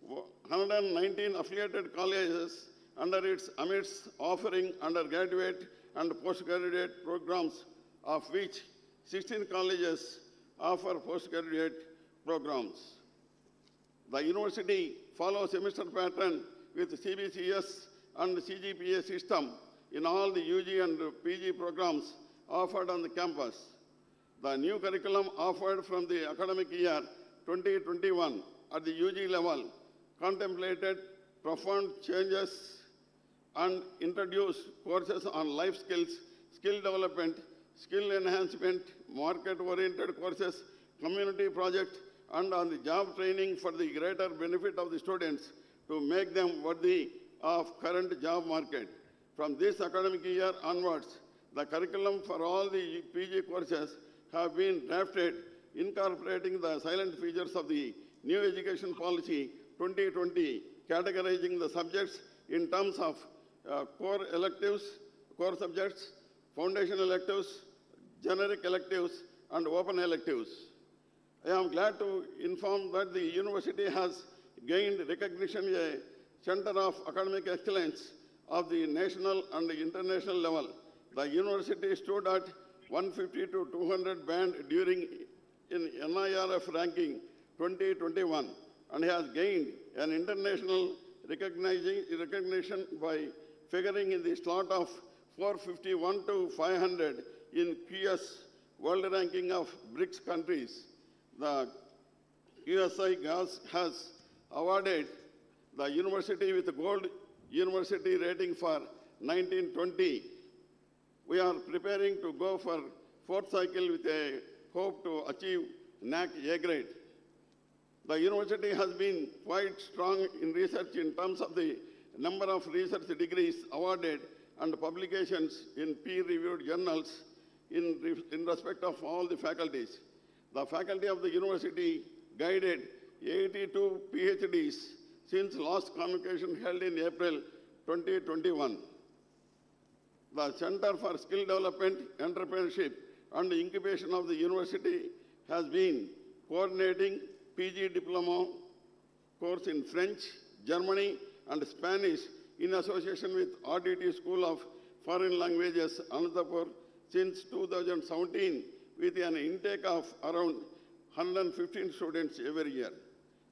119 affiliated colleges under its amidst, offering undergraduate and postgraduate programs, of which 16 colleges offer postgraduate programs. The university follows semester pattern with CBCS and CGPA system in all the UG and PG programs offered on the campus. The new curriculum offered from the academic year 2021 at the UG level contemplated profound changes and introduced courses on life skills, skill development, skill enhancement, market-oriented courses, community project, and on the job training for the greater benefit of the students to make them worthy of current job market. From this academic year onwards, the curriculum for all the PG courses have been drafted, incorporating the silent features of the new education policy 2020, categorizing the subjects in terms of core electives, core subjects, foundation electives, generic electives, and open electives. I am glad to inform that the university has gained recognition as a center of academic excellence of the national and international level. The university stood at 150 to 200 band during in NIRF ranking 2021 and has gained an international recognition by figuring in the slot of 451 to 500 in QS World Ranking of BRICS countries. The QSI has awarded the university with a gold university rating for 1920. We are preparing to go for 4th cycle with a hope to achieve NAC A grade. The university has been quite strong in research in terms of the number of research degrees awarded and publications in peer-reviewed journals in respect of all the faculties. The faculty of the university guided 82 PhDs since last convocation held in April 2021. The Center for Skill Development, Entrepreneurship and Incubation of the university has been coordinating PG diploma course in French, Germany, and Spanish in association with RDT School of Foreign Languages, Ananthapuram, since 2017, with an intake of around 115 students every year.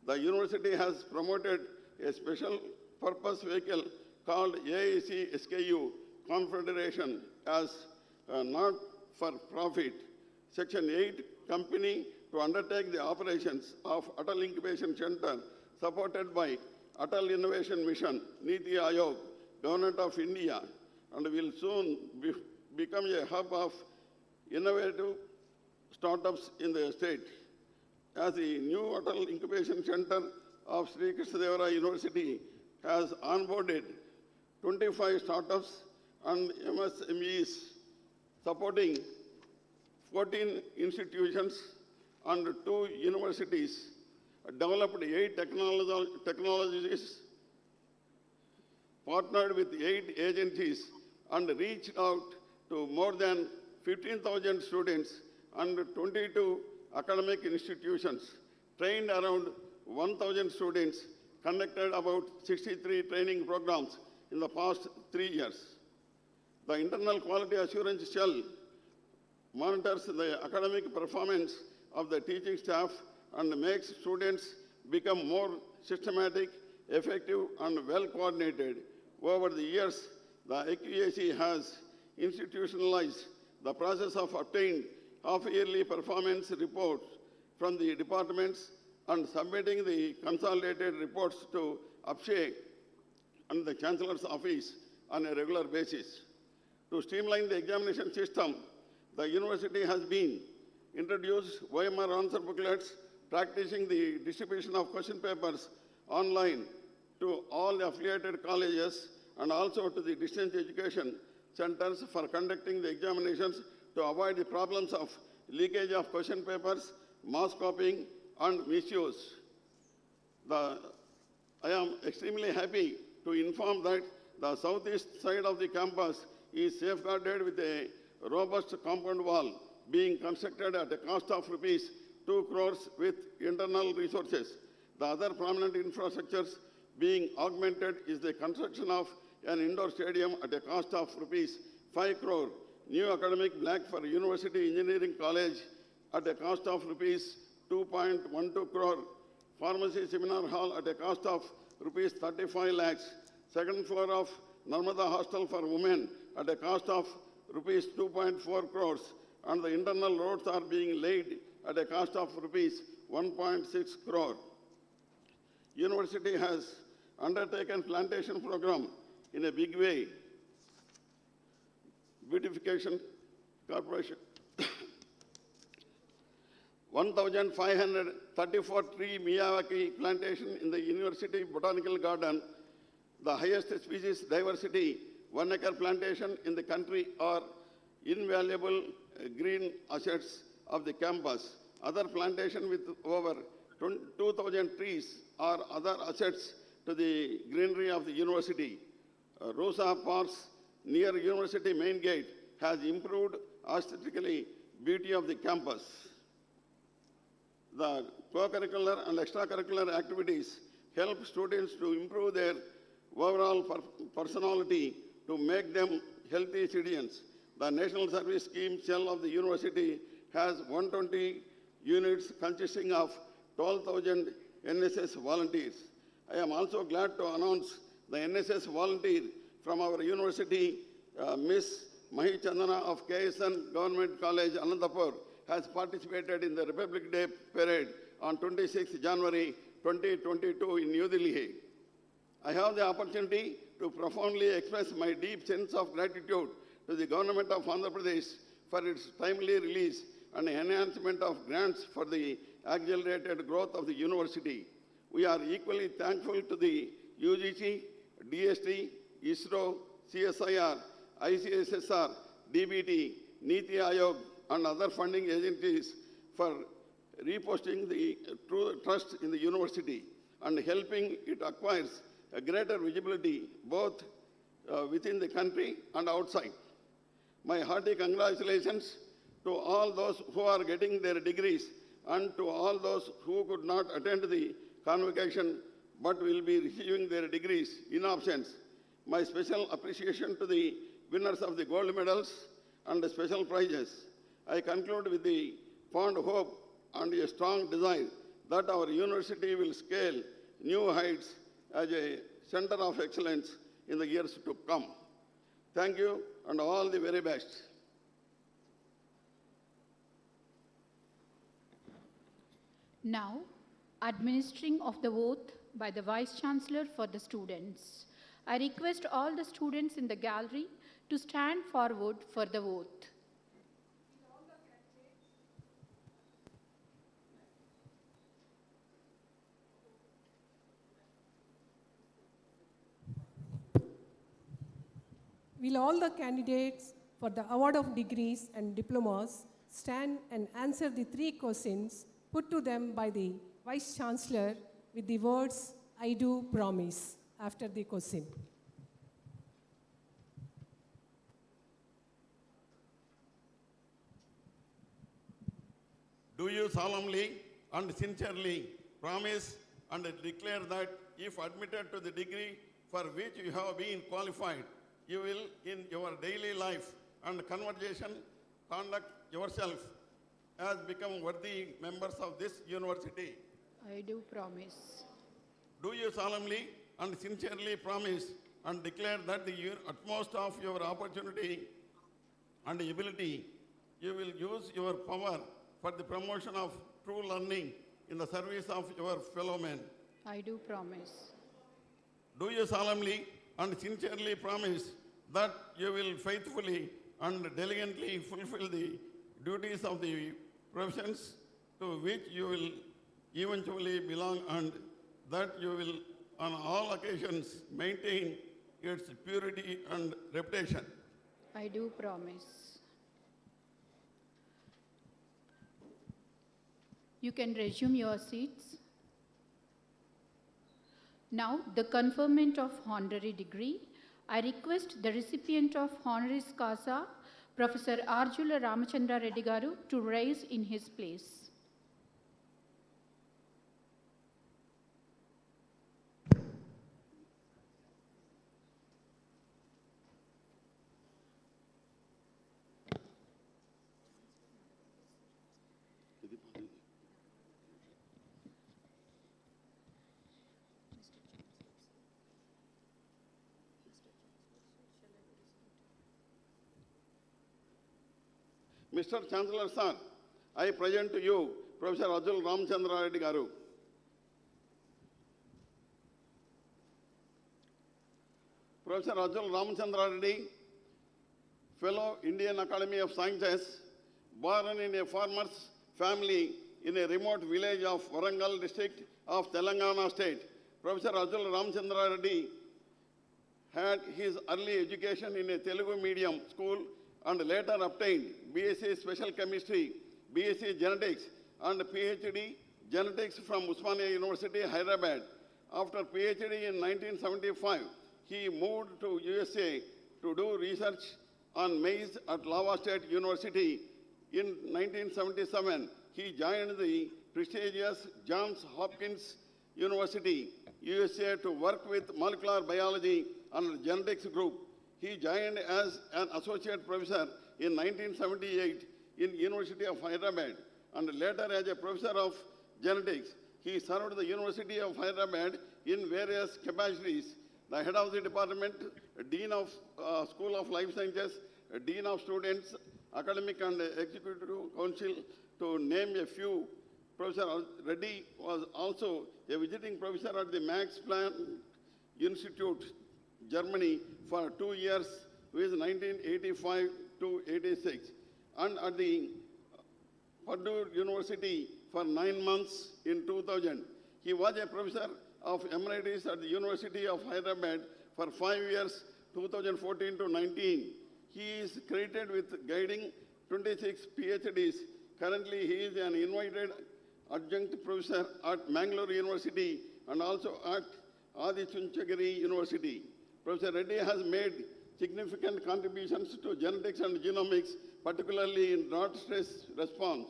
The university has promoted a special purpose vehicle called AIC SKU Confederation as a not-for-profit Section 8 company to undertake the operations of Atal Incubation Center supported by Atal Innovation Mission, Niti Aayog, Government of India, and will soon become a hub of innovative startups in the state. As the new Atal Incubation Center of Sri KrishnaDevaraya University has onboarded 25 startups and MSMEs, supporting 14 institutions and 2 universities, developed 8 technologies, partnered with 8 agencies, and reached out to more than 15,000 students and 22 academic institutions, trained around 1,000 students, conducted about 63 training programs in the past 3 years. The internal quality assurance cell monitors the academic performance of the teaching staff and makes students become more systematic, effective, and well-coordinated. Over the years, the AQAC has institutionalized the process of obtaining half-yearly performance reports from the departments and submitting the consolidated reports to APSHE and the Chancellor's Office on a regular basis. To streamline the examination system, the university has been introduced OMR answer booklets, practicing the distribution of question papers online to all affiliated colleges and also to the distance education centers for conducting the examinations to avoid the problems of leakage of question papers, mass copying, and misuse. I am extremely happy to inform that the southeast side of the campus is safeguarded with a robust compound wall being constructed at a cost of rupees 2 crores with internal resources. The other prominent infrastructures being augmented is the construction of an indoor stadium at a cost of rupees 5 crore, new academic block for University Engineering College at a cost of rupees 2.12 crore, pharmacy seminar hall at a cost of rupees 35 lakhs, second floor of Narmada Hostel for Women at a cost of rupees 2.4 crores, and the internal roads are being laid at a cost of rupees 1.6 crore. University has undertaken plantation program in a big way. Beautification Corporation 1,534 tree Miyawaki plantation in the University Botanical Garden, the highest species diversity 1 acre plantation in the country, are invaluable green assets of the campus. Other plantation with over 2,000 trees are other assets to the greenery of the university. Rosa Parks near University main gate has improved aesthetically beauty of the campus. The co-curricular and extracurricular activities help students to improve their overall personality to make them healthy citizens. The National Service Scheme cell of the university has 120 units consisting of 12,000 NSS volunteers. I am also glad to announce the NSS volunteer from our university, Miss Mahi Chandana of KSN Government College, Ananthapuram, has participated in the Republic Day parade on 26 January 2022 in New Delhi. I have the opportunity to profoundly express my deep sense of gratitude to the government of Andhra Pradesh for its timely release and enhancement of grants for the accelerated growth of the university. We are equally thankful to the UGC, DST, ISRO, CSIR, ICSSR, DBT, Niti Aayog, and other funding agencies for reposting the true trust in the university and helping it acquires a greater visibility both within the country and outside. My hearty congratulations to all those who are getting their degrees and to all those who could not attend the convocation but will be receiving their degrees in absence. My special appreciation to the winners of the gold medals and the special prizes. I conclude with the fond hope and a strong desire that our university will scale new heights as a center of excellence in the years to come. Thank you and all the very best. Now, administering of the oath by the Vice Chancellor for the students. I request all the students in the gallery to stand forward for the oath. Will all the candidates for the award of degrees and diplomas stand and answer the 3 questions put to them by the Vice Chancellor with the words, "I do promise," after the question. Do you solemnly and sincerely promise and declare that if admitted to the degree for which you have been qualified, you will, in your daily life and conversation, conduct yourself as become worthy members of this university? I do promise. Do you solemnly and sincerely promise and declare that the utmost of your opportunity and ability, you will use your power for the promotion of true learning in the service of your fellow men? I do promise. Do you solemnly and sincerely promise that you will faithfully and diligently fulfill the duties of the professions to which you will eventually belong, and that you will on all occasions maintain its purity and reputation? I do promise. You can resume your seats. Now, the conferment of honorary degree. I request the recipient of honoris causa, Professor Arjula Ramachandra Reddy Garu, to rise in his place. Mr. Chancellor Sir, I present to you Professor Arjula Ramachandra Reddy Garu. Professor Arjula Ramachandra Reddy, Fellow Indian Academy of Sciences, born in a farmer's family in a remote village of Warangal district of Telangana state. Professor Arjula Ramachandra Reddy had his early education in a Telugu medium school and later obtained BSc Special Chemistry, BSc Genetics and PhD Genetics from Usmania University, Hyderabad. After PhD in 1975, he moved to USA to do research on maize at Iowa State University. In 1977, he joined the prestigious Johns Hopkins University, USA to work with molecular biology and genetics group. He joined as an associate professor in 1978 in University of Hyderabad and later as a professor of genetics. He served the University of Hyderabad in various capacities: the head of the department, Dean of School of Life Sciences, Dean of Students, Academic and Executive Council, to name a few. Professor Reddy was also a visiting professor at the Max Planck Institute, Germany, for 2 years, with 1985 to 86, and at the Purdue University for 9 months in 2000. He was a professor of emeritus at the University of Hyderabad for 5 years, 2014 to 19. He is credited with guiding 26 PhDs. Currently, he is an invited adjunct professor at Mangalore University and also at Adi Chunchagiri University. Professor Reddy has made significant contributions to genetics and genomics, particularly in drought stress response.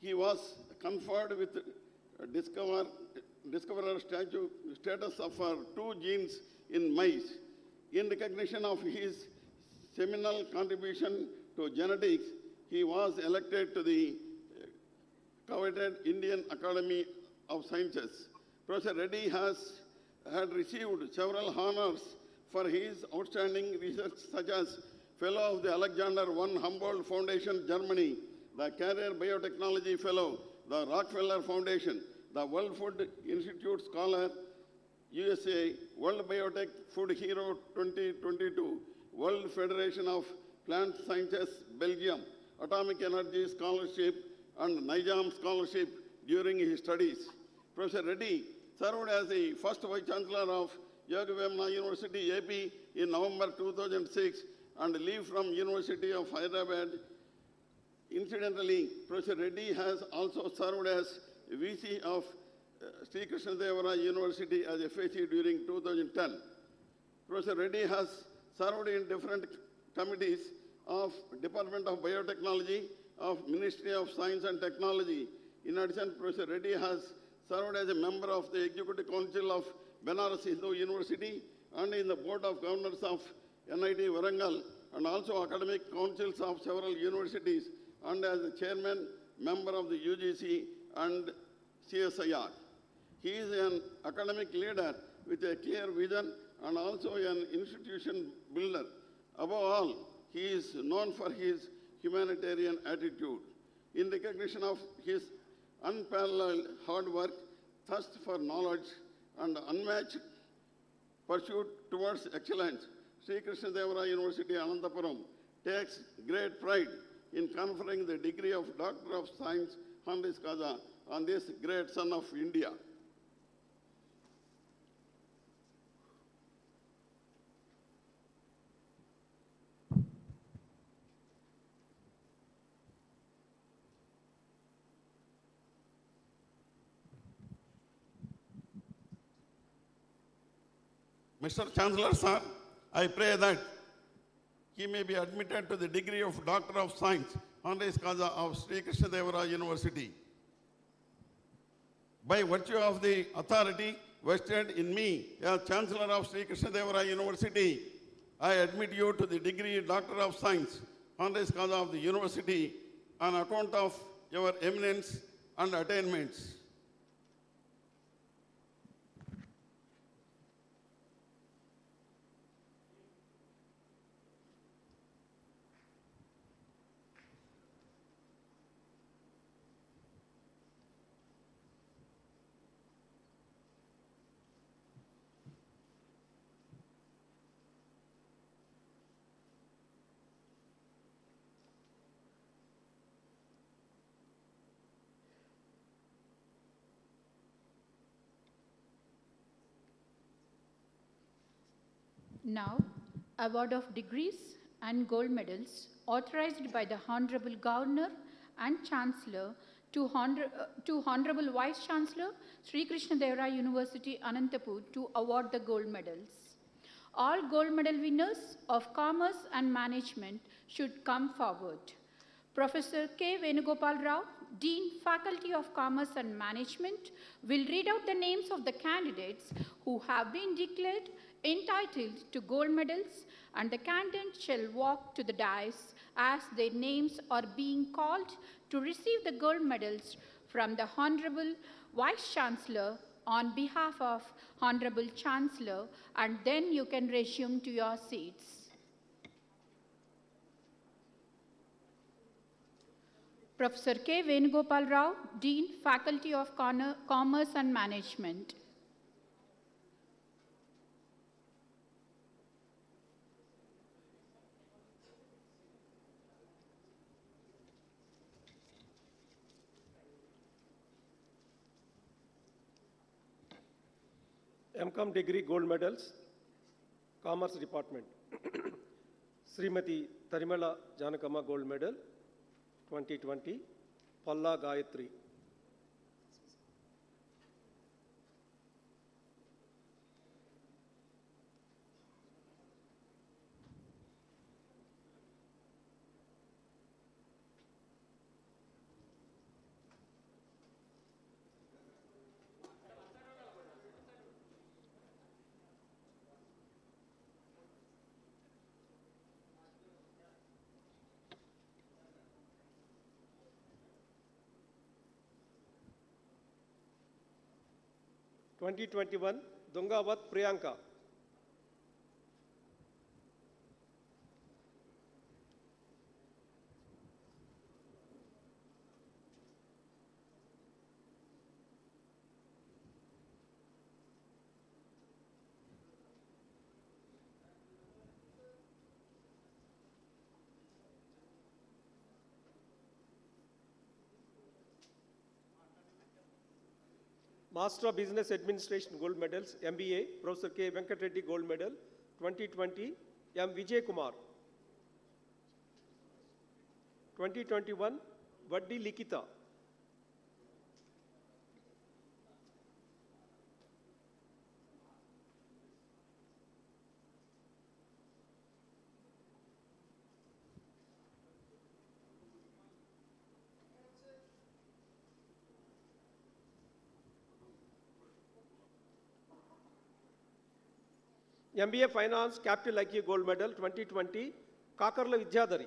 He was conferred with discoverer status for 2 genes in mice. In recognition of his seminal contribution to genetics, he was elected to the coveted Indian Academy of Sciences. Professor Reddy had received several honors for his outstanding research, such as Fellow of the Alexander I Humboldt Foundation, Germany, the Carrier Biotechnology Fellow, the Rockefeller Foundation, the World Food Institute Scholar, USA, World Biotech Food Hero 2022, World Federation of Plant Sciences, Belgium, Atomic Energy Scholarship, and Nizam Scholarship during his studies. Professor Reddy served as the first Vice Chancellor of Yogavamna University, AP in November 2006 and leave from University of Hyderabad. Incidentally, Professor Reddy has also served as VC of Sri KrishnaDevaraya University as FAC during 2010. Professor Reddy has served in different committees of Department of Biotechnology, of Ministry of Science and Technology. In addition, Professor Reddy has served as a member of the Executive Council of Banaras Hindu University and in the Board of Governors of NIT Warangal and also academic councils of several universities and as the chairman, member of the UGC and CSIR. He is an academic leader with a clear vision and also an institution builder. Above all, he is known for his humanitarian attitude. In recognition of his unparalleled hard work, thirst for knowledge, and unmatched pursuit towards excellence, Sri KrishnaDevaraya University, Ananthapuram takes great pride in conferring the degree of Doctor of Science honoris causa on this great son of India. Mr. Chancellor, sir, I pray that he may be admitted to the degree of Doctor of Science honoris causa of Sri KrishnaDevaraya University. By virtue of the authority vested in me as Chancellor of Sri KrishnaDevaraya University, I admit you to the degree Doctor of Science honoris causa of the University on account of your eminence and attainments. Now, award of degrees and gold medals authorized by the Honorable Governor and Chancellor to Honorable Vice Chancellor, Sri KrishnaDevaraya University, Ananthapuram, to award the gold medals. All gold medal winners of Commerce and Management should come forward. Professor K. Venugopal Rao, Dean, Faculty of Commerce and Management, will read out the names of the candidates who have been declared entitled to gold medals, and the candidates shall walk to the dais as their names are being called to receive the gold medals from the Honorable Vice Chancellor on behalf of Honorable Chancellor, and then you can resume to your seats. Professor K. Venugopal Rao, Dean, Faculty of Commerce and Management. MCOM degree gold medals, Commerce Department. Srimati Tarimala Janakama gold medal, 2020, Palla Gayatri, 2021 Dungavat Priyanka. Master of Business Administration Gold Medals, MBA, Professor K. Venkatreddy Gold Medal, 2020, M. Vijay Kumar. 2021, Vaddi Likita. MBA Finance Capital IQ Gold Medal 2020, Kakarla Vidyadhari.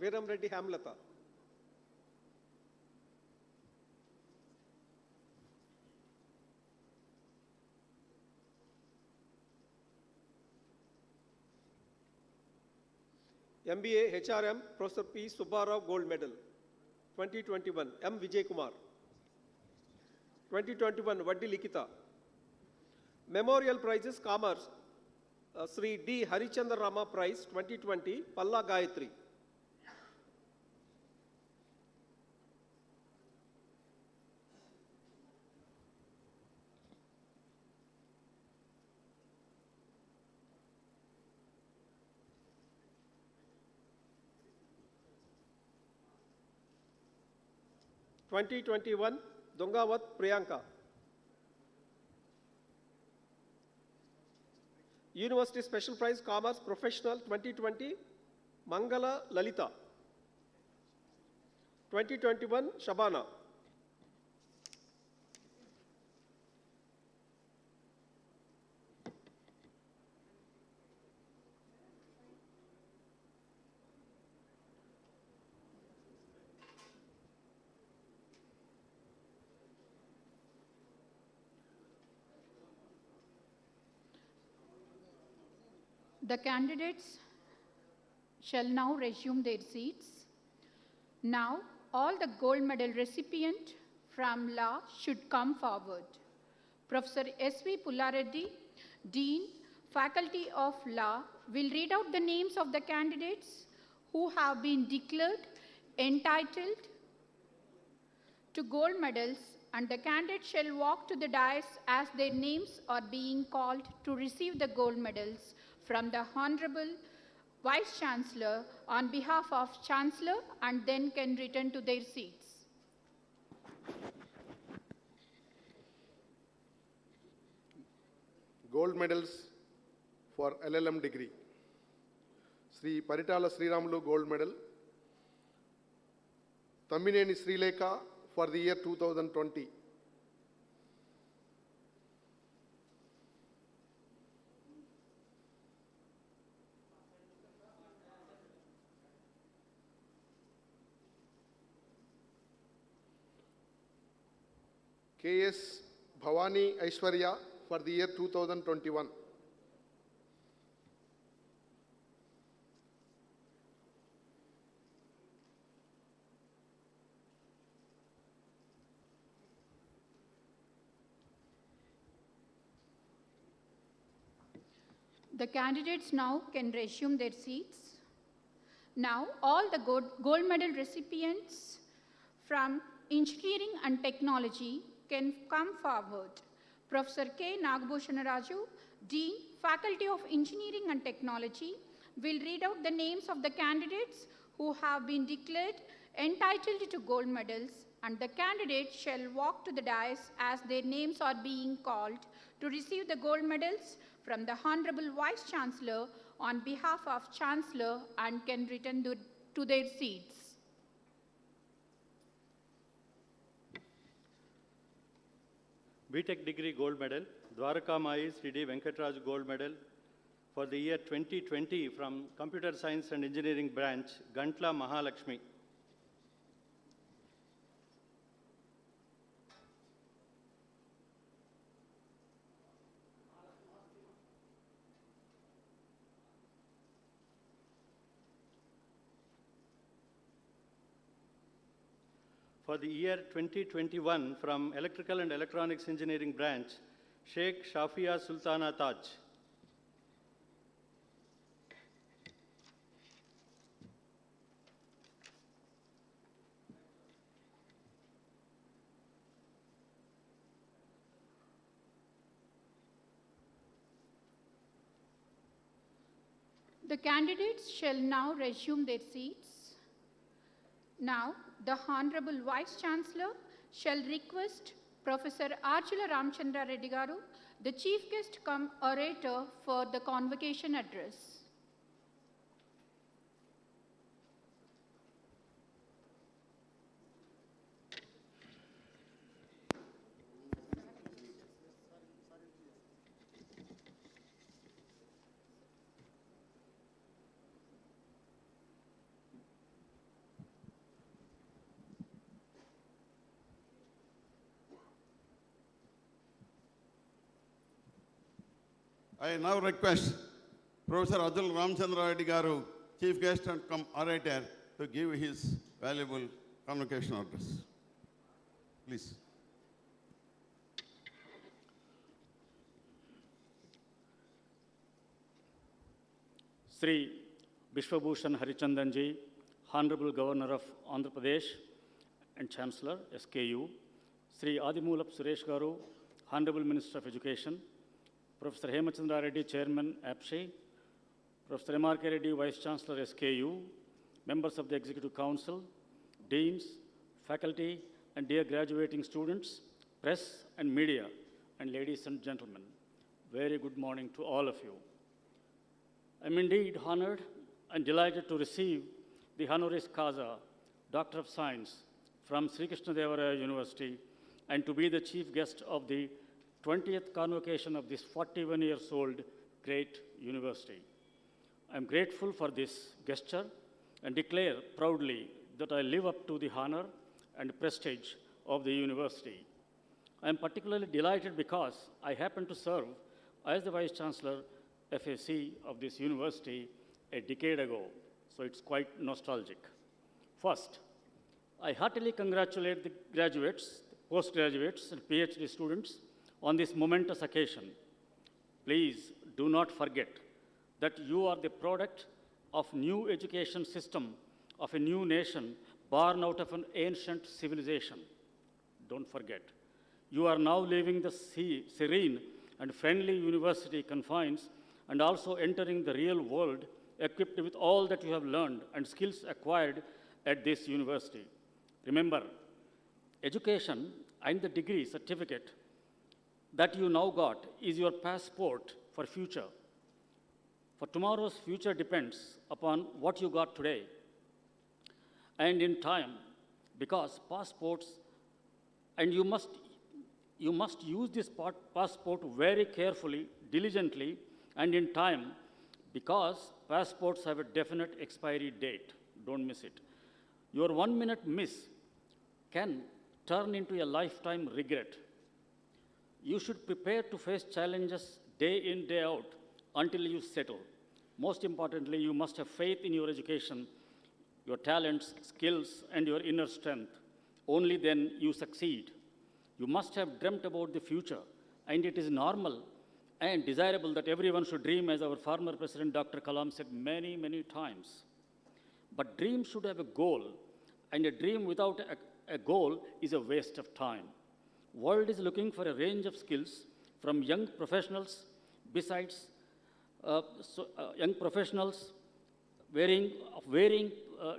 Veeram Reddy Hamlata. MBA HRM Professor P. Subbarao Gold Medal 2021, M. Vijay Kumar. 2021 Vaddi Likita. Memorial Prizes Commerce Sri D. Harichandra Rama Prize 2020, Palla Gayatri. (2021) Dungavat Priyanka. University Special Prize Commerce Professional 2020 Mangala Lalita. 2021 Shabana. The candidates shall now resume their seats. Now, all the gold medal recipient from law should come forward. Professor S.V. Pullareddy, Dean, Faculty of Law, will read out the names of the candidates who have been declared entitled to gold medals, and the candidates shall walk to the dais as their names are being called to receive the gold medals from the Honorable Vice Chancellor on behalf of Chancellor, and then can return to their seats. Gold medals for LLM degree. Sri Paritala Sriramulu Gold Medal. Tammineni Srilekha for the year 2020. K.S. Bhavani Aishwarya for the year 2021. The candidates now can resume their seats. Now, all the gold medal recipients from Engineering and Technology can come forward. Professor K. Nagabhushanaraju, Dean, Faculty of Engineering and Technology, will read out the names of the candidates who have been declared entitled to gold medals, and the candidates shall walk to the dais as their names are being called to receive the gold medals from the Honorable Vice Chancellor on behalf of Chancellor, and can return to their seats. BTech degree gold medal, Dwaraka Mai Sri Venkatraj gold medal for the year 2020 from Computer Science and Engineering branch, Gantla Mahalakshmi. For the year 2021 from Electrical and Electronics Engineering branch, Sheikh Shafia Sultana Taj. The candidates shall now resume their seats. Now, the Honorable Vice Chancellor shall request Professor Archula Ramchandra Reddy Garu, the Chief Guest cum orator for the Convocation address. I now request Professor Ajul Ramchandra Reddy Garu, Chief Guest and cum orator, to give his valuable convocation address. Please. Sri Bishwabhushan Harichandanji, Honorable Governor of Andhra Pradesh and Chancellor, SKU, Sri Adimulap Suresh Garu, Honorable Minister of Education, Professor Hemachandra Reddy, Chairman, APSHI, Professor M.R.K. Reddy, Vice Chancellor, SKU, members of the Executive Council, deans, faculty, and dear graduating students, press and media, and ladies and gentlemen, very good morning to all of you. I'm indeed honored and delighted to receive the honoris causa, Doctor of Science, from Sri KrishnaDevaraya University, and to be the chief guest of the 20th convocation of this 41-years-old great university. I'm grateful for this gesture and declare proudly that I live up to the honor and prestige of the university. I'm particularly delighted because I happen to serve as the Vice Chancellor FAC of this university a decade ago, so it's quite nostalgic. First, I heartily congratulate the graduates, postgraduates, and PhD students on this momentous occasion. Please do not forget that you are the product of new education system of a new nation born out of an ancient civilization. Don't forget. You are now leaving the serene and friendly university confines and also entering the real world equipped with all that you have learned and skills acquired at this university. Remember, education and the degree certificate that you now got is your passport for future. For tomorrow's future depends upon what you got today. And in time, because passports, and you must use this passport very carefully, diligently, and in time, because passports have a definite expiry date. Don't miss it. Your 1 minute miss can turn into a lifetime regret. You should prepare to face challenges day in, day out until you settle. Most importantly, you must have faith in your education, your talents, skills, and your inner strength. Only then you succeed. You must have dreamt about the future, and it is normal and desirable that everyone should dream, as our former President Dr. Kalam said many, many times. But dreams should have a goal, and a dream without a goal is a waste of time. World is looking for a range of skills from young professionals, besides young professionals varying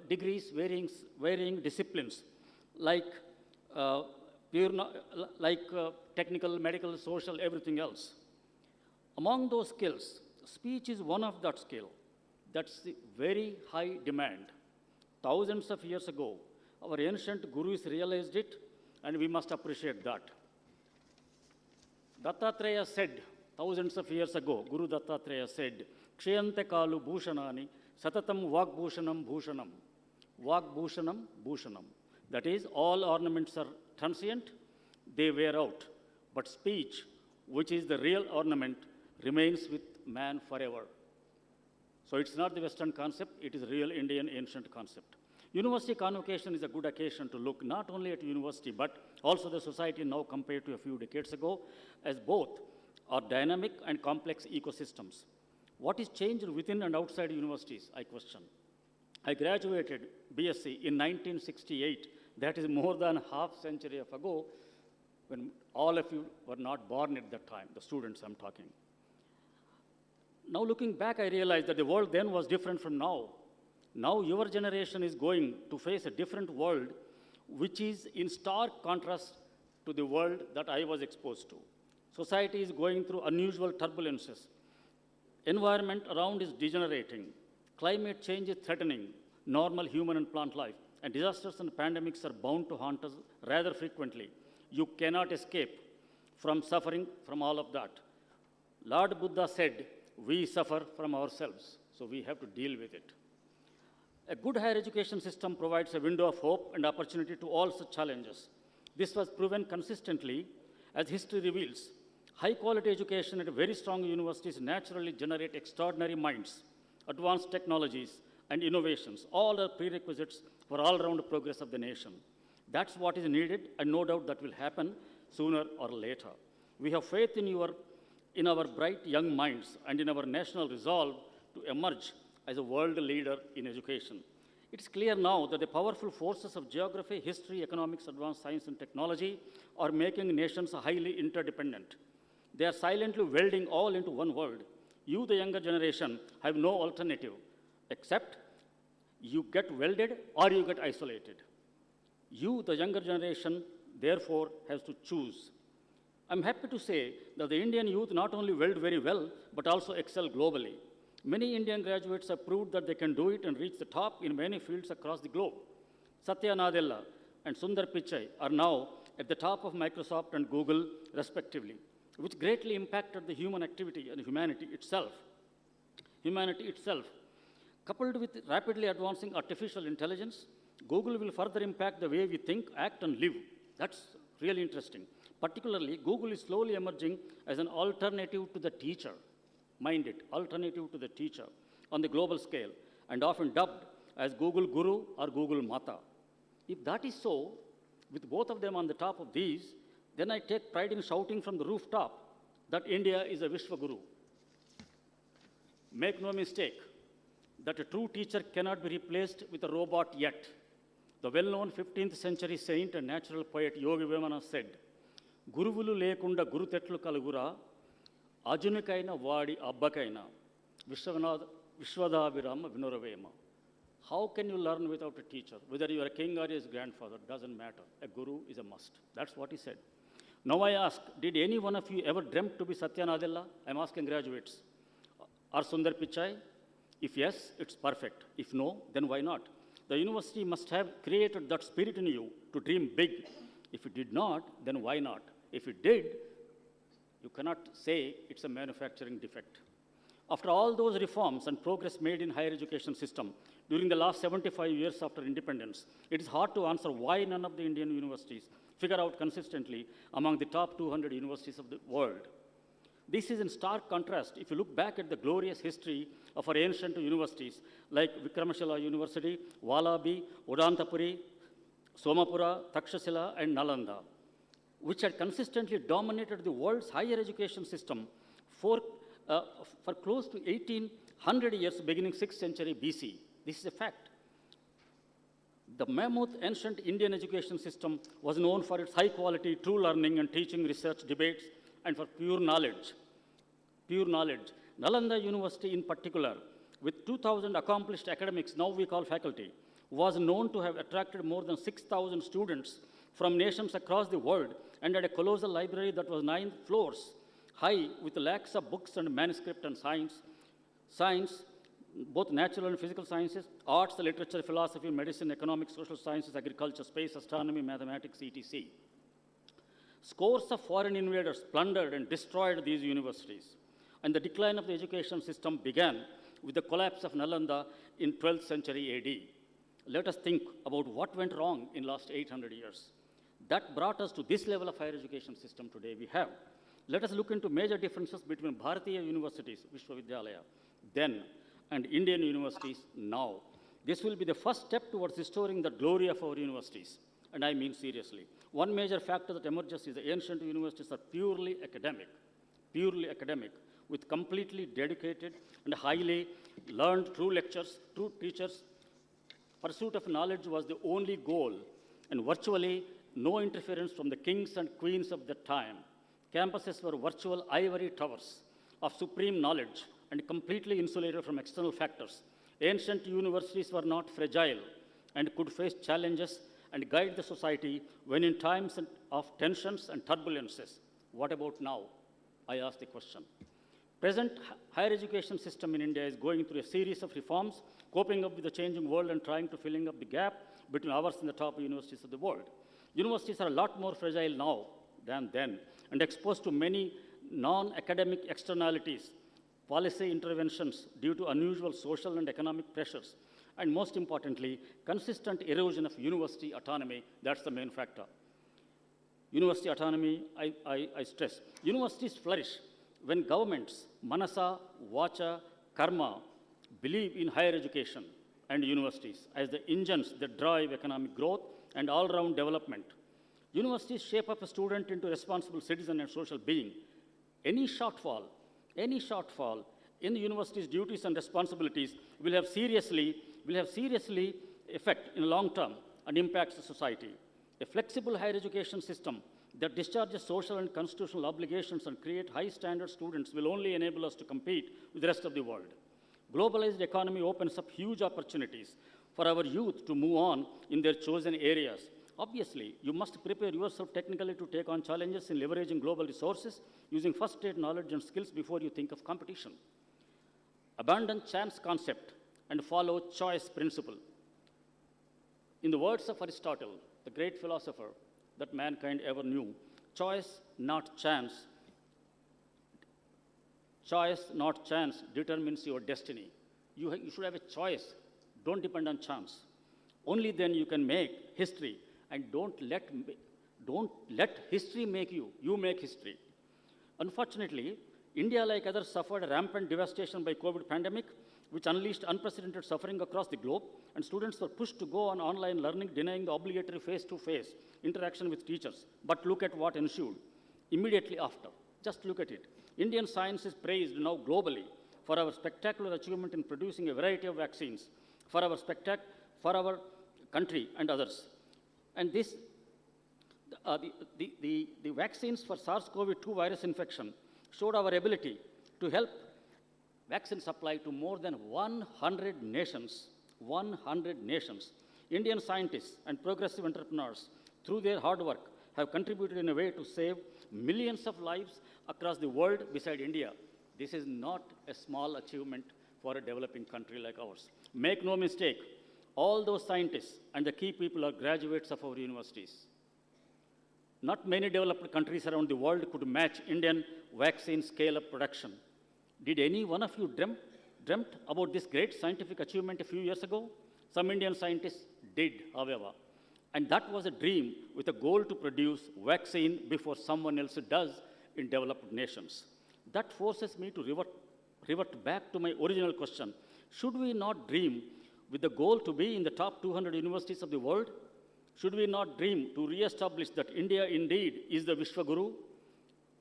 degrees, varying disciplines, like technical, medical, social, everything else. Among those skills, speech is one of that skill. That's the very high demand. Thousands of years ago, our ancient gurus realized it, and we must appreciate that. Dattatreya said, thousands of years ago, Guru Dattatreya said, Kshayante kalu bhushanani, satatam vagbhushanam bhushanam. Vagbhushanam bhushanam. That is, all ornaments are transient, they wear out. But speech, which is the real ornament, remains with man forever. So it's not the Western concept, it is a real Indian ancient concept. University convocation is a good occasion to look not only at university, but also the society now compared to a few decades ago, as both are dynamic and complex ecosystems. What is changed within and outside universities, I question. I graduated BSc in 1968. That is more than half century ago, when all of you were not born at that time, the students I'm talking. Now looking back, I realized that the world then was different from now. Now your generation is going to face a different world, which is in stark contrast to the world that I was exposed to. Society is going through unusual turbulences. Environment around is degenerating. Climate change is threatening normal human and plant life. And disasters and pandemics are bound to haunt us rather frequently. You cannot escape from suffering from all of that. Lord Buddha said, we suffer from ourselves, so we have to deal with it. A good higher education system provides a window of hope and opportunity to all such challenges. This was proven consistently, as history reveals. High-quality education at very strong universities naturally generate extraordinary minds, advanced technologies, and innovations. All are prerequisites for all-round progress of the nation. That's what is needed, and no doubt that will happen sooner or later. We have faith in our bright young minds and in our national resolve to emerge as a world leader in education. It's clear now that the powerful forces of geography, history, economics, advanced science, and technology are making nations highly interdependent. They are silently welding all into one world. You, the younger generation, have no alternative except you get welded or you get isolated. You, the younger generation, therefore, has to choose. I'm happy to say that the Indian youth not only weld very well, but also excel globally. Many Indian graduates have proved that they can do it and reach the top in many fields across the globe. Satya Nadella and Sundar Pichai are now at the top of Microsoft and Google, respectively, which greatly impacted the human activity and humanity itself. Coupled with rapidly advancing artificial intelligence, Google will further impact the way we think, act, and live. That's really interesting. Particularly, Google is slowly emerging as an alternative to the teacher. Mind it, alternative to the teacher on the global scale, and often dubbed as Google Guru or Google Mata. If that is so, with both of them on the top of these, then I take pride in shouting from the rooftop that India is a Vishwaguru. Make no mistake that a true teacher cannot be replaced with a robot yet. The well-known 15th century saint and natural poet Yogi Vemana said, Guruvulu lekunda guru tetlu kalugura, Ajunikaina Vadi Abbakaina, Vishwadabhirama Vinoravema. How can you learn without a teacher? Whether you are a king or his grandfather, doesn't matter. A guru is a must. That's what he said. Now I ask, did any one of you ever dreamt to be Satya Nadella? I'm asking graduates. Or Sundar Pichai? If yes, it's perfect. If no, then why not? The university must have created that spirit in you to dream big. If it did not, then why not? If it did, you cannot say it's a manufacturing defect. After all those reforms and progress made in higher education system during the last 75 years after independence, it is hard to answer why none of the Indian universities figure out consistently among the top 200 universities of the world. This is in stark contrast if you look back at the glorious history of our ancient universities like Vikramashila University, Vallabhi, Ananthapuram, Somapura, Takshashila, and Nalanda, which had consistently dominated the world's higher education system for close to 1800 years, beginning 6th century BC. This is a fact. The mammoth ancient Indian education system was known for its high quality, true learning and teaching, research, debates, and for pure knowledge. Nalanda University in particular, with 2,000 accomplished academics, now we call faculty, was known to have attracted more than 6,000 students from nations across the world and had a colossal library that was 9 floors high with lakhs of books and manuscript and science, both natural and physical sciences, arts, literature, philosophy, medicine, economics, social sciences, agriculture, space, astronomy, mathematics, etc. Scores of foreign invaders plundered and destroyed these universities. And the decline of the education system began with the collapse of Nalanda in 12th century AD. Let us think about what went wrong in last 800 years. That brought us to this level of higher education system today we have. Let us look into major differences between Bharatiya universities, Vishwavidyalaya, then, and Indian universities now. This will be the first step towards restoring the glory of our universities, and I mean seriously. One major factor that emerges is the ancient universities are purely academic, with completely dedicated and highly learned true lectures, true teachers. Pursuit of knowledge was the only goal, and virtually no interference from the kings and queens of the time. Campuses were virtual ivory towers of supreme knowledge and completely insulated from external factors. Ancient universities were not fragile and could face challenges and guide the society when in times of tensions and turbulences. What about now? I ask the question. Present higher education system in India is going through a series of reforms, coping up with the changing world and trying to filling up the gap between ours and the top universities of the world. Universities are a lot more fragile now than then and exposed to many non-academic externalities, policy interventions due to unusual social and economic pressures, and most importantly, consistent erosion of university autonomy. That's the main factor. University autonomy, I stress. Universities flourish when governments, manasa, vacha, karma, believe in higher education and universities as the engines that drive economic growth and all-round development. Universities shape up a student into a responsible citizen and social being. Any shortfall in the university's duties and responsibilities will have seriously effect in the long term and impacts the society. A flexible higher education system that discharges social and constitutional obligations and create high-standard students will only enable us to compete with the rest of the world. Globalized economy opens up huge opportunities for our youth to move on in their chosen areas. Obviously, you must prepare yourself technically to take on challenges in leveraging global resources using first-rate knowledge and skills before you think of competition. Abandon chance concept and follow choice principle. In the words of Aristotle, the great philosopher that mankind ever knew, choice, not chance. Choice, not chance, determines your destiny. You should have a choice. Don't depend on chance. Only then you can make history, and don't let history make you. You make history. Unfortunately, India, like others, suffered rampant devastation by COVID pandemic, which unleashed unprecedented suffering across the globe, and students were pushed to go on online learning, denying the obligatory face-to-face interaction with teachers. But look at what ensued immediately after. Just look at it. Indian science is praised now globally for our spectacular achievement in producing a variety of vaccines for our country and others. And this, the vaccines for SARS-CoV-2 virus infection showed our ability to help vaccine supply to more than 100 nations. 100 nations. Indian scientists and progressive entrepreneurs, through their hard work, have contributed in a way to save millions of lives across the world beside India. This is not a small achievement for a developing country like ours. Make no mistake, all those scientists and the key people are graduates of our universities. Not many developed countries around the world could match Indian vaccine scale-up production. Did any one of you dreamt about this great scientific achievement a few years ago? Some Indian scientists did, however. And that was a dream with a goal to produce vaccine before someone else does in developed nations. That forces me to revert back to my original question. Should we not dream with the goal to be in the top 200 universities of the world? Should we not dream to re-establish that India indeed is the Vishwaguru?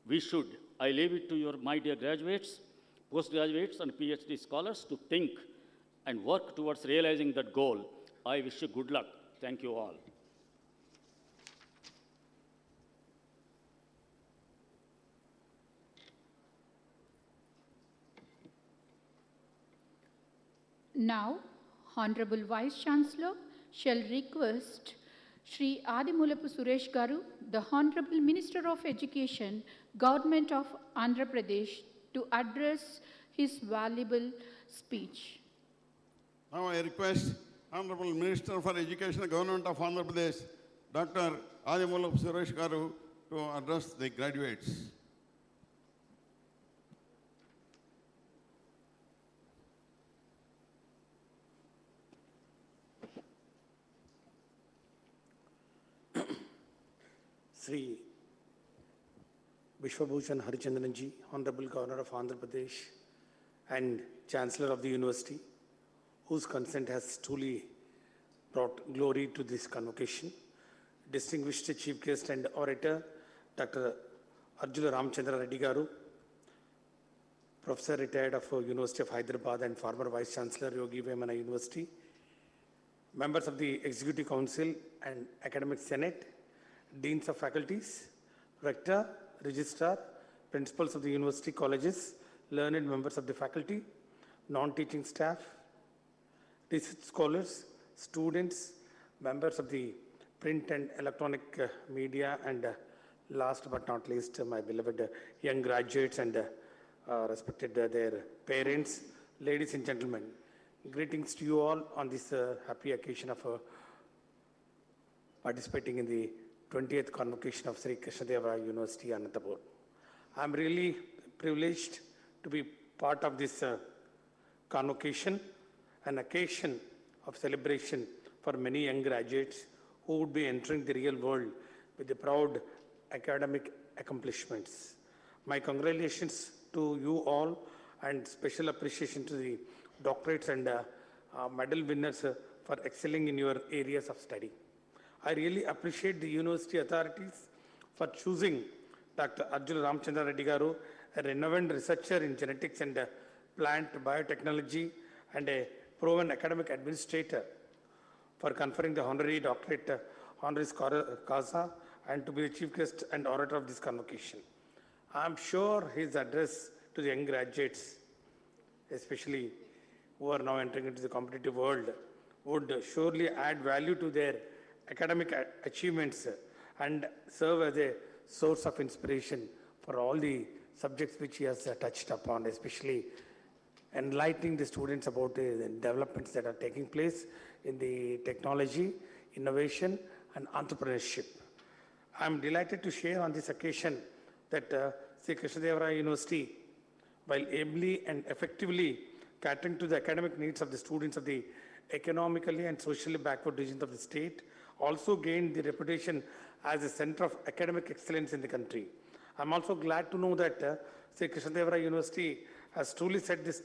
We should. I leave it to your, my dear graduates, postgraduates and PhD scholars to think and work towards realizing that goal. I wish you good luck. Thank you all. Now, Honorable Vice Chancellor shall request Shri Adimulapu Suresh Garu, the Honorable Minister of Education, Government of Andhra Pradesh, to address his valuable speech. Now I request Honorable Minister for Education, Government of Andhra Pradesh, Dr. Adimulapu Suresh Garu, to address the graduates. Sri Vishwabhushan Harichandranji, Honorable Governor of Andhra Pradesh and Chancellor of the University, whose consent has truly brought glory to this convocation. Distinguished Chief Guest and Orator, Dr. Arjula Ramchandra Reddy Garu, Professor retired of University of Hyderabad and former Vice Chancellor Yogi Vemana University, members of the Executive Council and Academic Senate, Deans of Faculties, Rector, Registrar, Principals of the University Colleges, learned members of the faculty, non-teaching staff, research scholars, students, members of the print and electronic media, and last but not least, my beloved young graduates and respected their parents, ladies and gentlemen. Greetings to you all on this happy occasion of participating in the 20th Convocation of Sri KrishnaDevaraya University, Ananthapuram. I am really privileged to be part of this convocation, an occasion of celebration for many young graduates who would be entering the real world with the proud academic accomplishments. My congratulations to you all and special appreciation to the doctorates and medal winners for excelling in your areas of study. I really appreciate the university authorities for choosing Dr. Arjula Ramchandra Reddy Garu, a renowned researcher in genetics and plant biotechnology and a proven academic administrator, for conferring the honorary doctorate honoris causa and to be the chief guest and orator of this convocation. I am sure his address to the young graduates, especially who are now entering into the competitive world, would surely add value to their academic achievements and serve as a source of inspiration for all the subjects which he has touched upon, especially enlightening the students about the developments that are taking place in the technology, innovation, and entrepreneurship. I am delighted to share on this occasion that Sri KrishnaDevaraya University, while ably and effectively catering to the academic needs of the students of the economically and socially backward regions of the state, also gained the reputation as a center of academic excellence in the country. I'm also glad to know that Sri KrishnaDevaraya University has truly set this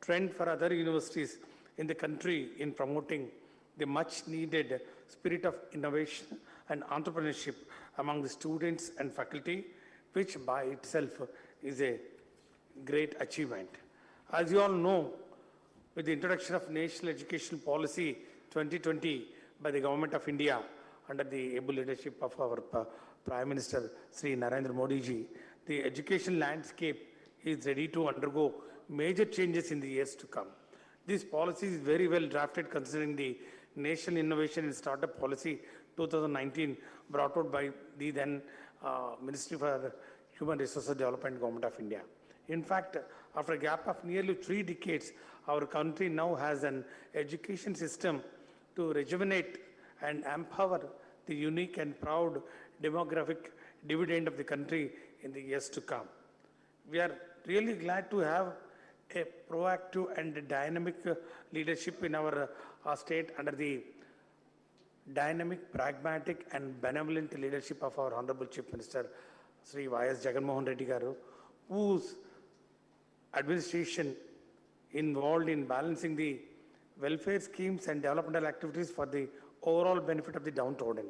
trend for other universities in the country in promoting the much needed spirit of innovation and entrepreneurship among the students and faculty, which by itself is a great achievement. As you all know, with the introduction of National Education Policy 2020 by the Government of India under the able leadership of our Prime Minister Sri Narendra Modi ji, the education landscape is ready to undergo major changes in the years to come. This policy is very well drafted considering the National Innovation and Startup Policy 2019 brought out by the then Ministry for Human Resources Development, Government of India. In fact, after a gap of nearly 3 decades, our country now has an education system to rejuvenate and empower the unique and proud demographic dividend of the country in the years to come. We are really glad to have a proactive and dynamic leadership in our state under the dynamic, pragmatic and benevolent leadership of our Honorable Chief Minister Sri Y.S. Jagannath Reddy Garu, whose administration involved in balancing the welfare schemes and developmental activities for the overall benefit of the downtrodden.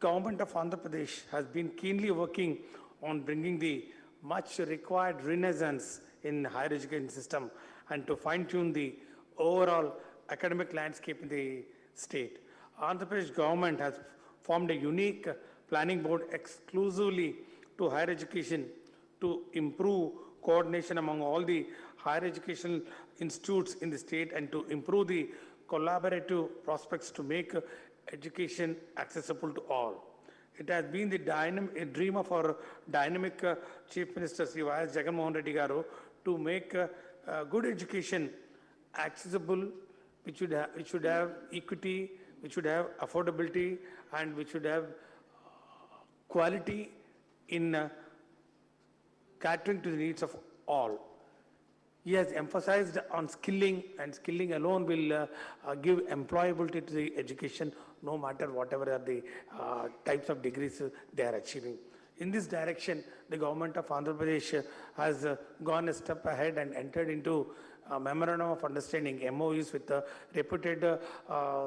Government of Andhra Pradesh has been keenly working on bringing the much required renaissance in higher education system and to fine-tune the overall academic landscape in the state. Andhra Pradesh government has formed a unique planning board exclusively to higher education to improve coordination among all the higher educational institutes in the state and to improve the collaborative prospects to make education accessible to all. It has been the dream of our dynamic Chief Minister Sri Y.S. Jagannath Reddy Garu to make good education accessible, which should have equity, which should have affordability, and which should have quality in catering to the needs of all. He has emphasized on skilling, and skilling alone will give employability to the education, no matter whatever are the types of degrees they are achieving. In this direction, the government of Andhra Pradesh has gone a step ahead and entered into a memorandum of understanding, MOUs, with reputed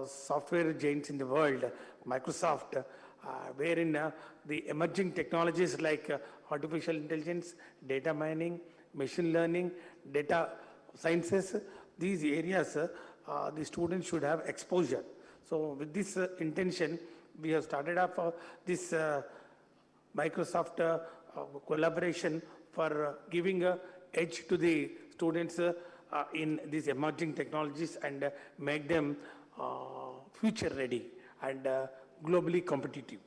software giants in the world, Microsoft, wherein the emerging technologies like artificial intelligence, data mining, machine learning, data sciences, these areas the students should have exposure. So with this intention, we have started up this Microsoft collaboration for giving edge to the students in these emerging technologies and make them future ready and globally competitive.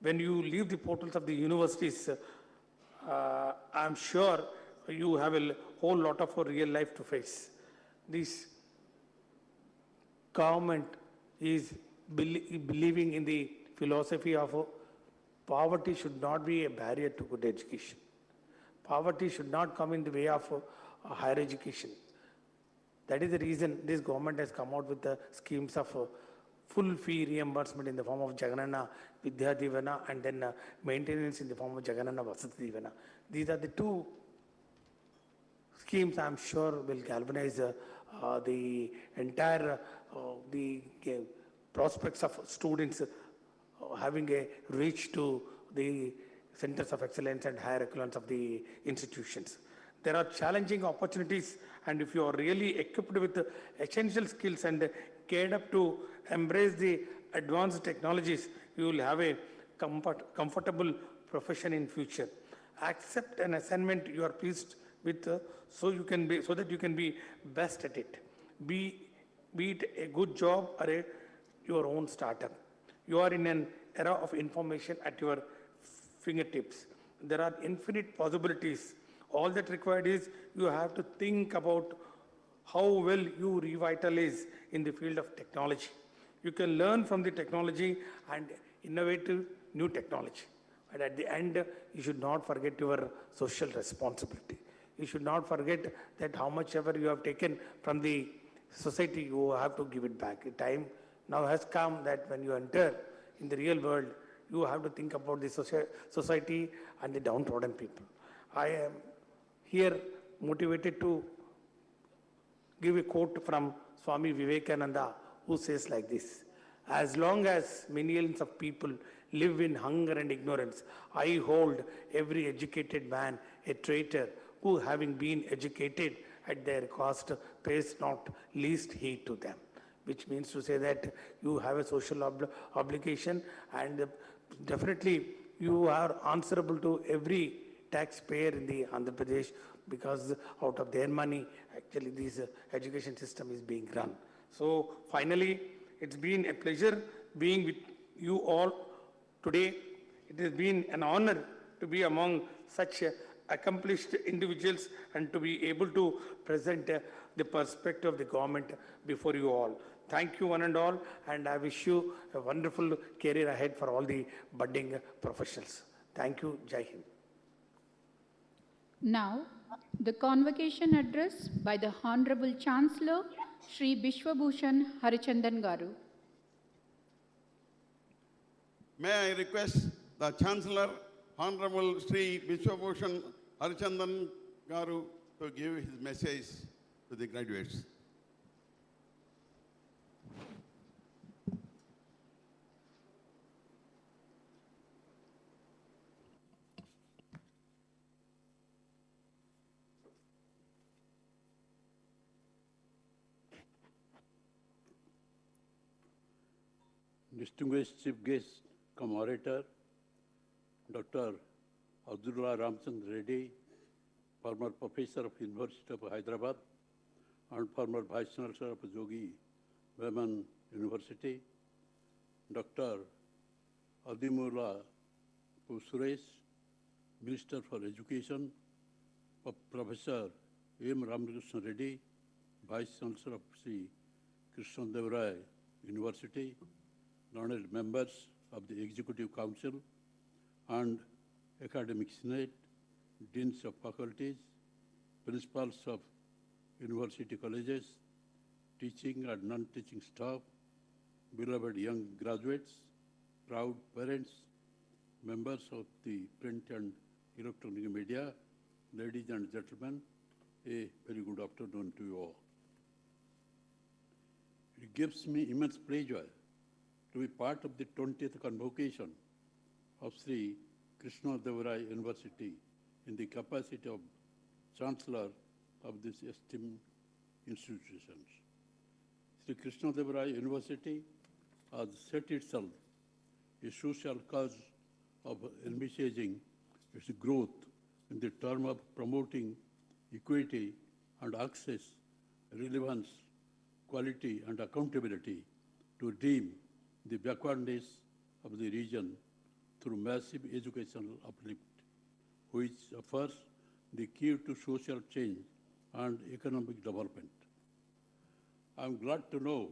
When you leave the portals of the universities, I'm sure you have a whole lot of real life to face. This government is believing in the philosophy of poverty should not be a barrier to good education. Poverty should not come in the way of higher education. That is the reason this government has come out with the schemes of full fee reimbursement in the form of Jaganana Vidya Divana and then maintenance in the form of Jaganana Vasati Divana. These are the two schemes I'm sure will galvanize the entire the prospects of students having a reach to the centers of excellence and higher echelons of the institutions. There are challenging opportunities, and if you are really equipped with essential skills and geared up to embrace the advanced technologies, you will have a comfortable profession in future. Accept an assignment you are pleased with, so that you can be best at it. Be it a good job or your own startup. You are in an era of information at your fingertips. There are infinite possibilities. All that required is you have to think about how well you revitalize in the field of technology. You can learn from the technology and innovative new technology. And at the end, you should not forget your social responsibility. You should not forget that how much ever you have taken from the society, you have to give it back. The time now has come that when you enter in the real world, you have to think about the society and the downtrodden people. I am here motivated to give a quote from Swami Vivekananda, who says like this: as long as millions of people live in hunger and ignorance, I hold every educated man a traitor who, having been educated at their cost, pays not least heed to them. Which means to say that you have a social obligation, and definitely you are answerable to every taxpayer in the Andhra Pradesh, because out of their money, actually this education system is being run. So finally, it's been a pleasure being with you all today. It has been an honor to be among such accomplished individuals and to be able to present the perspective of the government before you all. Thank you one and all, and I wish you a wonderful career ahead for all the budding professionals. Thank you. Jai Hind. Now, the convocation address by the Honorable Chancellor, Shri Bishwabhushan Harichandan Garu. May I request the Chancellor, Honorable Shri Bishwabhushan Harichandan Garu, to give his message to the graduates. Distinguished Chief Guest, cum orator, Dr. Abdullah Ramchandra Reddy, former Professor of University of Hyderabad and former Vice Chancellor of Jogi Women University, Dr. Adimullah Suresh, Minister for Education, Professor M. Ramakrishna Reddy, Vice Chancellor of Sri KrishnaDevaraya University, honored members of the Executive Council, and academic senate, deans of faculties, principals of university colleges, teaching and non-teaching staff, beloved young graduates, proud parents, members of the print and electronic media, ladies and gentlemen, a very good afternoon to you all. It gives me immense pleasure to be part of the 20th convocation of Sri KrishnaDevaraya University in the capacity of Chancellor of this esteemed institutions. Sri KrishnaDevaraya University has set itself a social cause of envisaging its growth in the term of promoting equity and access, relevance, quality and accountability to redeem the backwardness of the region through massive educational uplift, which offers the key to social change and economic development. I am glad to know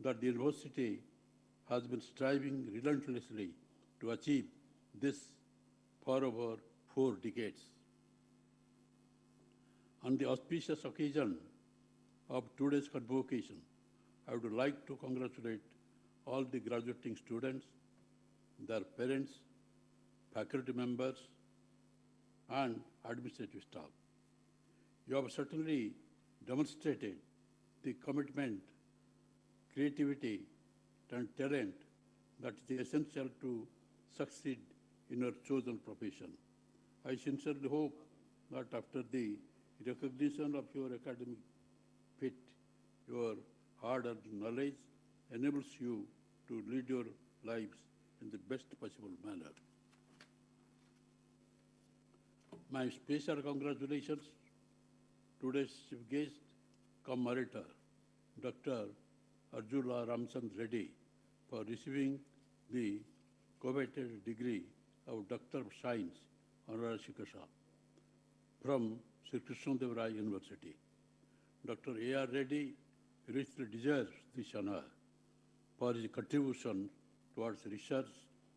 that the university has been striving relentlessly to achieve this for over 4 decades. On the auspicious occasion of today's convocation, I would like to congratulate all the graduating students, their parents, faculty members, and administrative staff. You have certainly demonstrated the commitment, creativity, and talent that is essential to succeed in your chosen profession. I sincerely hope that after the recognition of your academic fit, your hard-earned knowledge enables you to lead your lives in the best possible manner. My special congratulations to today's chief guest, cum orator, Dr. Arjula Ramchandra Reddy, for receiving the coveted degree of Doctor of Science, honoris causa, from Sri KrishnaDevaraya University. Dr. A.R. Reddy richly deserves this honor for his contribution towards research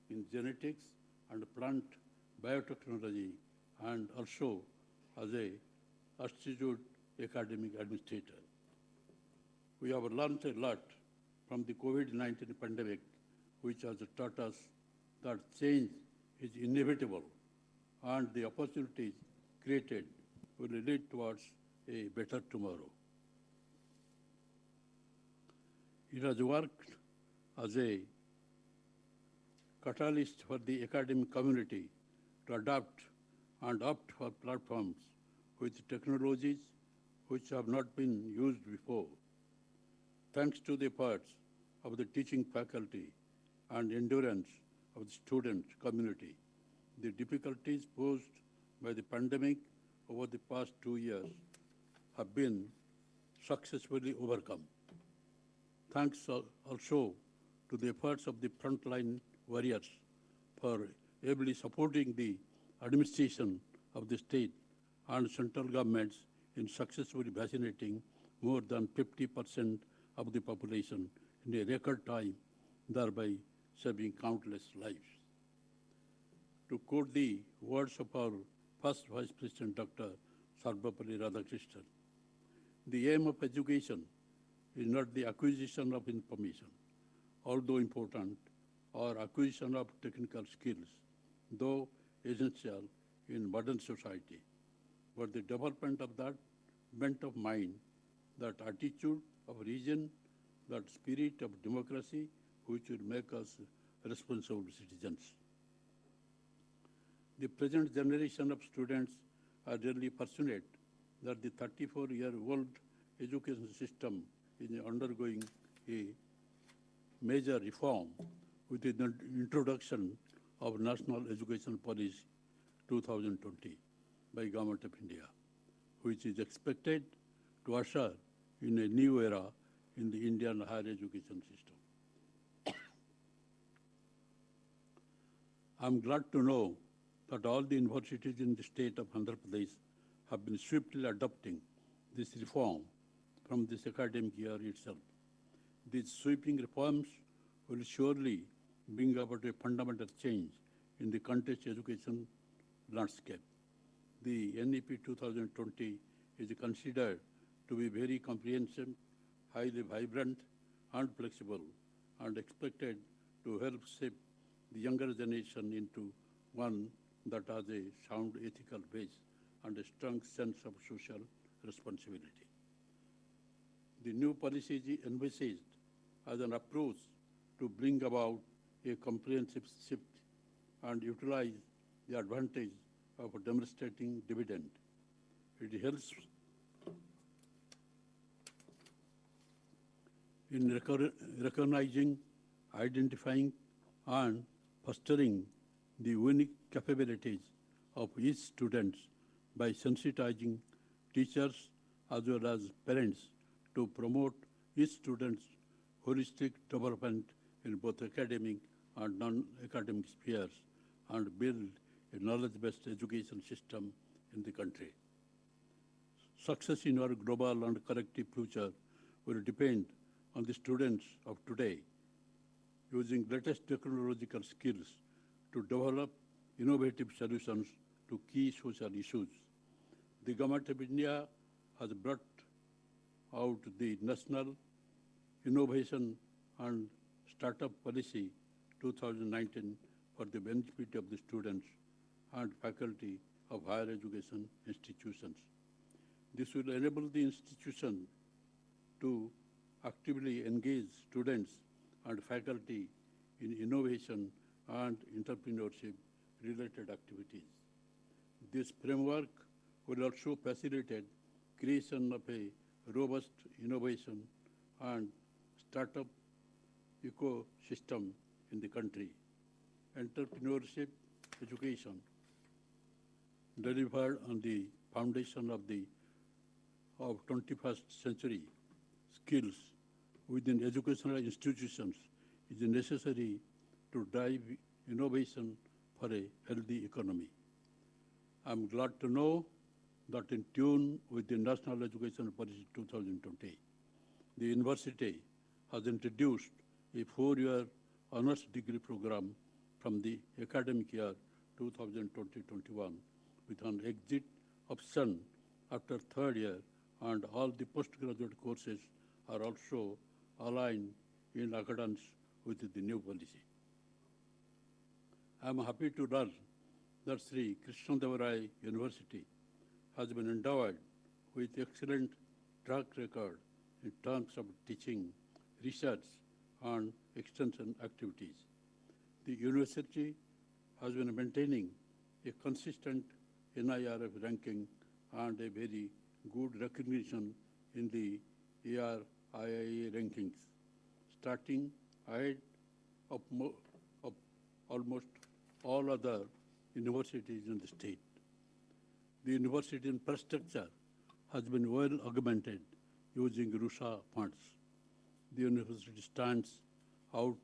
in genetics and plant biotechnology, and also as a astute academic administrator. We have learned a lot from the COVID-19 pandemic, which has taught us that change is inevitable and the opportunities created will lead towards a better tomorrow. It has worked as a catalyst for the academic community to adapt and opt for platforms with technologies which have not been used before. Thanks to the efforts of the teaching faculty and endurance of the student community, the difficulties posed by the pandemic over the past 2 years have been successfully overcome. Thanks also to the efforts of the frontline warriors for ably supporting the administration of the state and central governments in successfully vaccinating more than 50% of the population in a record time, thereby saving countless lives. To quote the words of our first Vice President, Dr. Sarvapalli Radhakrishnan, the aim of education is not the acquisition of information, although important, or acquisition of technical skills, though essential in modern society, but the development of that bent of mind, that attitude of reason, that spirit of democracy, which will make us responsible citizens. The present generation of students are really fortunate that the 34-year-old education system is undergoing a major reform with the introduction of National Education Policy 2020 by Government of India, which is expected to usher in a new era in the Indian higher education system. I'm glad to know that all the universities in the state of Andhra Pradesh have been swiftly adopting this reform from this academic year itself. These sweeping reforms will surely bring about a fundamental change in the country's education landscape. The NEP 2020 is considered to be very comprehensive, highly vibrant and flexible, and expected to help shape the younger generation into one that has a sound ethical base and a strong sense of social responsibility. The new policy is envisaged as an approach to bring about a comprehensive shift and utilize the advantage of demonstrating dividend. It helps in recognizing, identifying, and fostering the unique capabilities of each student by sensitizing teachers as well as parents to promote each student's holistic development in both academic and non-academic spheres and build a knowledge-based education system in the country. Success in our global and collective future will depend on the students of today using latest technological skills to develop innovative solutions to key social issues. The Government of India has brought out the National Innovation and Startup Policy 2019 for the benefit of the students and faculty of higher education institutions. This will enable the institution to actively engage students and faculty in innovation and entrepreneurship-related activities. This framework will also facilitate creation of a robust innovation and startup ecosystem in the country. Entrepreneurship education delivered on the foundation of 21st century skills within educational institutions is necessary to drive innovation for a healthy economy. I'm glad to know that in tune with the National Education Policy 2020, the university has introduced a 4-year honors degree program from the academic year 2020-21 with an exit option after third year, and all the postgraduate courses are also aligned in accordance with the new policy. I am happy to learn that Sri KrishnaDevaraya University has been endowed with excellent track record in terms of teaching, research, and extension activities. The university has been maintaining a consistent NIRF ranking and a very good recognition in the ARIIA rankings, starting ahead of almost all other universities in the state. The university infrastructure has been well augmented using RUSA funds. The university stands out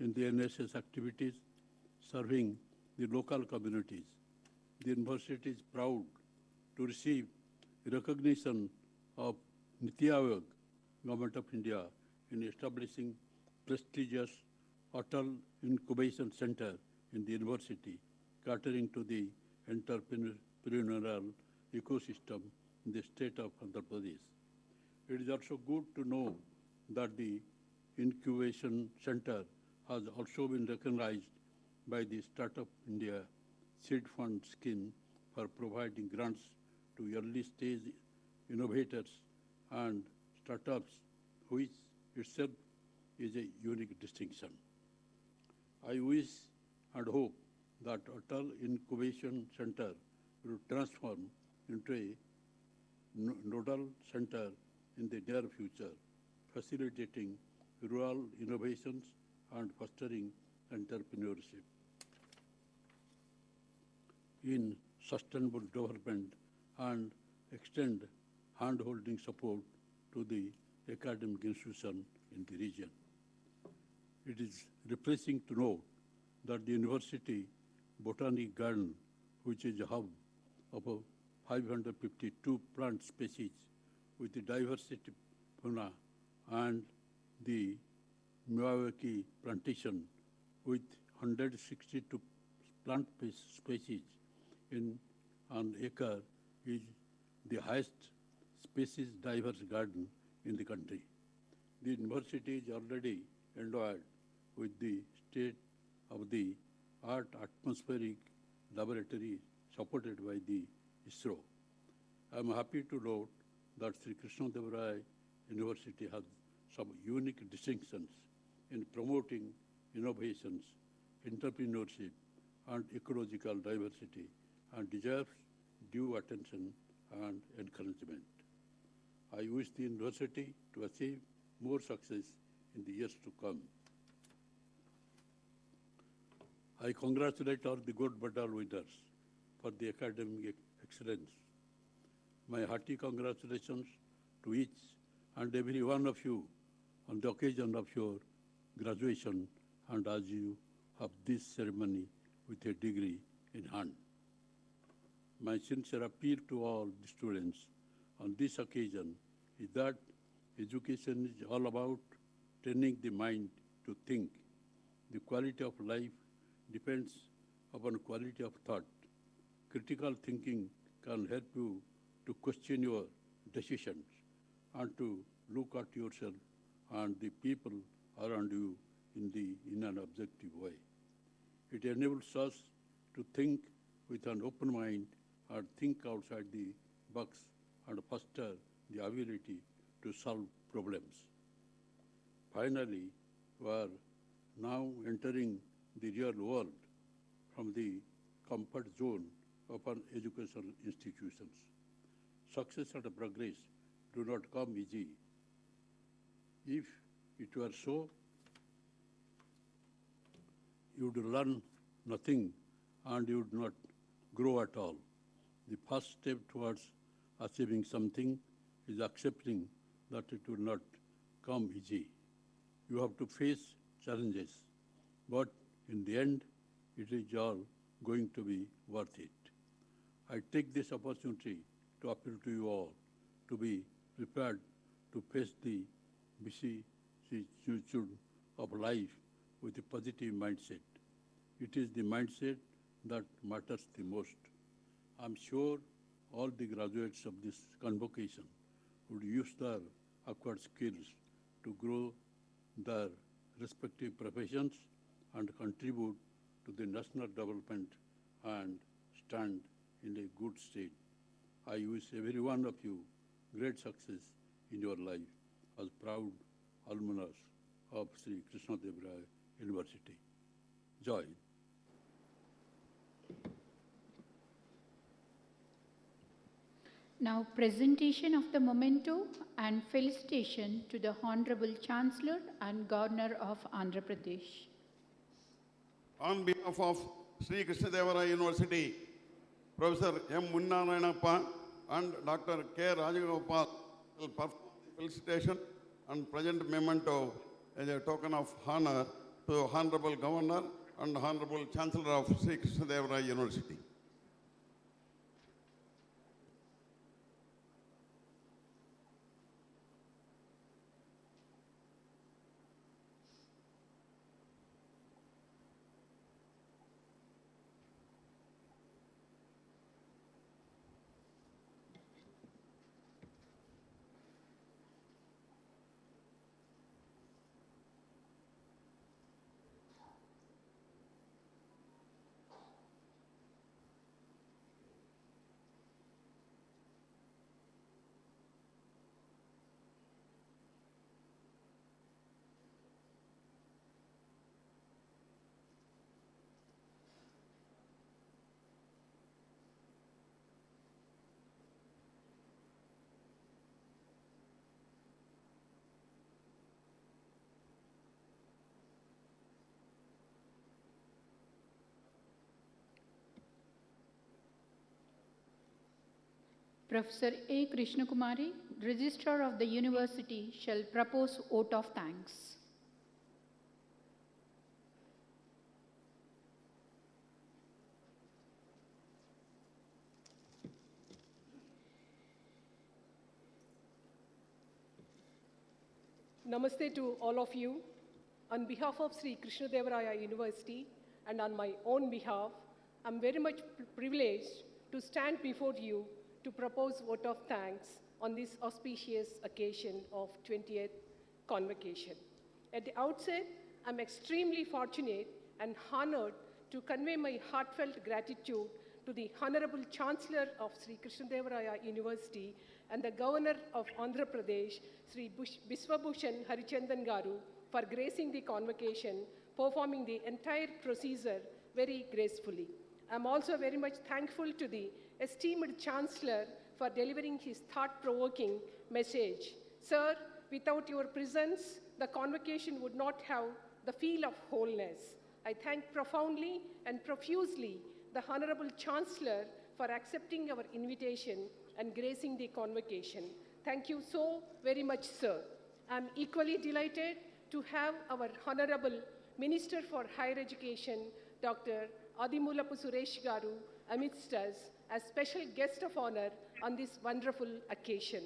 in the NSS activities, serving the local communities. The university is proud to receive recognition of Niti Aayog, Government of India, in establishing prestigious Atal Incubation Center in the university, catering to the entrepreneurial ecosystem in the state of Andhra Pradesh. It is also good to know that the Incubation Center has also been recognized by the Startup India Seed Fund scheme for providing grants to early stage innovators and startups, which itself is a unique distinction. I wish and hope that Atal Incubation Center will transform into a nodal center in the near future, facilitating rural innovations and fostering entrepreneurship in sustainable development and extend hand-holding support to the academic institution in the region. It is refreshing to note that the University Botanic Garden, which is a hub of 552 plant species with the diversity fauna, and the Miyawaki plantation with 162 plant species in an acre is the highest species diverse garden in the country. The university is already endowed with the state-of-the-art atmospheric laboratory supported by the ISRO. I am happy to note that Sri KrishnaDevaraya University has some unique distinctions in promoting innovations, entrepreneurship, and ecological diversity, and deserves due attention and encouragement. I wish the university to achieve more success in the years to come. I congratulate all the gold medal winners for the academic excellence. My hearty congratulations to each and every one of you on the occasion of your graduation and as you have this ceremony with a degree in hand. My sincere appeal to all the students on this occasion is that education is all about training the mind to think. The quality of life depends upon quality of thought. Critical thinking can help you to question your decisions and to look at yourself and the people around you in an objective way. It enables us to think with an open mind and think outside the box and foster the ability to solve problems. Finally, we are now entering the real world from the comfort zone of an educational institutions. Success and progress do not come easy. If it were so, you would learn nothing and you would not grow at all. The first step towards achieving something is accepting that it will not come easy. You have to face challenges, but in the end, it is all going to be worth it. I take this opportunity to appeal to you all to be prepared to face the vicissitudes of life with a positive mindset. It is the mindset that matters the most. I'm sure all the graduates of this convocation would use their acquired skills to grow their respective professions and contribute to the national development and stand in a good state. I wish every one of you great success in your life as proud alumnus of Sri KrishnaDevaraya University. Joy. Now, presentation of the memento and felicitation to the Honorable Chancellor and Governor of Andhra Pradesh. On behalf of Sri KrishnaDevaraya University, Professor M. Munnarayanappa and Dr. K. Rajagopal will perform the felicitation and present memento as a token of honor to Honorable Governor and Honorable Chancellor of Sri KrishnaDevaraya University. Professor A. Krishnakumari, Registrar of the University, shall propose vote of thanks. Namaste to all of you. On behalf of Sri KrishnaDevaraya University and on my own behalf, I'm very much privileged to stand before you to propose vote of thanks on this auspicious occasion of 20th Convocation. At the outset, I'm extremely fortunate and honored to convey my heartfelt gratitude to the Honorable Chancellor of Sri KrishnaDevaraya University and the Governor of Andhra Pradesh, Sri Biswabhushan Harichandan Garu, for gracing the convocation, performing the entire procedure very gracefully. I'm also very much thankful to the esteemed Chancellor for delivering his thought-provoking message. Sir, without your presence, the convocation would not have the feel of wholeness. I thank profoundly and profusely the Honorable Chancellor for accepting our invitation and gracing the convocation. Thank you so very much, sir. I'm equally delighted to have our Honorable Minister for Higher Education, Dr. Adimulapu Suresh Garu, amidst us as special guest of honor on this wonderful occasion.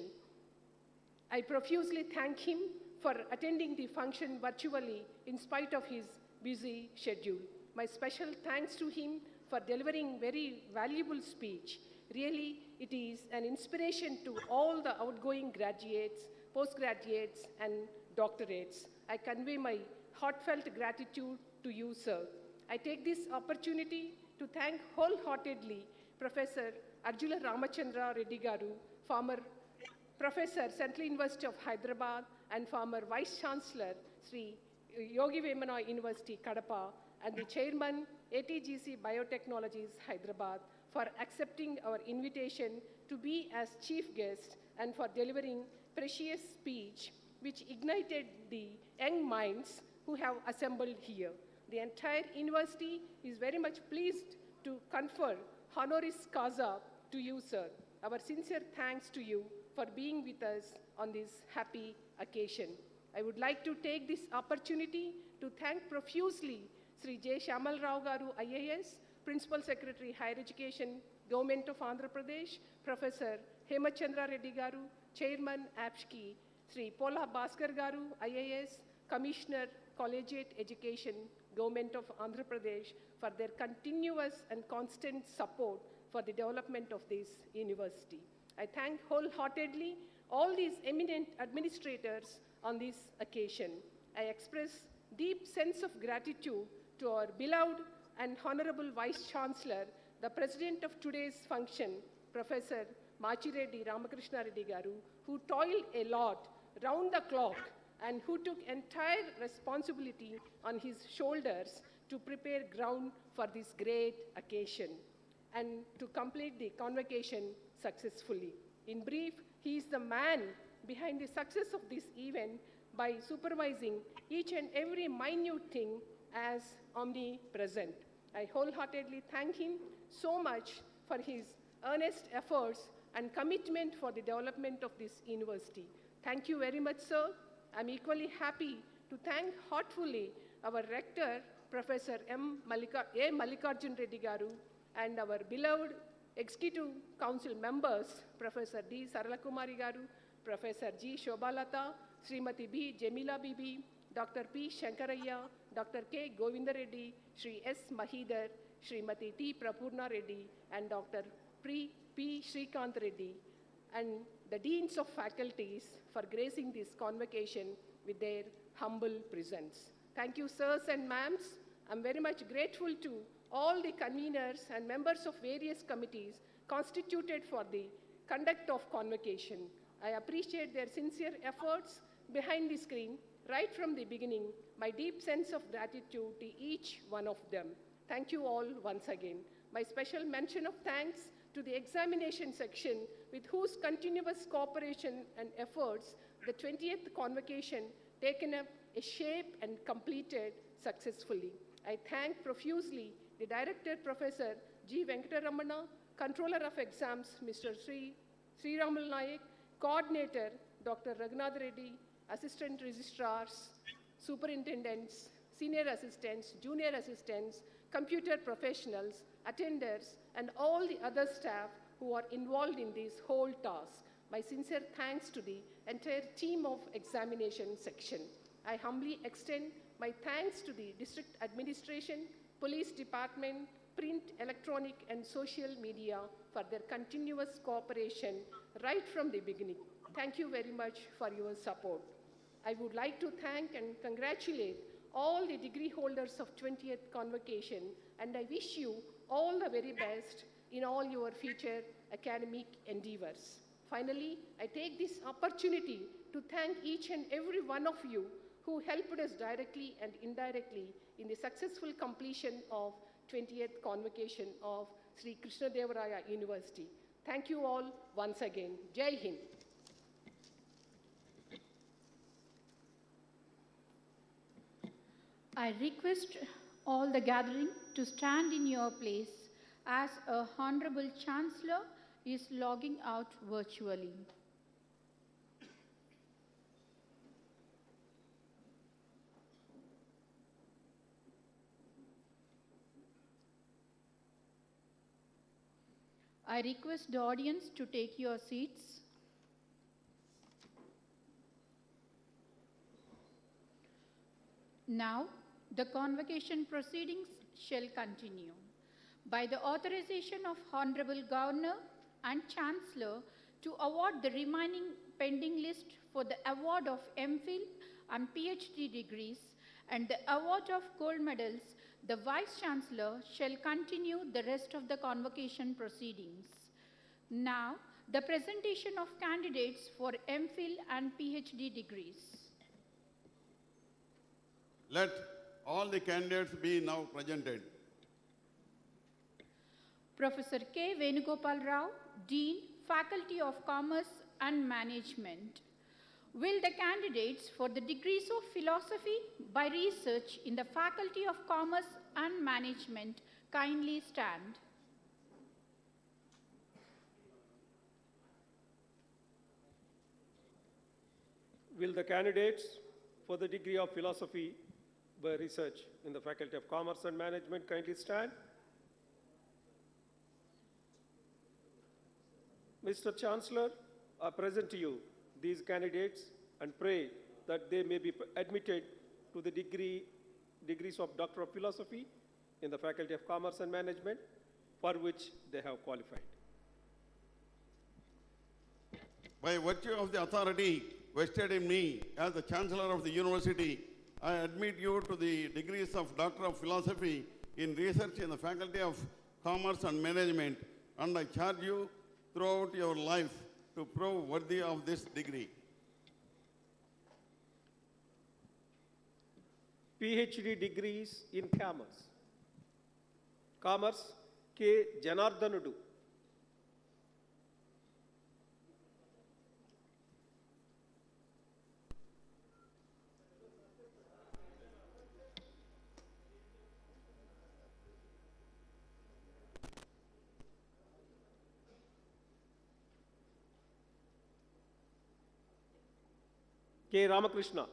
I profusely thank him for attending the function virtually in spite of his busy schedule. My special thanks to him for delivering very valuable speech. Really, it is an inspiration to all the outgoing graduates, postgraduates, and doctorates. I convey my heartfelt gratitude to you, sir. I take this opportunity to thank wholeheartedly Professor Arjula Ramachandra Reddy Garu, former Professor, Central University of Hyderabad, and former Vice Chancellor, Sri Yogi Vemana University, Kadapa, and the Chairman, ATGC Biotechnologies, Hyderabad, for accepting our invitation to be as chief guest and for delivering precious speech which ignited the young minds who have assembled here. The entire university is very much pleased to confer honoris causa to you, sir. Our sincere thanks to you for being with us on this happy occasion. I would like to take this opportunity to thank profusely Sri J. Shamal Rao Garu, IAS, Principal Secretary, Higher Education, Government of Andhra Pradesh, Professor Hemachandra Reddy Garu, Chairman, APSCI, Sri Pola Bhaskar Garu, IAS, Commissioner, Collegiate Education, Government of Andhra Pradesh, for their continuous and constant support for the development of this university. I thank wholeheartedly all these eminent administrators on this occasion. I express deep sense of gratitude to our beloved and Honorable Vice Chancellor, the President of today's function, Professor Machireddy Ramakrishna Reddy Garu, who toiled a lot round the clock and who took entire responsibility on his shoulders to prepare ground for this great occasion and to complete the convocation successfully. In brief, he is the man behind the success of this event by supervising each and every minute thing as omnipresent. I wholeheartedly thank him so much for his earnest efforts and commitment for the development of this university. Thank you very much, sir. I'm equally happy to thank heartfully our rector, Professor A. Mallikarjun Reddy Garu, and our beloved Executive Council members, Professor D. Saralakumari Garu, Professor G. Shobhalata, Srimati B. Jamila Bibi, Dr. P. Shankaraya, Dr. K. Govinda Reddy, Sri S. Mahidhar, Srimati T. Prapurna Reddy, and Dr. P. Srikant Reddy, and the deans of faculties for gracing this convocation with their humble presence. Thank you, sirs and ma'ams. I'm very much grateful to all the conveners and members of various committees constituted for the conduct of convocation. I appreciate their sincere efforts behind the screen right from the beginning. My deep sense of gratitude to each one of them. Thank you all once again. My special mention of thanks to the examination section with whose continuous cooperation and efforts the 20th convocation taken up a shape and completed successfully. I thank profusely the Director Professor G. Venkataramana, Controller of Exams Mr. Sri Ramal Nayak, Coordinator Dr. Raghunath Reddy, Assistant Registrars, Superintendents, Senior Assistants, Junior Assistants, Computer Professionals, Attenders, and all the other staff who are involved in this whole task. My sincere thanks to the entire team of examination section. I humbly extend my thanks to the district administration, police department, print, electronic, and social media for their continuous cooperation right from the beginning. Thank you very much for your support. I would like to thank and congratulate all the degree holders of 20th Convocation, and I wish you all the very best in all your future academic endeavors. Finally, I take this opportunity to thank each and every one of you who helped us directly and indirectly in the successful completion of 20th Convocation of Sri KrishnaDevaraya University. Thank you all once again. Jai Hind. I request all the gathering to stand in your place as a Honorable Chancellor is logging out virtually. I request the audience to take your seats. Now, the convocation proceedings shall continue. By the authorization of Honorable Governor and Chancellor to award the remaining pending list for the award of MPhil and PhD degrees and the award of gold medals, the Vice Chancellor shall continue the rest of the convocation proceedings. Now, the presentation of candidates for MPhil and PhD degrees. Let all the candidates be now presented. Professor K. Venugopal Rao, Dean, Faculty of Commerce and Management. Will the candidates for the degrees of Philosophy by Research in the Faculty of Commerce and Management kindly stand? Will the candidates for the degree of Philosophy by Research in the Faculty of Commerce and Management kindly stand? Mr. Chancellor, I present to you these candidates and pray that they may be admitted to the degrees of Doctor of Philosophy in the Faculty of Commerce and Management for which they have qualified. By virtue of the authority vested in me as the Chancellor of the University, I admit you to the degrees of Doctor of Philosophy in Research in the Faculty of Commerce and Management, and I charge you throughout your life to prove worthy of this degree. PhD degrees in Commerce. Commerce, K. Janardhanudu. K. Ramakrishna.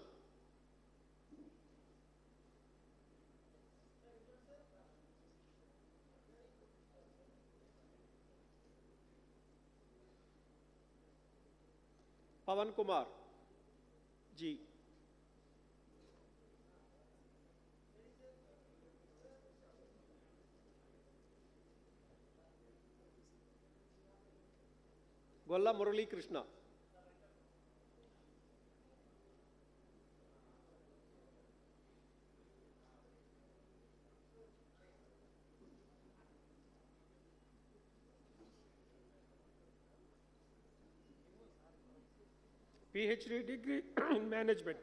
Pavan Kumar G. Golla Murali Krishna. PhD degree in Management,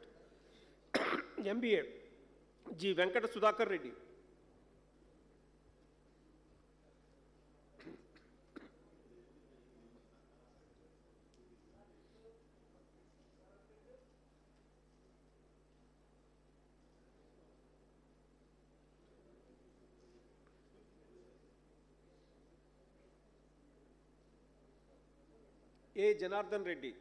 MBA, G. Venkata Sudhakar Reddy. A. Janardhan Reddy.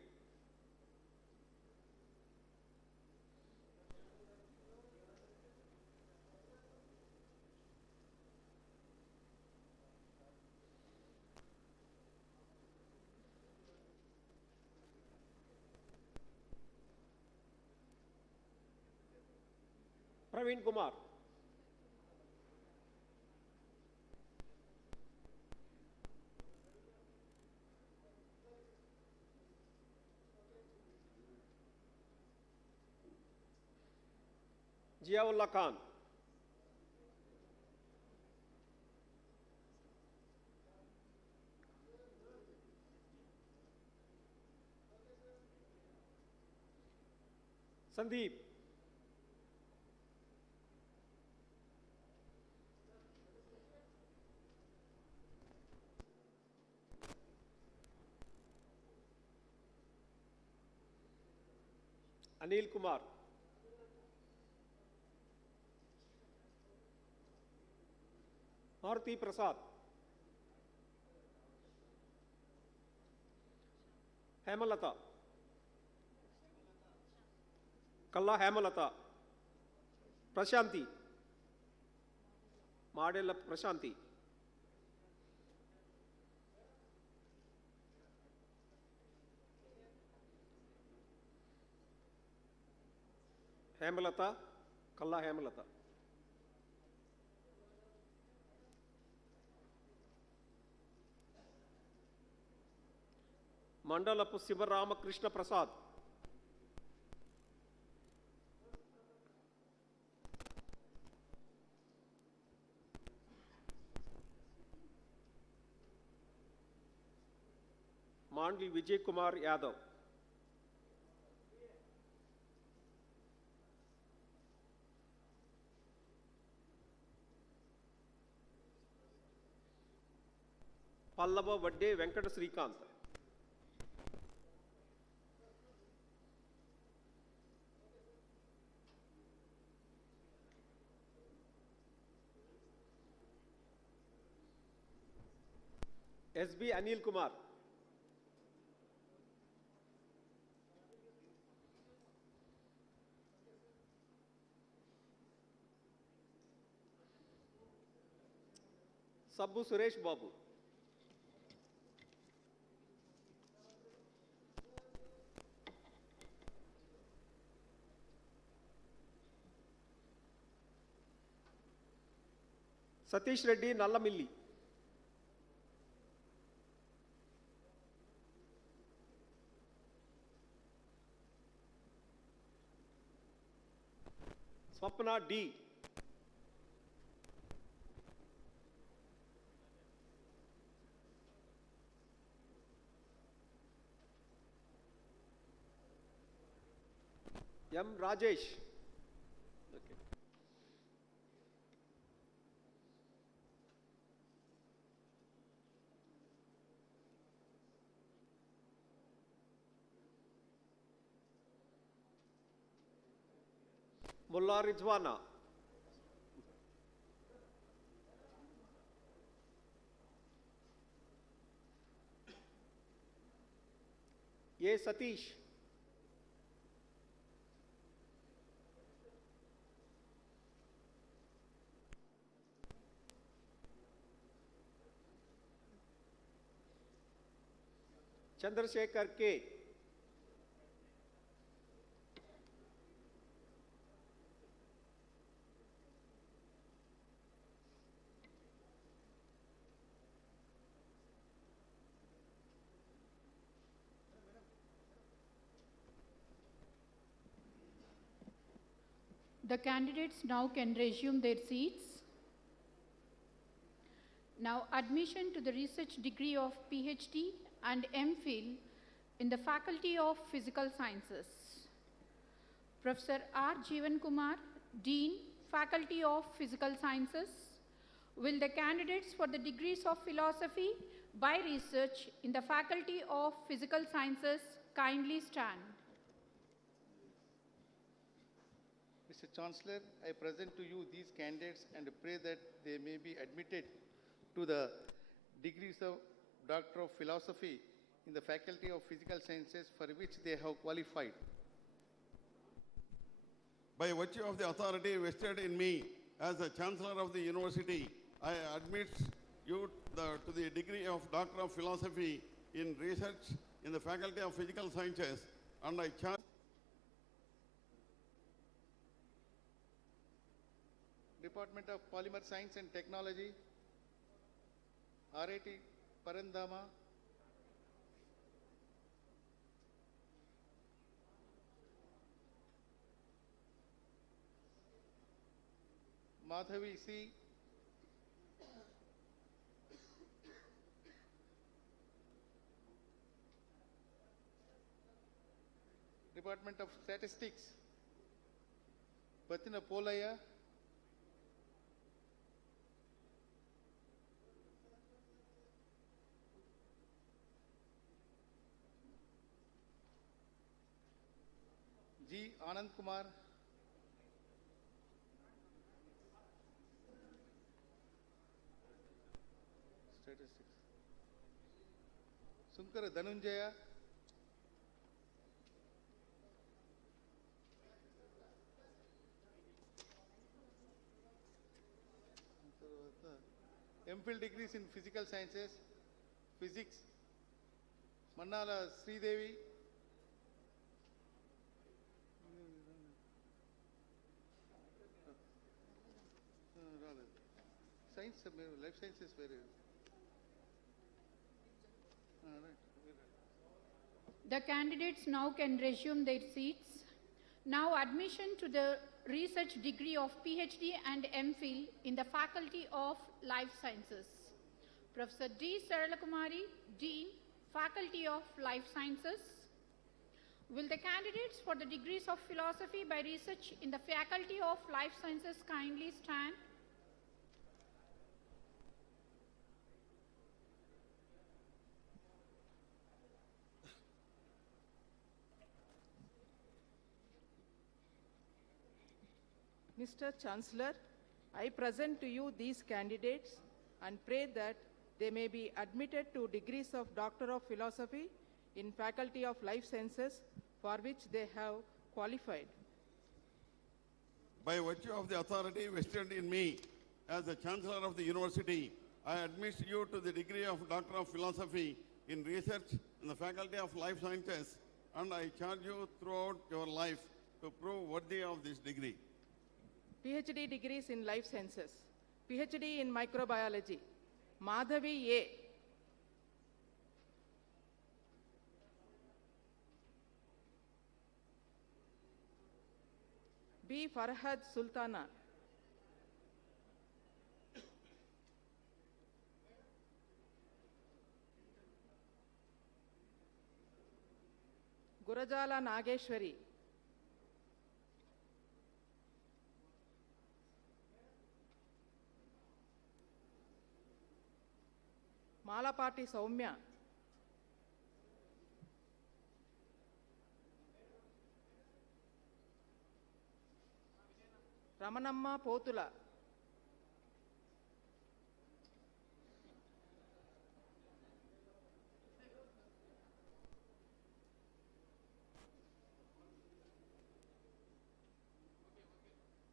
Praveen Kumar. Ziaullah Khan. Sandeep. Anil Kumar. Bharti Prasad. Hemalata. Kalla Hemalata. Prashanti. Madela Prashanti. Hemalata. Kalla Hemalata. Mandalapu Sivarama Krishna Prasad. Mandli Vijay Kumar Yadav. Pallava Vadde Venkata Srikant. SB Anil Kumar. Sabbu Suresh Babu. Satish Reddy Nallamilli. Swapna D. M. Rajesh. Okay. Mullah Rizwana. A. Satish. Chandrasekhar K. The candidates now can resume their seats. Now, admission to the research degree of PhD and MPhil in the Faculty of Physical Sciences. Professor R. Jeevan Kumar, Dean, Faculty of Physical Sciences. Will the candidates for the degrees of Philosophy by Research in the Faculty of Physical Sciences kindly stand? Mr. Chancellor, I present to you these candidates and pray that they may be admitted to the degrees of Doctor of Philosophy in the Faculty of Physical Sciences for which they have qualified. By virtue of the authority vested in me as the Chancellor of the University, I admit you to the degree of Doctor of Philosophy in Research in the Faculty of Physical Sciences, and I charge Department of Polymer Science and Technology, RIT Parandama, Madhavi C. Department of Statistics, Batina Polaya. G. Anand Kumar. Statistics. Sunkara Dhanunjaya. MPhil degrees in Physical Sciences, Physics, Mannala Sridevi. Science, life sciences very. The candidates now can resume their seats. Now admission to the research degree of PhD and MPhil in the Faculty of Life Sciences. Professor D. Saralakumari, Dean, Faculty of Life Sciences. Will the candidates for the degrees of Philosophy by Research in the Faculty of Life Sciences kindly stand? Mr. Chancellor, I present to you these candidates and pray that they may be admitted to degrees of Doctor of Philosophy in Faculty of Life Sciences for which they have qualified. By virtue of the authority vested in me as the Chancellor of the University, I admit you to the degree of Doctor of Philosophy in Research in the Faculty of Life Sciences, and I charge you throughout your life to prove worthy of this degree. PhD degrees in Life Sciences, PhD in Microbiology, Madhavi A. B. Farhad Sultana, Gurajala Nageshwari, Malapati Soumya, Ramanamma Potula,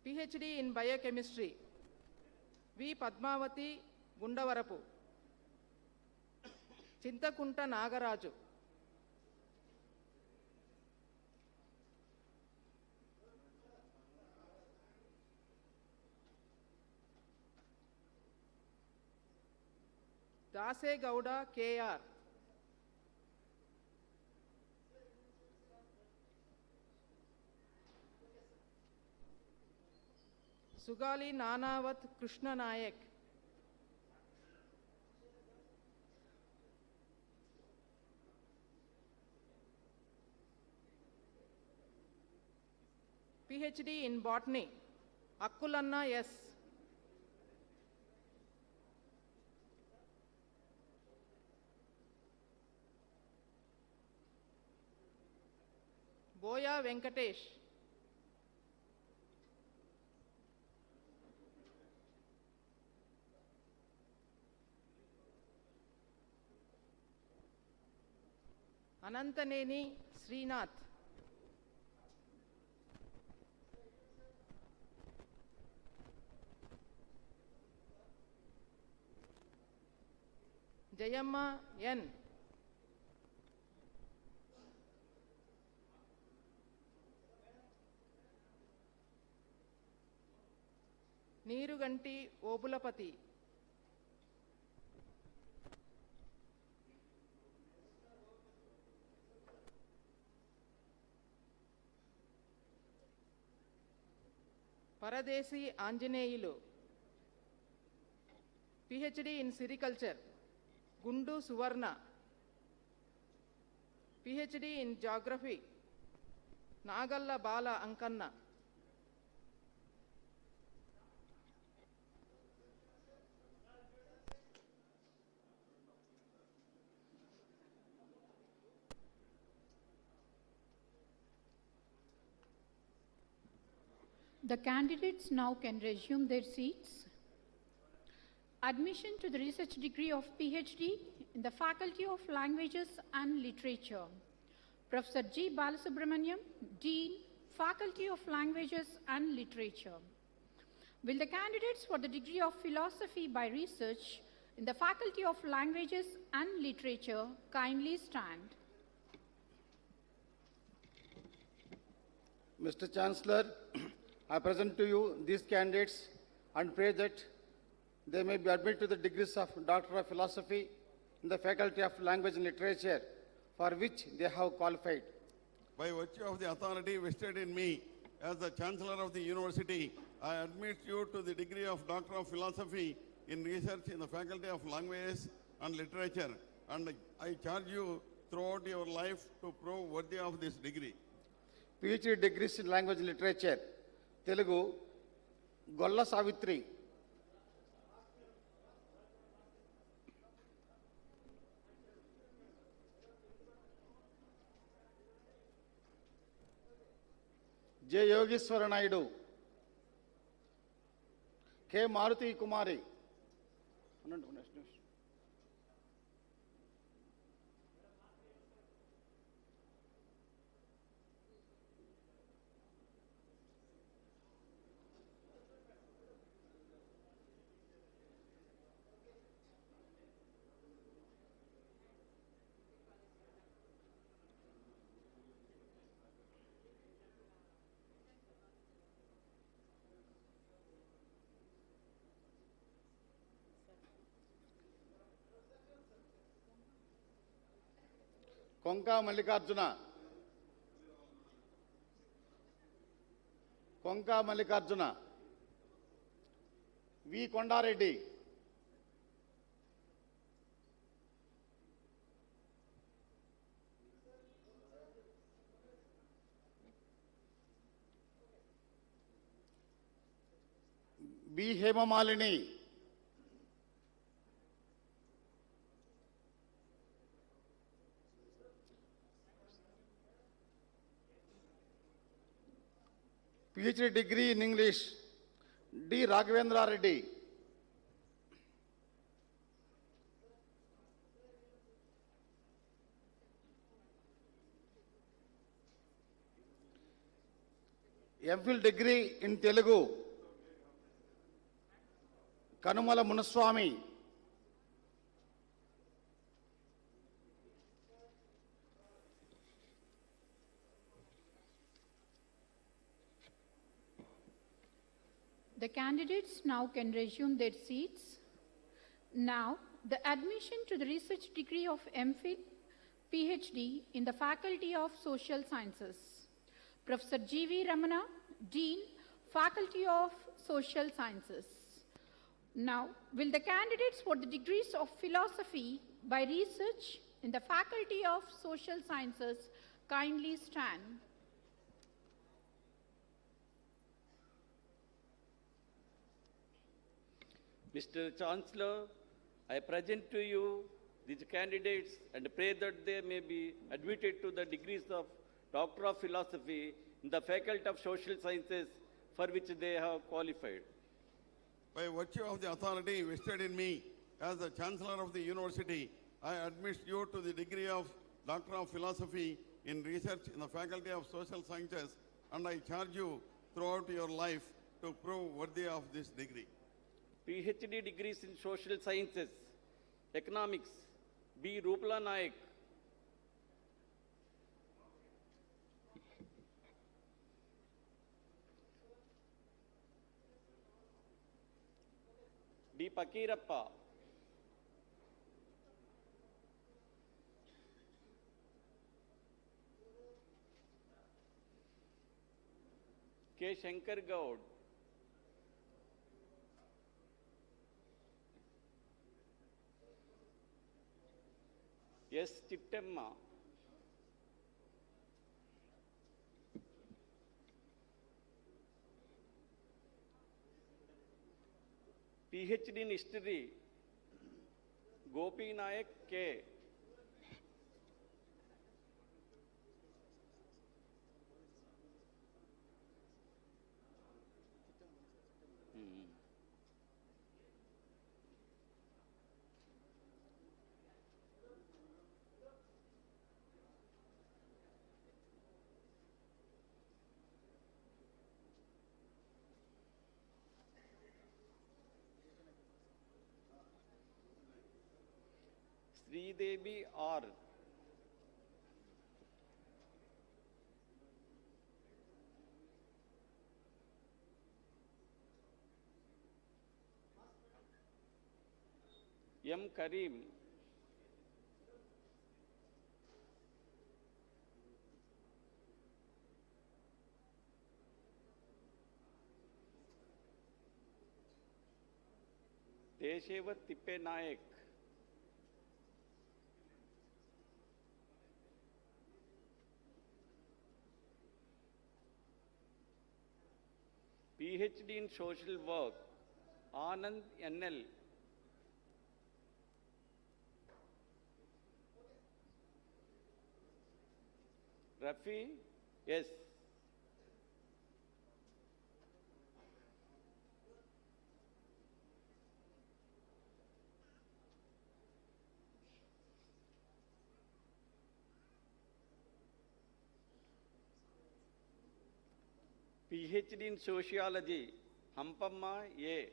PhD in Biochemistry, V. Padmavati Gundavarapu, Chintakunta Nagaraju, Dase Gowda K.R., Sugali Nanawat Krishna Nayak, PhD in Botany, Akkulanna S. Boya Venkatesh, Ananthaneni Srinath, Jayamma N. Neeruganti Obulapati, Paradesi Anjaneyulu, PhD in Sericulture, Gundu Suvarna, PhD in Geography, Nagalla Bala Ankanna. The candidates now can resume their seats. Admission to the research degree of PhD in the Faculty of Languages and Literature. Professor G. Balasubramaniam, Dean, Faculty of Languages and Literature. Will the candidates for the degree of Philosophy by Research in the Faculty of Languages and Literature kindly stand? Mr. Chancellor, I present to you these candidates and pray that they may be admitted to the degrees of Doctor of Philosophy in the Faculty of Language and Literature, for which they have qualified. By virtue of the authority vested in me as the Chancellor of the University, I admit you to the degree of Doctor of Philosophy in Research in the Faculty of Languages and Literature, and I charge you throughout your life to prove worthy of this degree. PhD degrees in Language and Literature, Telugu, Golla Savitri. J. Yogeshwara Naidu, K. Maruti Kumari. Konka Mallikarjuna. Konka Mallikarjuna. V. Kondareddy. B. Hemamalini. PhD degree in English, D. Raghavendra Reddy. MPhil degree in Telugu, Kanumala Munaswamy. The candidates now can resume their seats. Now, the admission to the research degree of MPhil, PhD in the Faculty of Social Sciences. Professor G.V. Ramana, Dean, Faculty of Social Sciences. Now, will the candidates for the degrees of Philosophy by Research in the Faculty of Social Sciences kindly stand? Mr. Chancellor, I present to you these candidates and pray that they may be admitted to the degrees of Doctor of Philosophy in the Faculty of Social Sciences for which they have qualified. By virtue of the authority vested in me as the Chancellor of the University, I admit you to the degree of Doctor of Philosophy in Research in the Faculty of Social Sciences, and I charge you throughout your life to prove worthy of this degree. PhD degrees in Social Sciences, Economics, B. Rupala Naik. D. Pakirappa. K. Shankar Gaud. S. Chittemma, PhD in History, Gopi Nayak K. Sridevi R. M. Karim, Deshevat Tippe Nayak, PhD in Social Work, Anand NL, Rafi S. PhD in Sociology, Hampamma A.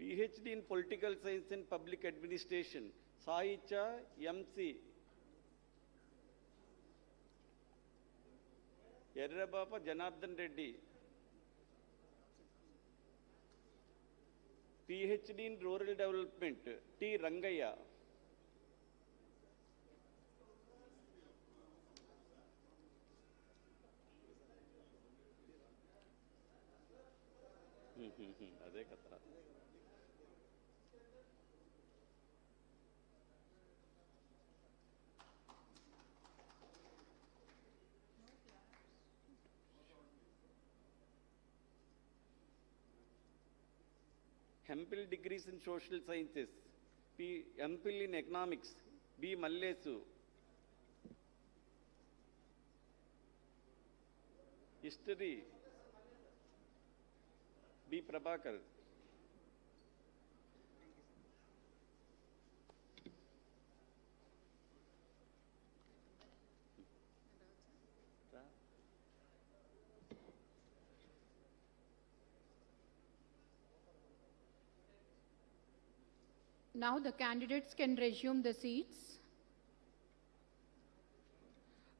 PhD in Political Science and Public Administration, Saicha MC. Yerrabapa Janardhan Reddy, PhD in Rural Development, T. Rangaya. Adhe katha. MPhil degrees in Social Sciences, MPhil in Economics, B. Mallesu. History, B. Prabhakar. Now the candidates can resume the seats.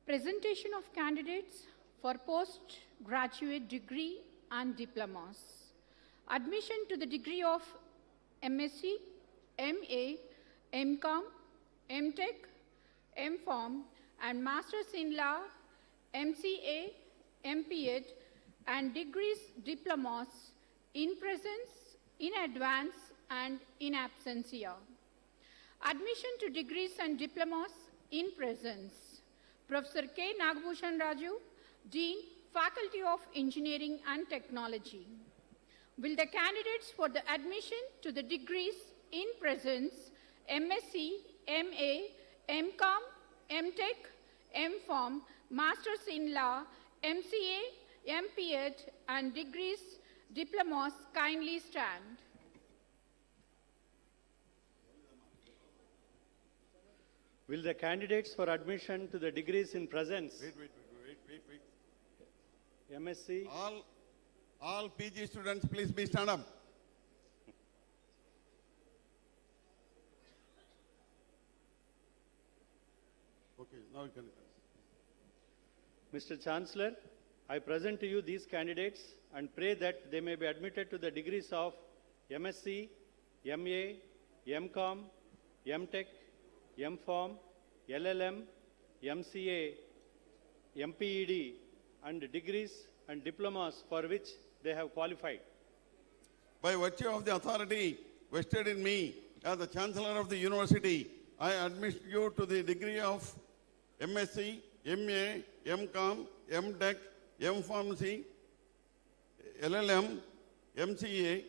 Presentation of candidates for postgraduate degree and diplomas. Admission to the degree of MSc, MA, MCom, MTech, MPharm and Masters in Law, MCA, MPed and degrees diplomas in presence, in advance and in absentia. Admission to degrees and diplomas in presence. Professor K. Nagbhushan Raju, Dean, Faculty of Engineering and Technology. Will the candidates for the admission to the degrees in presence, MSc, MA, MCom, MTech, MPharm, Masters in Law, MCA, MPed and degrees diplomas kindly stand. Will the candidates for admission to the degrees in presence, MSc, All PG students, please be stand up. Okay, now you can. Mr. Chancellor, I present to you these candidates and pray that they may be admitted to the degrees of MSc, MA, MCom, MTech, MPharm, LLM, MCA, MPED, and degrees and diplomas for which they have qualified. By virtue of the authority vested in me as the Chancellor of the University, I admit you to the degree of MSc, MA, MCom, MTech, MPharmacy, LLM, MCA,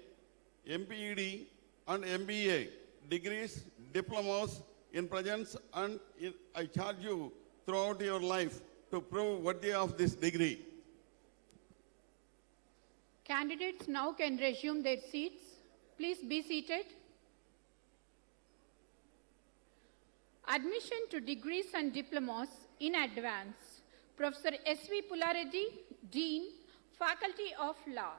MPED, and MBA, degrees, diplomas in presence, and I charge you throughout your life to prove worthy of this degree. Candidates now can resume their seats. Please be seated. Admission to degrees and diplomas in advance. Professor S.V. Pullareddy, Dean, Faculty of Law.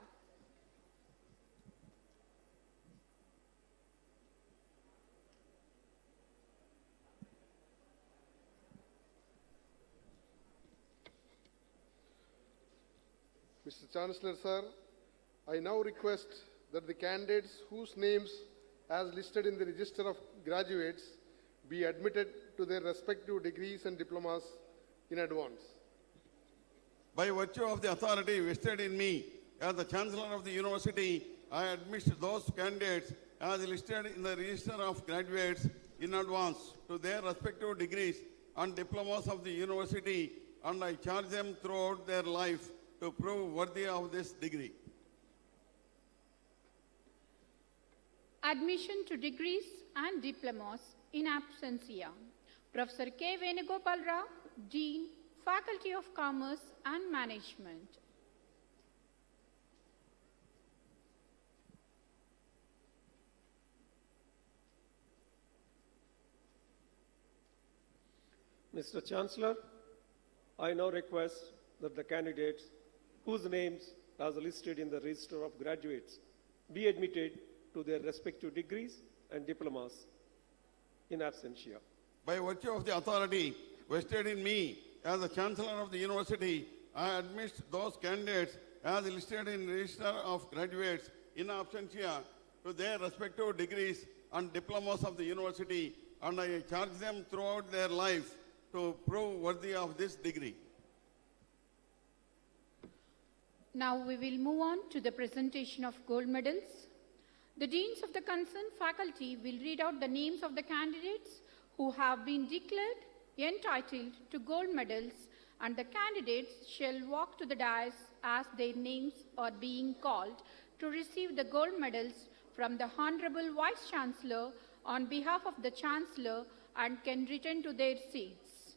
Mr. Chancellor, sir, I now request that the candidates whose names as listed in the register of graduates be admitted to their respective degrees and diplomas in advance. By virtue of the authority vested in me as the Chancellor of the University, I admit those candidates as listed in the register of graduates in advance to their respective degrees and diplomas of the university, and I charge them throughout their life to prove worthy of this degree. Admission to degrees and diplomas in absentia. Professor K. Venugopal Rao, Dean, Faculty of Commerce and Management. Mr. Chancellor, I now request that the candidates whose names are listed in the register of graduates be admitted to their respective degrees and diplomas in absentia. By virtue of the authority vested in me as the Chancellor of the University, I admit those candidates as listed in register of graduates in absentia to their respective degrees and diplomas of the university, and I charge them throughout their life to prove worthy of this degree. Now we will move on to the presentation of gold medals. The deans of the concerned faculty will read out the names of the candidates who have been declared entitled to gold medals, and the candidates shall walk to the dais as their names are being called to receive the gold medals from the Honorable Vice Chancellor on behalf of the Chancellor and can return to their seats.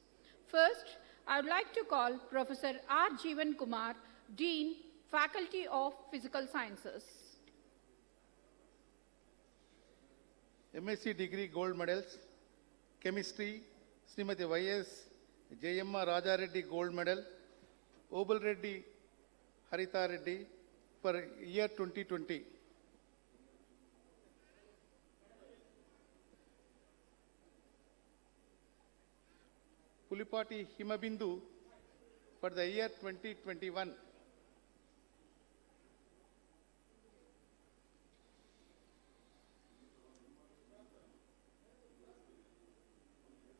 First, I would like to call Professor R. Jeevan Kumar, Dean, Faculty of Physical Sciences. MSc degree gold medals, Chemistry, Srimati Y.S. Jayamma Raja Reddy gold medal, Obal Reddy Haritha Reddy for year 2020. Pulipati Himabindu for the year 2021.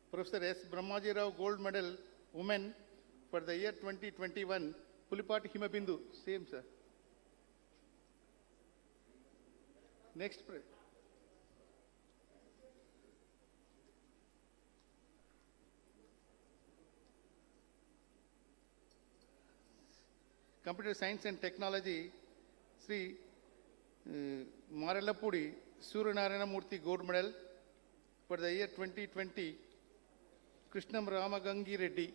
Professor S. Brahmaji Rao Gold Medal, Women for the year 2021, Pulipati Himabindu, same sir. Next. Computer Science and Technology, Sri Maralapudi Suryanarayana Murthy Gold Medal for the year 2020, Krishnam Ramagangi Reddy.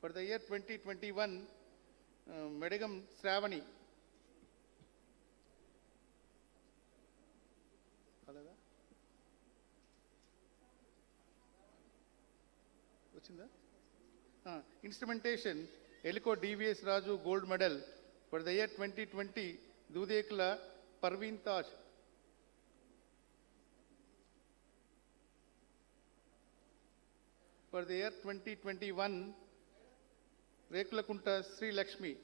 For the year 2021, Medagam Sravani. Instrumentation, Eliko DVS Raju Gold Medal for the year 2020, Dudekla Parveen Taj. For the year 2021, Rekulakunta Sri Lakshmi.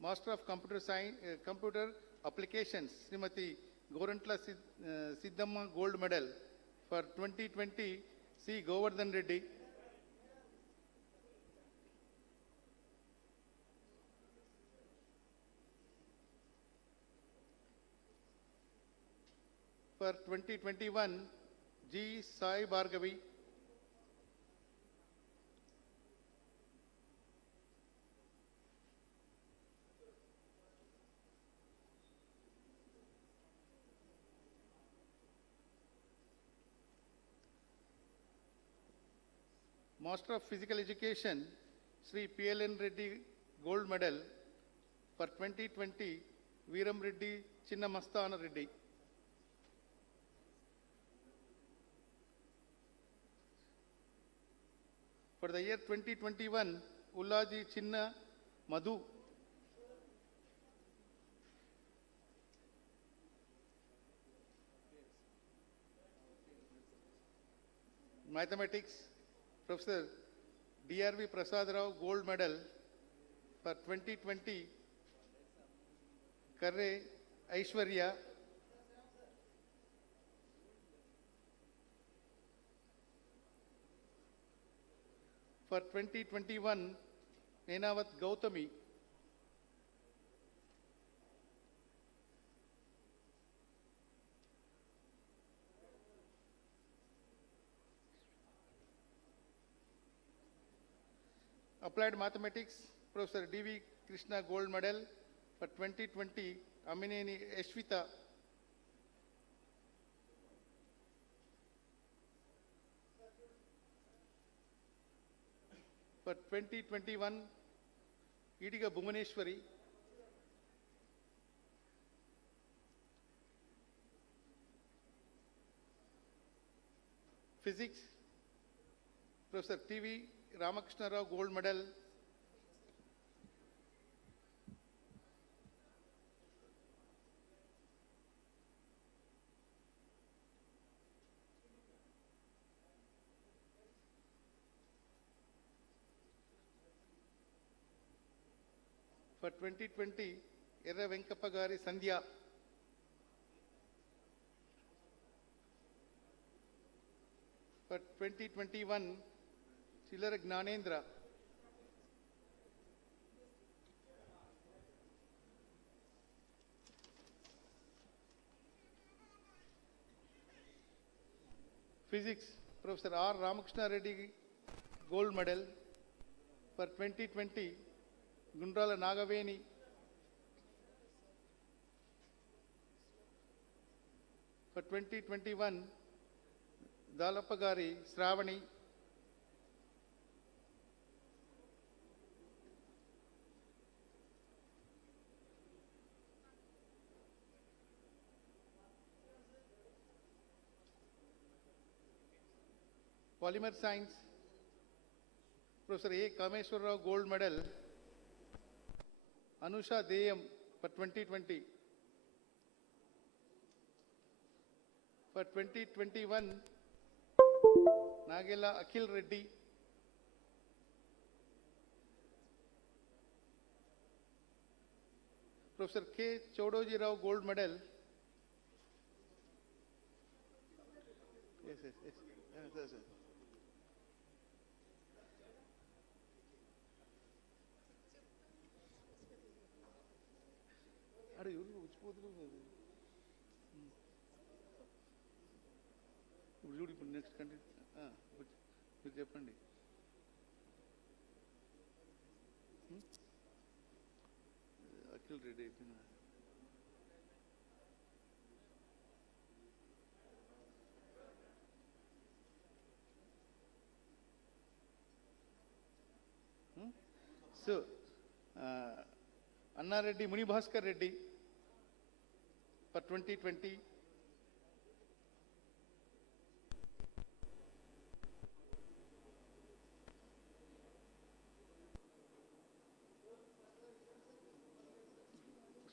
Master of Computer Science, Computer Applications, Srimati Gorantla Siddhamma Gold Medal for 2020, C. Govardhan Reddy. For 2021, G. Sai Bhargavi. Master of Physical Education, Sri PLN Reddy Gold Medal for 2020, Veeram Reddy Chinnamastana Reddy. For the year 2021, Ullaji Chinna Madhu. Mathematics, Professor D.R.V. Prasad Rao Gold Medal for 2020, Karre Aishwarya. For 2021, Nenavat Gautami. Applied Mathematics, Professor D.V. Krishna Gold Medal for 2020, Amineni Eshwita. For 2021, Idiga Bhumaneshwari. Physics, Professor T.V. Ramakrishna Rao Gold Medal. For 2020, Erra Venkapagari Sandhya. For 2021, Chillara Gnanendra. Physics, Professor R. Ramakrishna Reddy Gold Medal. For 2020, Gundrala Nagaveni. For 2021, Dalapagari Sravani. Polymer Science, Professor A. Kameshwar Rao Gold Medal. Anusha Deyam for 2020. For 2021, Nagela Akhil Reddy. Professor K. Chodoji Rao Gold Medal. Yes. Next country. Japan. Akhil Reddy. So, Anna Reddy, Muni Bhaskar Reddy for 2020.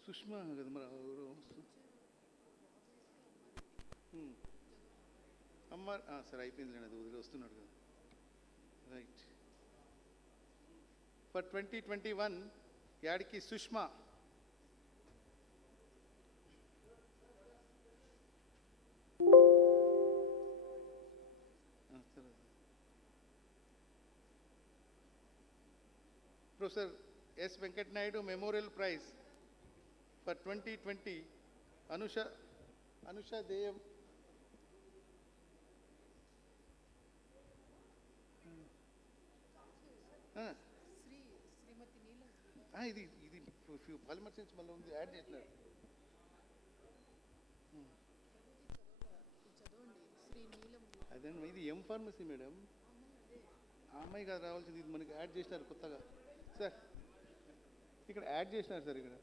Sushma, Kumar sir అయిపోయింది లేండి, అది వదిలి వస్తున్నాడు కదా. Right. For 2021 యాడికి Sushma. Professor S. Venkat Naidu Memorial Prize for 2020, Anusha Dev. ఇది few polymers నుంచి మళ్ళీ ఉంది, యాడ్ చేసినారు. అదే ఇది ఎం ఫార్మసీ మేడం, ఆ అమ్మాయి కాదు రావాల్సింది, ఇది మనకి యాడ్ చేసినారు కొత్తగా సార్, ఇక్కడ యాడ్ చేసినారు సార్ ఇక్కడ.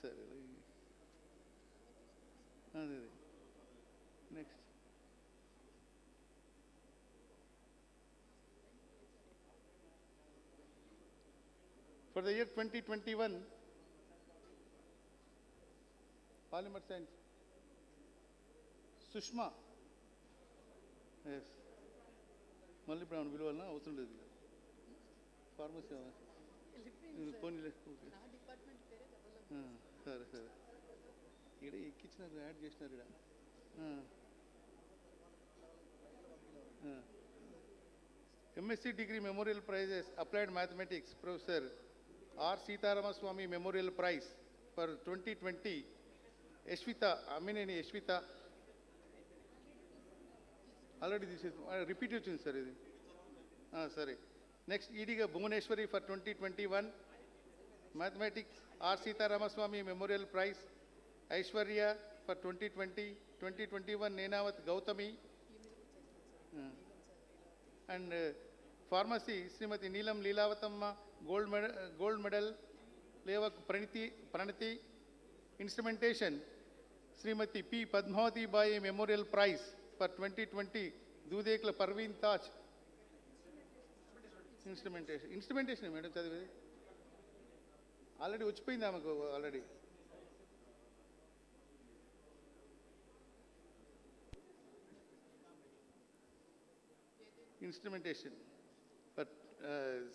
సరే అదే next. For the year 2021, Polymer Science, Sushma. Yes. మళ్ళీ ఇప్పుడు ఆమెను విలువలన అవసరం లేదు, ఫార్మసీ పోనీలే. సరే సరే, ఇక్కడ ఎక్కించినారు, యాడ్ చేసినారు ఇక్కడ. MSc degree memorial prizes, applied mathematics, Professor R. Sitaramaswamy Memorial Prize for 2020, Yashvita, Amineni Yashvita. Already this is repeat వచ్చింది సార్ ఇది. సరే, next Ediga Bhuvaneswari for 2021, Mathematics R. Sitaramaswamy Memorial Prize, Aishwarya for 2020, 2021 Nenawat Gautami, and Pharmacy Srimati Neelam Leelavathamma Gold Medal, Levak Pranati, Instrumentation Srimati P. Padmavati Bai Memorial Prize for 2020, Dudekla Parveen Taj. Instrumentation madam చదివేది already వచ్చిపోయింది ఆమెకు already. Instrumentation. But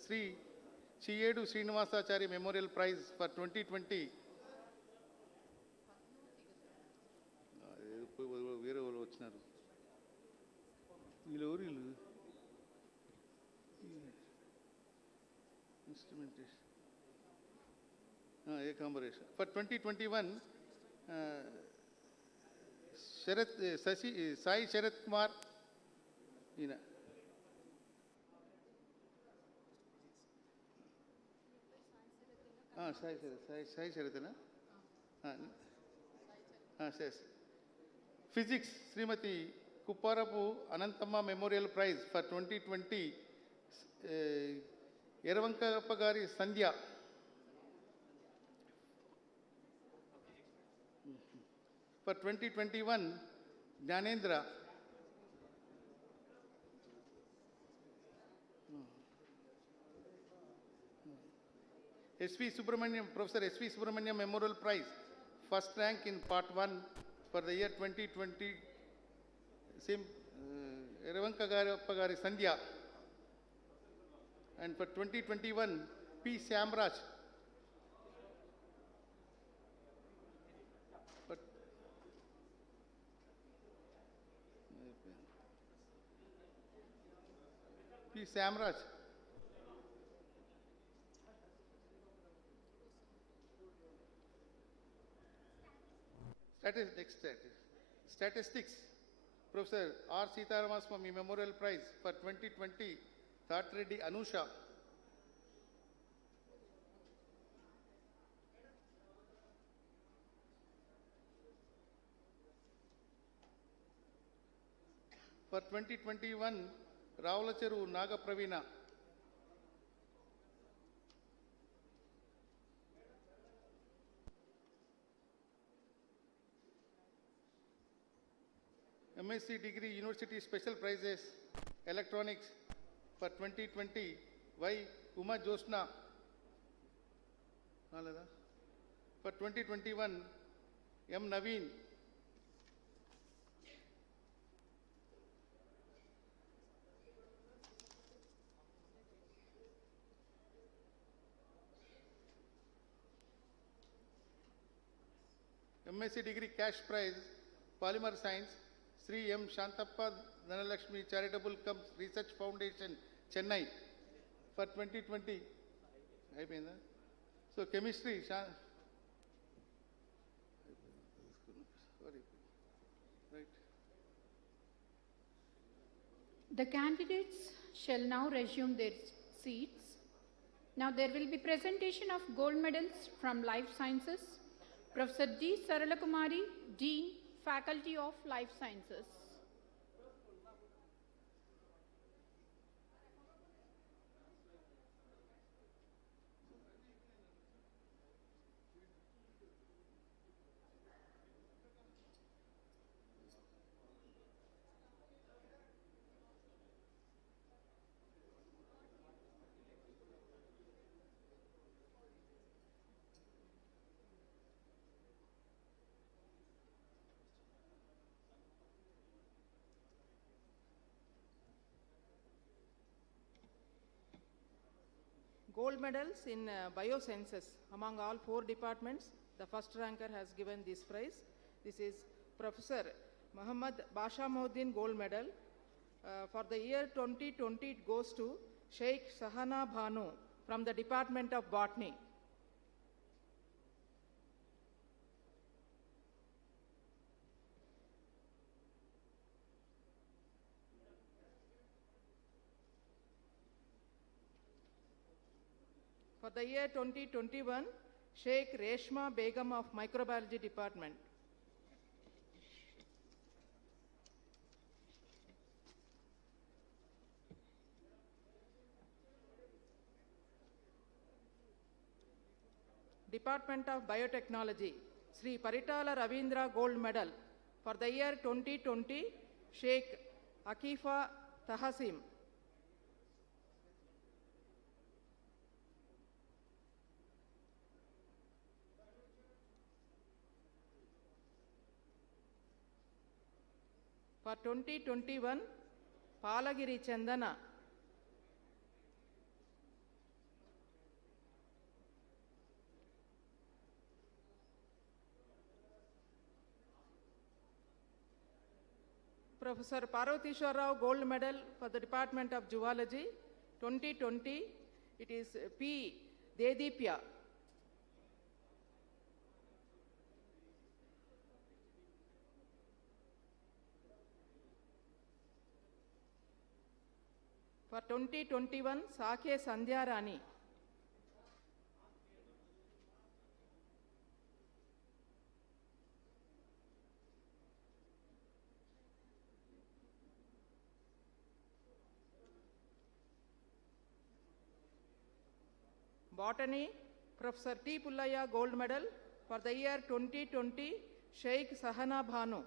Sri Chiyedu Srinivasachari Memorial Prize for 2020. వేరే వాళ్ళు వచ్చినారు, వీళ్ళు ఎవరు వీళ్ళు? Instrumentation. Ékambaresh. For 2021, Sai Sharat Kumar. Sai Sharatana. Yes. Physics, Srimati Kupparapu Ananthamma Memorial Prize for 2020, Yeravankapagari Sandhya. For 2021, Jnanendra. S.V. Subramaniam, Professor S.V. Subramaniam Memorial Prize, first rank in Part 1 for the year 2020, same Yeravankapagari Sandhya. And for 2021, P. Samraj. But P. Samraj. Statistics, Professor R. Sitaramaswamy Memorial Prize for 2020, That Reddy Anusha. For 2021, Ravalacheru Naga Pravina. MSc degree University Special Prizes, Electronics for 2020, Y. Uma Josna. For 2021, M. Naveen. MSc degree cash prize, Polymer Science, Sri M. Shantappa Dhanalakshmi Charitable Cum Research Foundation, Chennai, for 2020. So chemistry, sorry. Right. The candidates shall now resume their seats. Now there will be presentation of gold medals from Life Sciences. Professor D. Saralakumari, Dean, Faculty of Life Sciences. Gold medals in biosciences among all 4 departments. The first ranker has given this prize. This is Professor Muhammad Bashamuddin Gold Medal. For the year 2020, it goes to Sheikh Sahana Bhanu from the Department of Botany. For the year 2021, Sheikh Reshma Begum of Microbiology Department. Department of Biotechnology, Sri Paritala Ravindra Gold Medal. For the year 2020, Sheikh Akifa Tahasim. For 2021, Palagiri Chandana. Professor Parvatishwar Rao Gold Medal for the Department of Zoology, 2020, it is P. Dedipya. For 2021, Sakhe Sandhya Rani. Botany, Professor T. Pullaya Gold Medal for the year 2020, Sheikh Sahana Bhanu.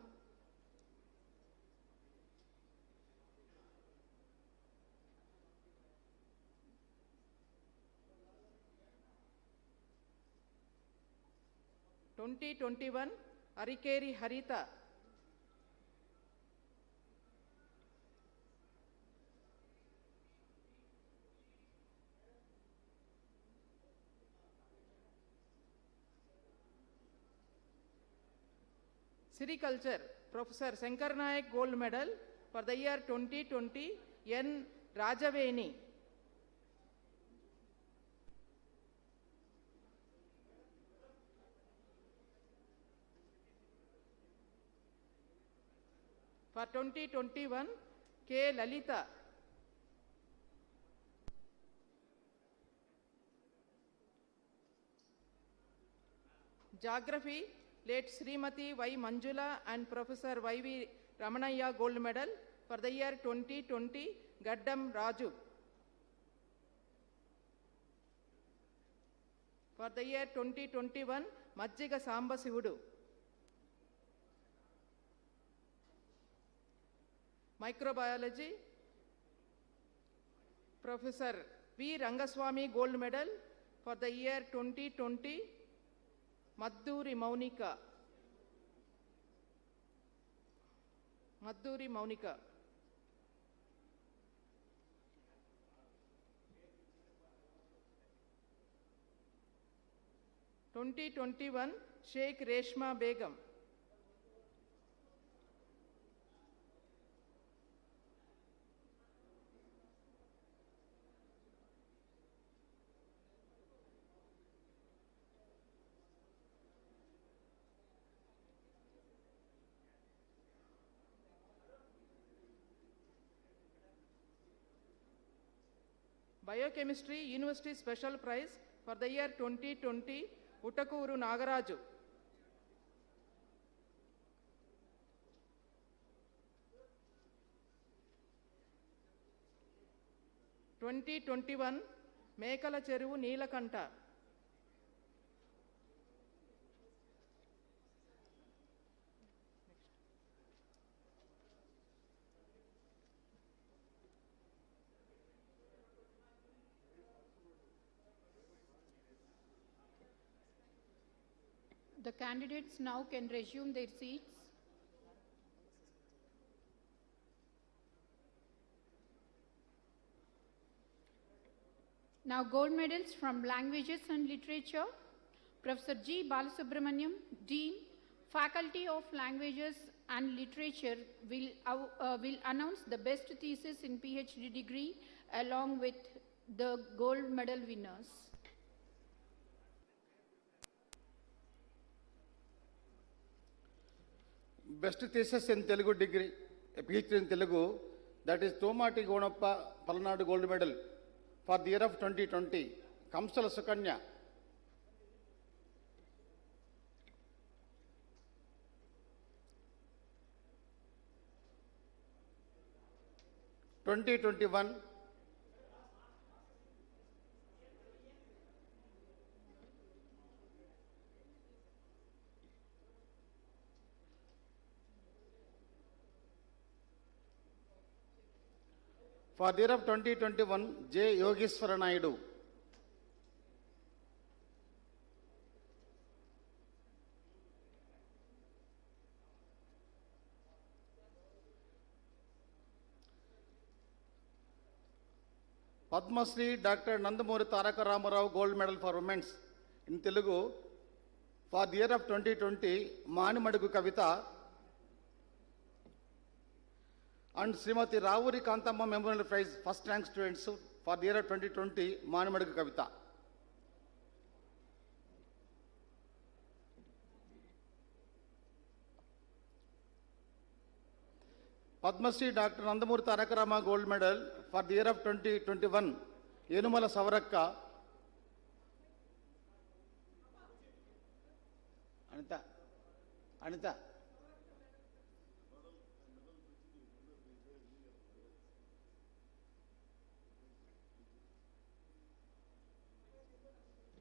(2021) Arikeri Harita. Sericulture, Professor Shankar Naik Gold Medal for the year 2020, N. Rajaveni. For 2021, K. Lalita. Geography, late Srimati Y. Manjula and Professor Y. V. Ramanaya Gold Medal for the year 2020, Gaddam Raju. For the year 2021, Majjiga Samba Sivudu. Microbiology, Professor V. Rangaswamy Gold Medal for the year 2020, Madduri Maunika. Madduri Maunika. 2021 Sheikh Reshma Begum. Biochemistry University Special Prize for the year 2020, Uttakuru Nagaraju. (2021) Mekala Cheruvu Neelakanta. The candidates now can resume their seats. Now gold medals from Languages and Literature. Professor G. Balasubramaniam, Dean, Faculty of Languages and Literature will announce the best thesis in PhD degree along with the gold medal winners. Best thesis in Telugu degree, a PhD in Telugu, that is Tomati Gonappa Palanadu Gold Medal for the year of 2020, Kamsala Sukanya. (2021) for the year of 2021, J. Yogeshwara Naidu. Padma Shri Dr. Nandamuri Taraka Ramarao Gold Medal for Women in Telugu for the year of 2020, Manimadugu Kavita and Srimati Ravuri Kantamma Memorial Prize first rank students for the year of 2020, Manimadugu Kavita. Padma Shri Dr. Nandamuri Taraka Rama Gold Medal for the year of 2021, Yenumala Savarakka. Anita.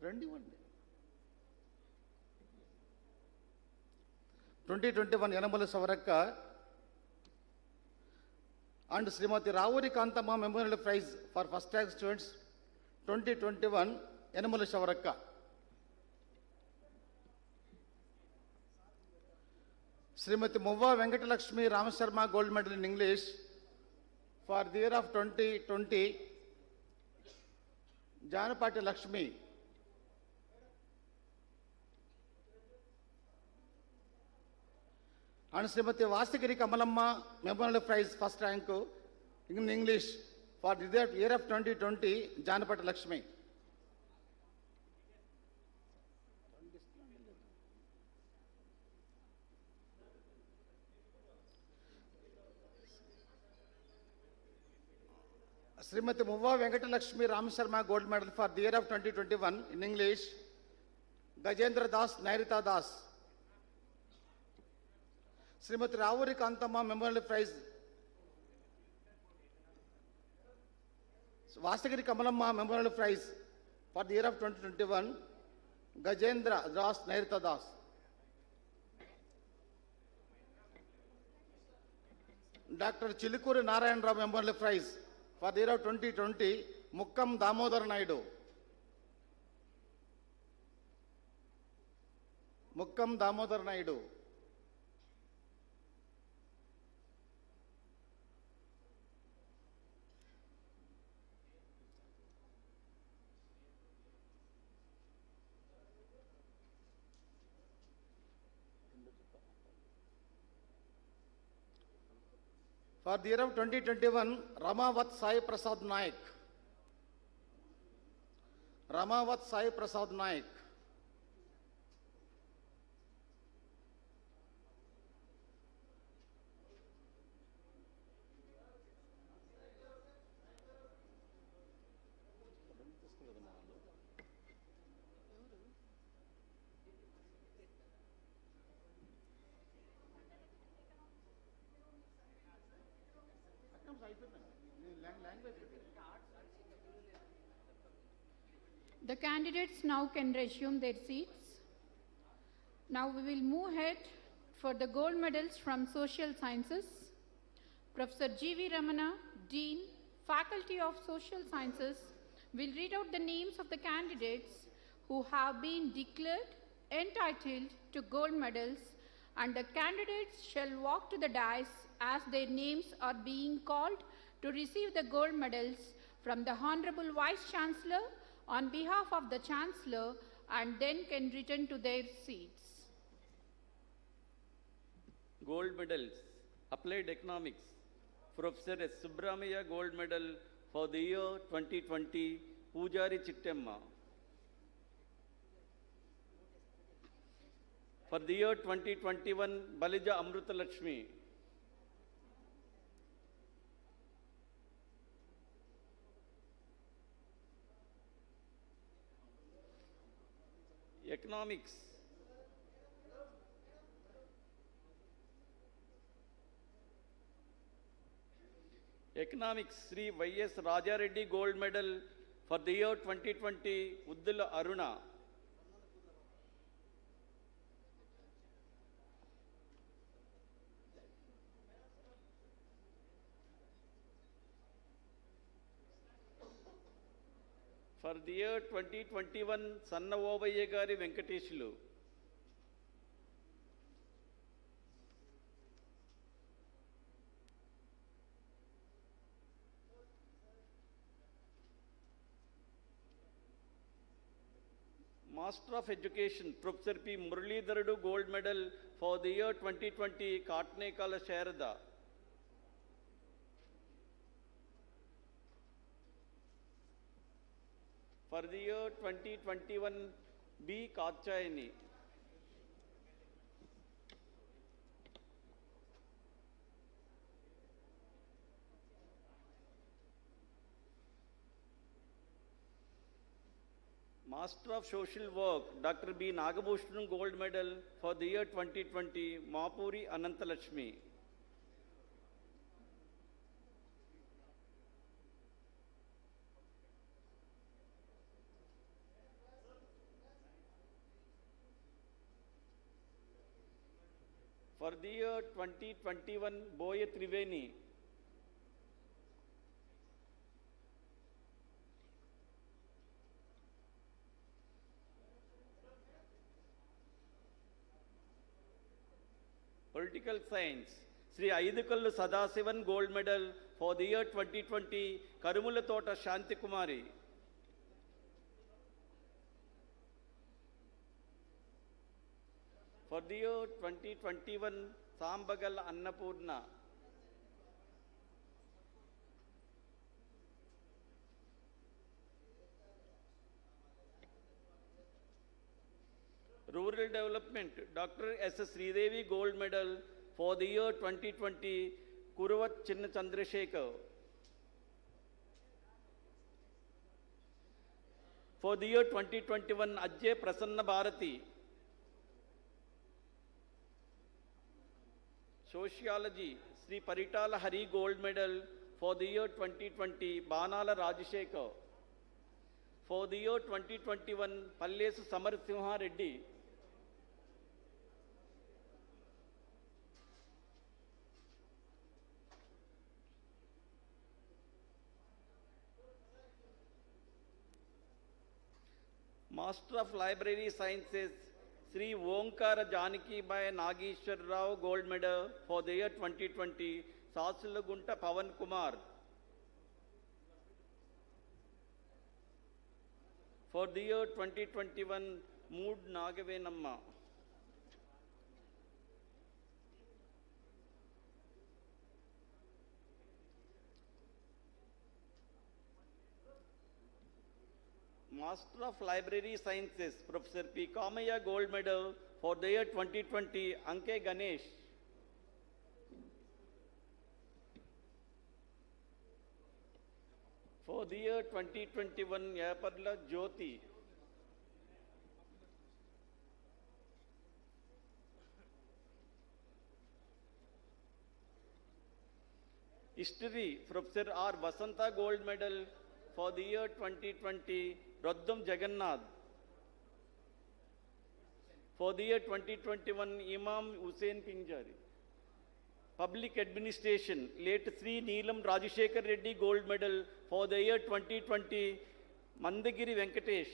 Rendi one. 2021 Yenumala Savarakka and Srimati Ravuri Kantamma Memorial Prize for first rank students 2021 Yenumala Savarakka. Srimati Muva Venkatalakshmi Ramasharma Gold Medal in English for the year of 2020, Janapati Lakshmi. And Srimati Vasagiri Kamalamma Memorial Prize first rank in English for the year of 2020, Janapati Lakshmi. Srimati Muva Venkatalakshmi Ramasharma Gold Medal for the year of 2021 in English, Gajendra Das, Nairita Das. Srimati Ravuri Kantamma Memorial Prize, Vasagiri Kamalamma Memorial Prize for the year of 2021, Gajendra Das, Nairita Das. Dr. Chilikuri Narayan Rao Memorial Prize for the year of 2020, Mukkam Damodar Naidu. Mukkam Damodar Naidu. For the year of 2021, Ramavat Sai Prasad Naik. Ramavat Sai Prasad Naik. The candidates now can resume their seats. Now we will move ahead for the gold medals from Social Sciences. Professor G.V. Ramana, Dean, Faculty of Social Sciences, will read out the names of the candidates who have been declared entitled to gold medals, and the candidates shall walk to the dais as their names are being called to receive the gold medals from the Honorable Vice Chancellor on behalf of the Chancellor, and then can return to their seats. Gold medals, Applied Economics, Professor S. Subramaya Gold Medal for the year 2020, Pujari Chittemma. For the year 2021, Balija Amruta Lakshmi. Economics. Economics, Sri Y.S. Raja Reddy Gold Medal for the year 2020, Uddula Aruna. For the year 2021, Sanna Obaye Gari Venkateshulu. Master of Education, Professor P. Muralidharudu Gold Medal for the year 2020, Katnekala Sharada. For the year 2021, B. Kachayani. Master of Social Work, Dr. B. Nagabhushan Gold Medal for the year 2020, Mapuri Ananthalakshmi. For the year 2021, Boye Triveni. Political Science, Sri Aidukallu Sadasivan Gold Medal for the year 2020, Karumula Tota Shanti Kumari. For the year 2021, Sambagal Annapurna. Rural Development, Dr. S.S. Sridevi Gold Medal for the year 2020, Kuruvat Chinna Chandrasekhar. For the year 2021, Ajay Prasanna Bharati. Sociology, Sri Paritala Hari Gold Medal for the year 2020, Banala Rajashekar. For the year 2021, Pallesu Samarsimha Reddy. Master of Library Sciences, Sri Omkara Janaki Bai Nageshwar Rao Gold Medal for the year 2020, Sasulagunta Pavan Kumar. For the year 2021, Mood Nagavenamma. Master of Library Sciences, Professor P. Kamaya Gold Medal for the year 2020, Anke Ganesh. For the year 2021, Yaparla Jyoti. History, Professor R. Vasanta Gold Medal for the year 2020, Raddam Jagannath. For the year 2021, Imam Hussain Pinjari. Public Administration, late Sri Neelam Rajashekar Reddy Gold Medal for the year 2020, Mandagiri Venkatesh.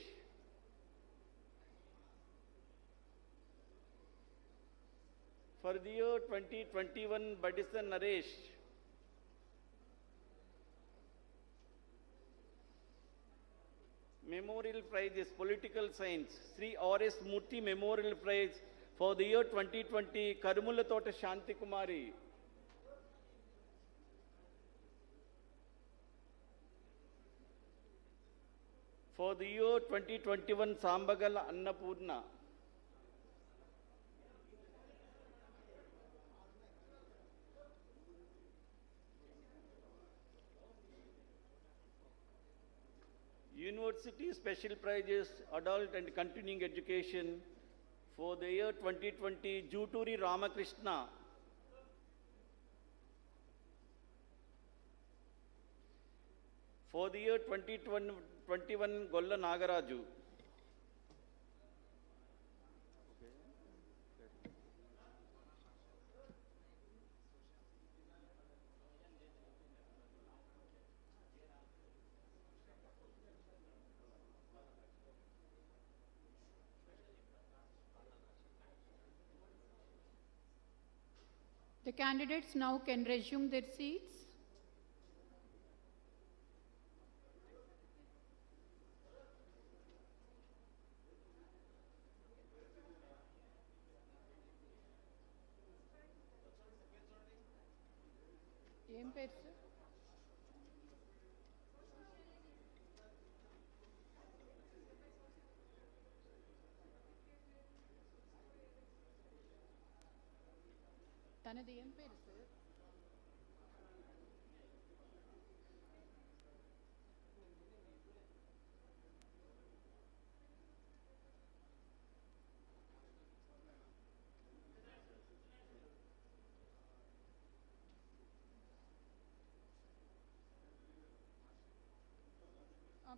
For the year 2021, Badison Naresh. Memorial Prizes, Political Science, Sri R.S. Murthy Memorial Prize for the year 2020, Karumulatota Shanti Kumari. For the year 2021, Sambagala Annapurna. University Special Prizes, Adult and Continuing Education for the year 2020, Juturi Ramakrishna. For the year 2021, Golla Nagaraju. The candidates now can resume their seats. ఏం పేరు sir? తనది ఏం పేరు sir?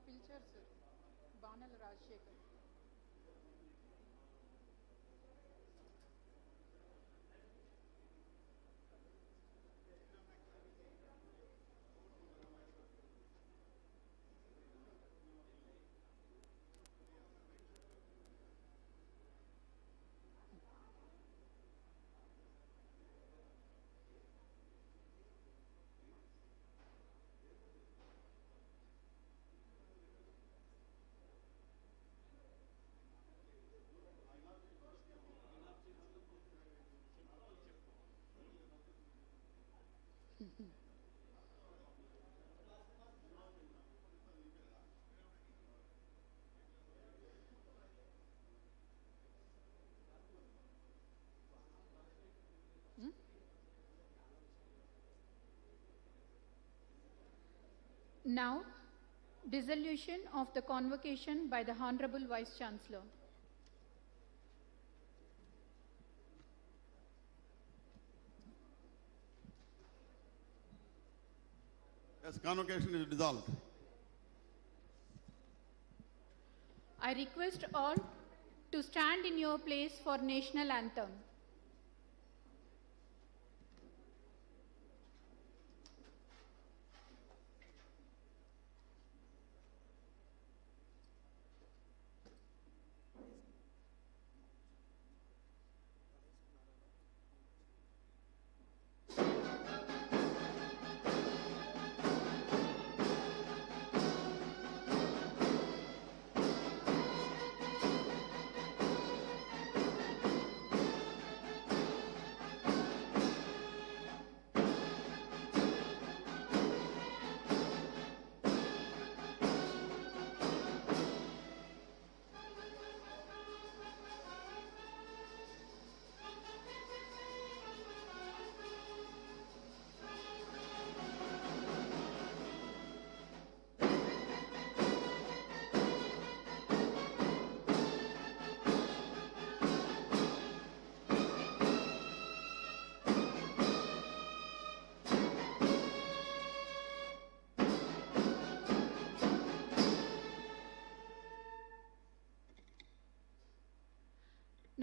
పిలిచారు sir, Banala Rajasekhar. Now, dissolution of the convocation by the Honorable Vice Chancellor. Yes, convocation is dissolved. I request all to stand in your place for national anthem.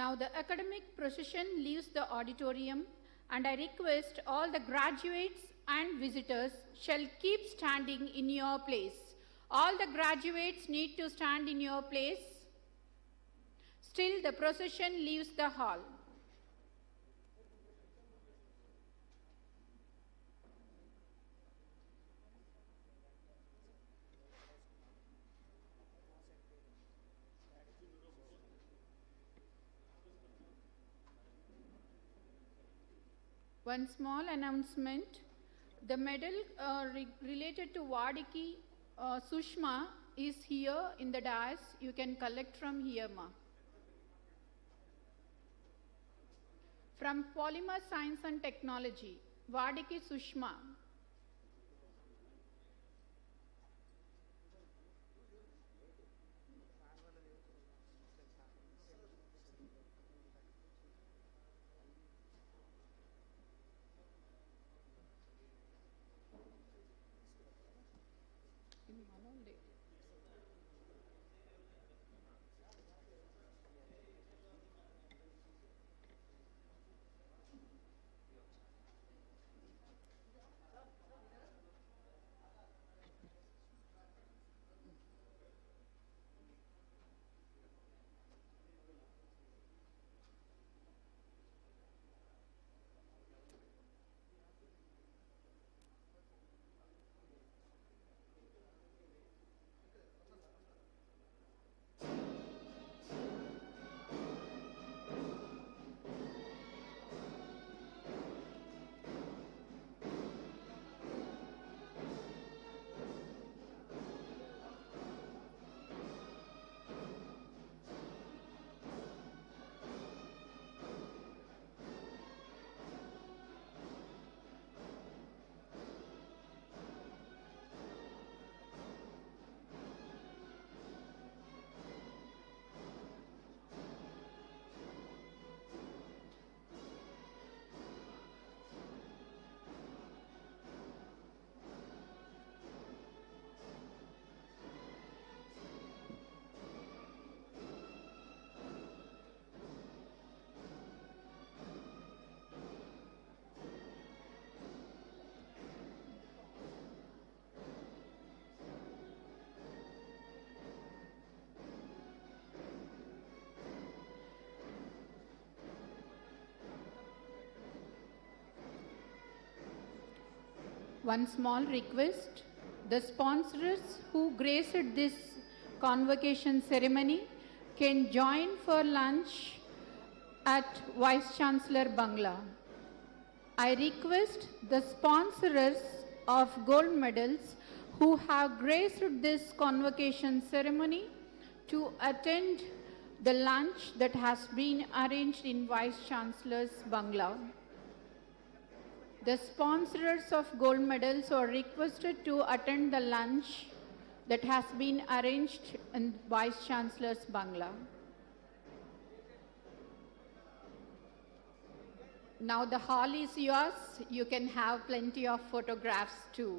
Now the academic procession leaves the auditorium, and I request all the graduates and visitors shall keep standing in your place. All the graduates need to stand in your place. Still the procession leaves the hall. One small announcement. The medal related to Vadiki Sushma is here in the dais. You can collect from here, ma. From Polymer Science and Technology, Vadiki Sushma. One small request, the sponsors who graced this convocation ceremony can join for lunch at Vice Chancellor Bangla. I request the sponsors of gold medals who have graced this convocation ceremony to attend the lunch that has been arranged in Vice Chancellor's Bangla. The sponsors of gold medals are requested to attend the lunch that has been arranged in Vice Chancellor's Bangla. Now the hall is yours. You can have plenty of photographs too.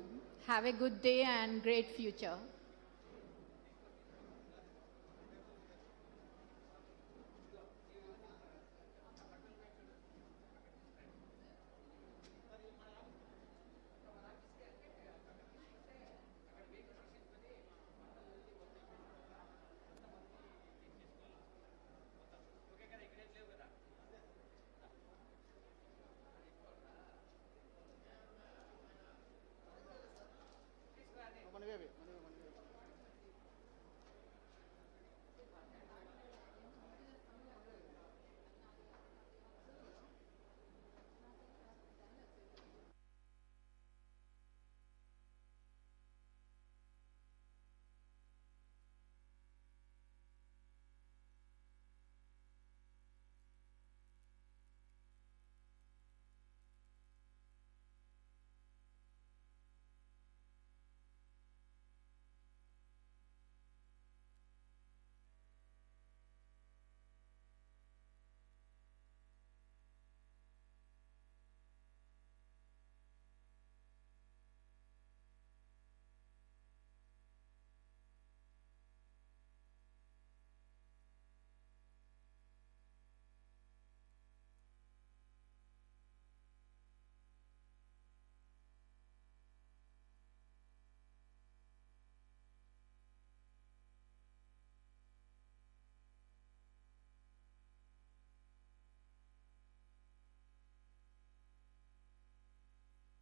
Have a good day and great future.